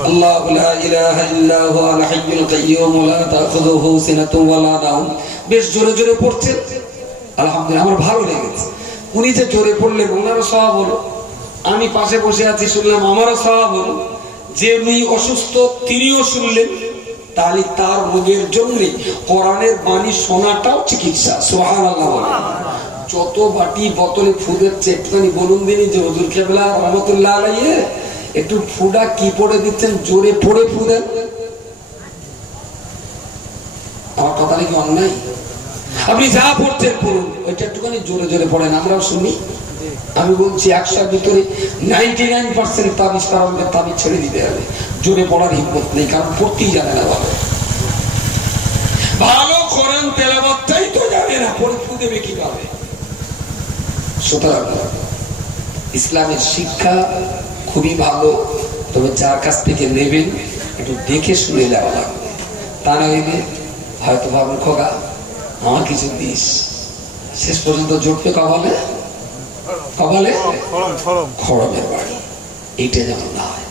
আল্লাহু লা ইলাহা ইল্লা হুয়াল হাইয়ুল কাইয়্যুম লা তাখুযুহু সিনাতুন ওয়া লা নাওম, বেশ জোরে জোরে পড়ছেন, আলহামদুলিল্লাহ আমার ভালো লেগেছে। উনি যে জোরে পড়লেন ওনারও সওয়াব হলো, আমি পাশে বসে আছি শুনলাম আমারও সওয়াব হলো। যে উনি অসুস্থ তিনিও শুনলেন, তাহলে তার রোগের জন্য কোরআনের বাণী শোনাটাও চিকিৎসা। সুবহানাল্লাহ বলেন। যত বাটি বোতলে ফু দিচ্ছে, একটুখানি বলুন দিনই যে হুজুর কেবলা রহমতুল্লাহ আলাইহি একটু ফুটা কি পড়ে দিচ্ছেন, জোরে পড়ে ফু দেন। আমার কথা কি অন্যায়? আপনি যা পড়ছেন পড়ুন, ওইটা একটুখানি জোরে জোরে পড়েন, আমরাও শুনি। আমি বলছি 100 ভিতরে 99% তাবিজ কারণকে তাবিজ ছেড়ে দিতে হবে, জোরে পড়ার হিম্মত নেই, কারণ পড়তেই জানে না ভালো। ভালো কোরআন তেলাওয়াতটাই তো জানে না, পড়ে ফু দেবে কিভাবে? সুতরাং ইসলামের শিক্ষা খুবই ভালো, তবে যার কাছ থেকে নেবেন একটু দেখে শুনে নেওয়া লাগবে। তা নইলে হয়তো ভাবেন খোকা আমার কিছু দিস, শেষ পর্যন্ত জুটবে কপালে খড়মের বাড়ি। এইটা যেমন না হয়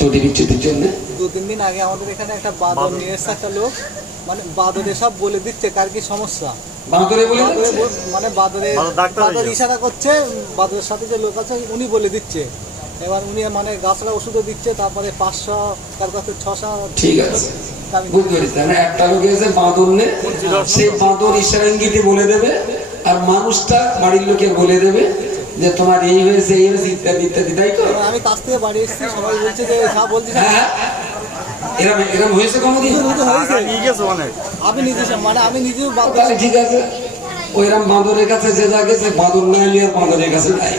তৈরি বিচ্ছেদের জন্য। 2-3 দিন আগে আমাদের এখানে একটা বাদর নিয়ে এসছে একটা লোক, মানে বাদরে সব বলে দিচ্ছে কার কি সমস্যা, মানে বাদর ইশারা করছে, বাদরের সাথে যে লোক আছে উনি বলে দিচ্ছে। এবার উনি মানে গাছরা ওষুধও দিচ্ছে, তারপরে 500 কার কাছে 600। ঠিক আছে, একটা লোক এসে বাঁদর নে, সে বাঁদর ইশারা ইঙ্গিতে বলে দেবে, আর মানুষটা বাড়ির লোকে বলে দেবে যে তোমার এই হয়েছে এই হয়েছে ইত্যাদি ইত্যাদি, তাই তো? আমি কাছ থেকে বাড়ি এসেছি, সবাই বলছে যে হ্যাঁ বলছি। এরকম হয়েছে কোনোদিন? আমি নিজে মানে আমি নিজেও ঠিক আছে, ওইরকম বাঁদরের কাছে যে যা গেছে, বাঁদর না এলে আর বাঁদরের কাছে নাই,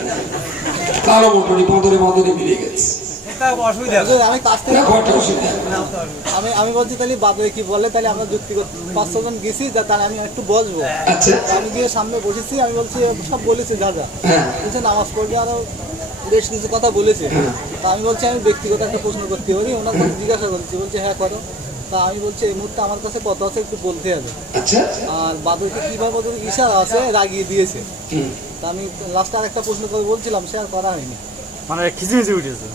কারো মোটরি বাঁদরে মিলে গেছে। আমি কাছ থেকে আমি বলছি তাহলে বাদরে কি বলে, তাহলে আমরা যুক্তি 500 জন গেছি, তাহলে আমি একটু বসবো। আমি গিয়ে সামনে বসেছি, আমি বলছি সব বলেছি দাদা, বলছে নামাজ পড়বে, আরো বেশ কিছু কথা বলেছে। তা আমি বলছি আমি ব্যক্তিগত একটা প্রশ্ন করতে পারি, ওনার কাছে জিজ্ঞাসা করছি, বলছে হ্যাঁ করো। তা আমি বলছি এই মুহূর্তে আমার কাছে কথা আছে, একটু বলতে হবে। আর বাদরকে কিভাবে ইশারা আছে রাগিয়ে দিয়েছে। তা আমি লাস্টে আর একটা প্রশ্ন করে বলছিলাম, সে আর করা হয়নি, মানে খিচিমিচি উঠেছে।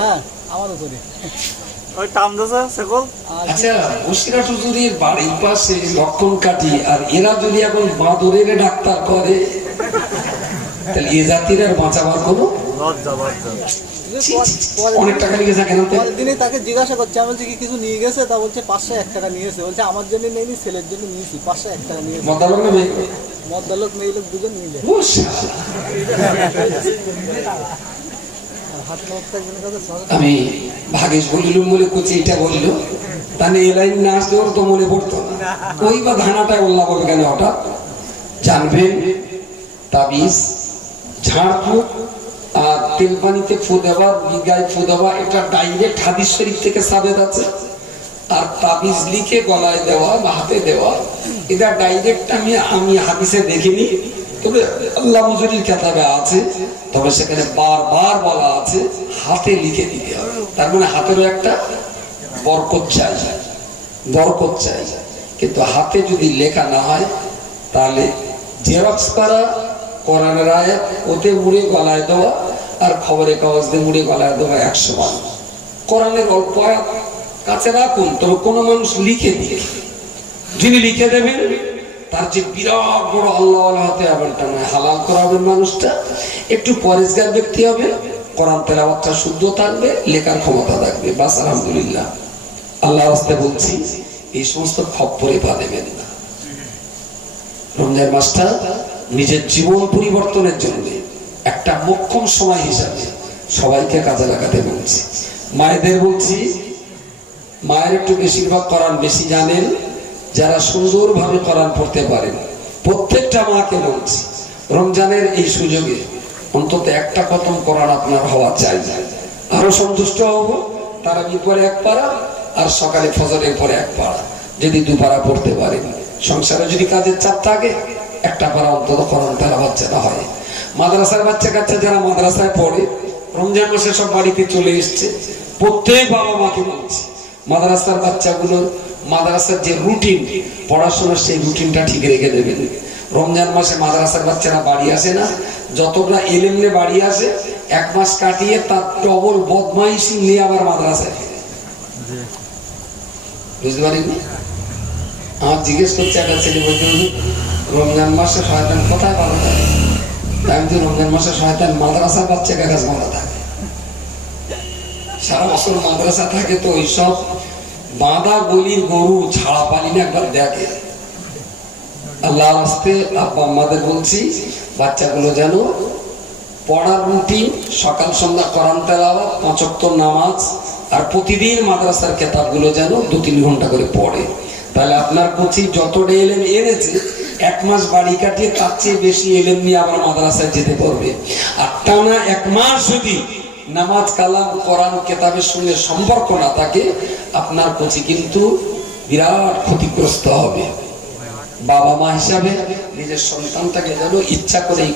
হ্যাঁ আমার উপরে ওই টাম দেছে সেকল। আচ্ছা, বসিরহাট হুজুরের বাড়ির পাশে লক্ষণ কাটি, আর এরা যদি এখন বাঁদরের ডাক্তার করে, তাহলে এ জাতির আর বাঁচাবার কোনো লজ্জা। অনেক টাকা নিয়ে গেছে কেন? পরের দিনে তাকে জিজ্ঞাসা করছে, আমি বলছি কি কিছু নিয়ে গেছে? তা বলছে 501 টাকা নিয়েছে। বলছে আমার জন্য নেইনি, ছেলের জন্য নিয়েছি, 501 টাকা নিয়েছে। মদ্দালোক না মেয়ে? মদ্দালোক মেয়ে লোক দুজন মিলে। আমি ভাগেশ বলিলুম বলে কুচি এটা বললো, তাহলে এই লাইন না আসলে ওর তো মনে পড়তো না। ওই বা ধানাটায় উল্লাহ বলবে কেন হঠাৎ? জানবেন তাবিজ ঝাড়ফুঁক আর তেল পানিতে ফু দেওয়া, গায়ে ফু দেওয়া, এটা ডাইরেক্ট হাদিস শরীফ থেকে সাবেত আছে। আর তাবিজ লিখে গলায় দেওয়া বা হাতে দেওয়া, এটা ডাইরেক্ট আমি হাদিসে দেখিনি, তবে আল্লাহ মুজুরির কিতাবে আছে, তবে সেখানে বারবার বলা আছে হাতে লিখে দিতে হবে। তার মানে হাতেরও একটা বরকত চাই, কিন্তু হাতে যদি লেখা না হয়, তাহলে জেরক্স করা কোরআনের আয়াত ওতে মুড়ে গলায় দেওয়া আর খবরের কাগজ দিয়ে মুড়ে গলায় দেওয়া 100 মান। কোরআনের অল্প আয়াত কাছে রাখুন, তবে কোনো মানুষ লিখে দিয়ে, যিনি লিখে দেবেন তার যে বিরাট বড় আল্লাহ হতে এমনটা নয়, হালাল করাবেন মানুষটা, একটু পরেশগার ব্যক্তি হবে, কোরআন তেলাওয়াতটা শুদ্ধ থাকবে, লেখার ক্ষমতা থাকবে, বাস আলহামদুলিল্লাহ। আল্লাহর রাস্তে বলছি, এই সমস্ত খপ্পরে পা দেবেন না। রমজান মাসটা নিজের জীবন পরিবর্তনের জন্য একটা মোক্ষম সময় হিসাবে সবাইকে কাজে লাগাতে বলছি। মায়েদের বলছি, মায়ের একটু বেশিরভাগ কোরআন বেশি জানেন, যারা সুন্দরভাবে কোরআন পড়তে পারেন, প্রত্যেকটা মাকে বলছি রমজানের এই সুযোগে অন্তত একটা খতম কোরআন আপনার হওয়া চাই। আরো সন্তুষ্ট হব, তারাবির পরে এক পারা আর সকালে ফজরের পরে এক পারা, যদি 2 পারা পড়তে পারেন। সংসারে যদি কাজের চাপ থাকে, একটা পারা অন্তত কোরআন তেলাওয়াত যেটা হয়। মাদ্রাসার বাচ্চা কাচ্চা যারা মাদ্রাসায় পড়ে, রমজান মাসে সব বাড়িতে চলে এসছে, প্রত্যেক বাবা মাকে বলছি মাদ্রাসার বাচ্চাগুলোর মাদ্রাসার যে রুটিন পড়াশোনার, সেই রুটিনটা ঠিক রেখে দেবেন। রমজান মাসে মাদ্রাসার বাচ্চারা বাড়ি আসে না, যতটা এলেমনে বাড়ি আসে, 1 মাস কাটিয়ে তার ডবল বদমাইশি নিয়ে আবার মাদ্রাসায় ফিরে। বুঝতে পারিনি? আমার জিজ্ঞেস করছে একটা ছেলে, বলতে রমজান মাসে শয়তান কোথায় ভালো থাকে? আমি তো রমজান মাসে শয়তান মাদ্রাসার বাচ্চাকে কাজ মারা থাকে, সারা বছর মাদ্রাসা থাকে, তো ওইসব বাঁধা গলির গরু ছাড়া পানি না একবার দেখে। আল্লাহ রাস্তে আব্বা আম্মাদের বলছি, বাচ্চাগুলো যেন পড়ার রুটিন, সকাল সন্ধ্যা কোরআন তেলাওয়াত, 5 ওয়াক্ত নামাজ, আর প্রতিদিন মাদ্রাসার কিতাবগুলো যেন 2-3 ঘন্টা করে পড়ে। তাহলে আপনার কোচি যতটা এলেম এনেছে, 1 মাস বাড়ি কাটিয়ে তার চেয়ে বেশি এলেম নিয়ে আবার মাদ্রাসায় যেতে পারবে। আর টানা 1 মাস যদি নামাজ কালাম কোরআন কেতাবের সঙ্গে সম্পর্ক না থাকে, আপনার কোচি কিন্তু বিরাট ক্ষতিগ্রস্ত হবে। বাবা মা হিসাবে নিজের সন্তানটাকে যেন ইচ্ছা করে এই